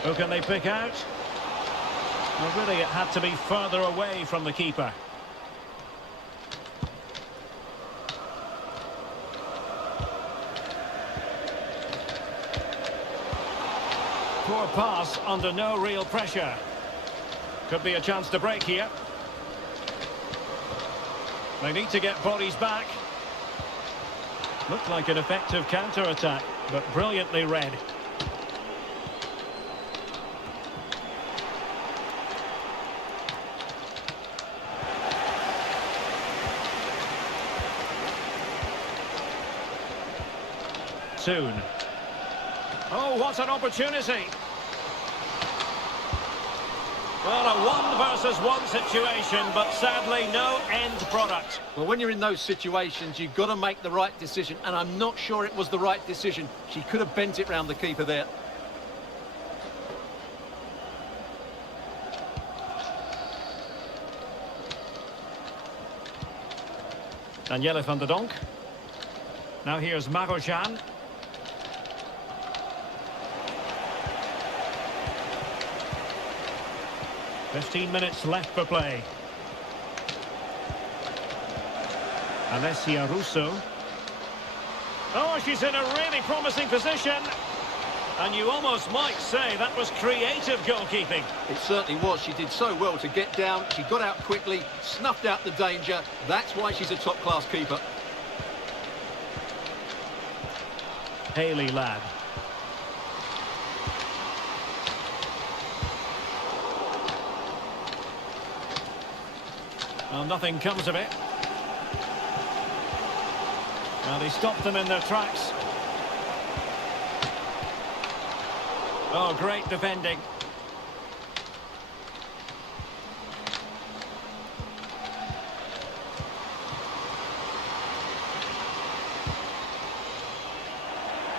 Who can they pick out? Well, really, it had to be further away from the keeper. Poor pass under no real pressure. Could be a chance to break here. They need to get bodies back. Looked like an effective counter-attack, but brilliantly read. Toon. Oh, what an opportunity! Well, a 1-versus-1 situation, but sadly no end product. Well, when you're in those situations, you've got to make the right decision, and I'm not sure it was the right decision. She could have bent it round the keeper there. Danielle van der Donk. Now here's Marojan. "15 minutes left for play. Alessia Russo. Oh, she's in a really promising position. And you almost might say that was creative goalkeeping. It certainly was. She did so well to get down. She got out quickly, snuffed out the danger. That's why she's a top-class keeper. Hayley Ladd. Well, nothing comes of it. Well, they stopped them in their tracks. Oh, great defending.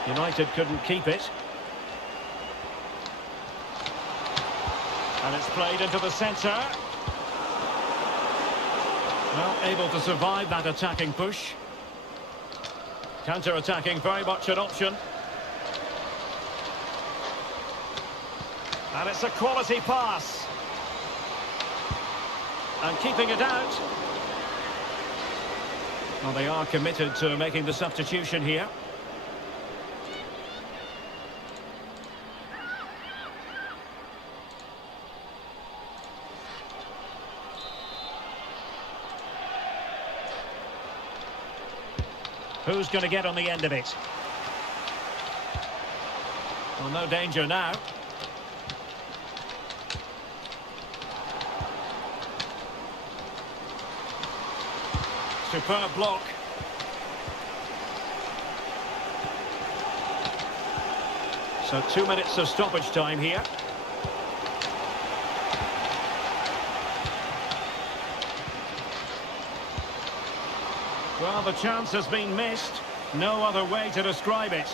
United couldn't keep it. And it's played into the centre. Well, able to survive that attacking push. Counter-attacking, very much an option. And it's a quality pass. And keeping it out. Well, they are committed to making the substitution here. Who's going to get on the end of it? Well, no danger now. Superb block. So 2 minutes of stoppage time here. Well, the chance has been missed. No other way to describe it.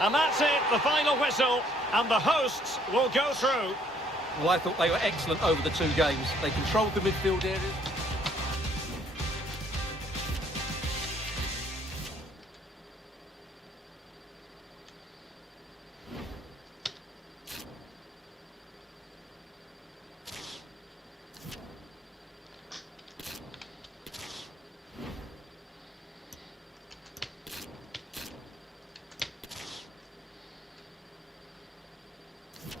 And that's it, the final whistle, and the hosts will go through. Well, I thought they were excellent over the two games. They controlled the midfield areas.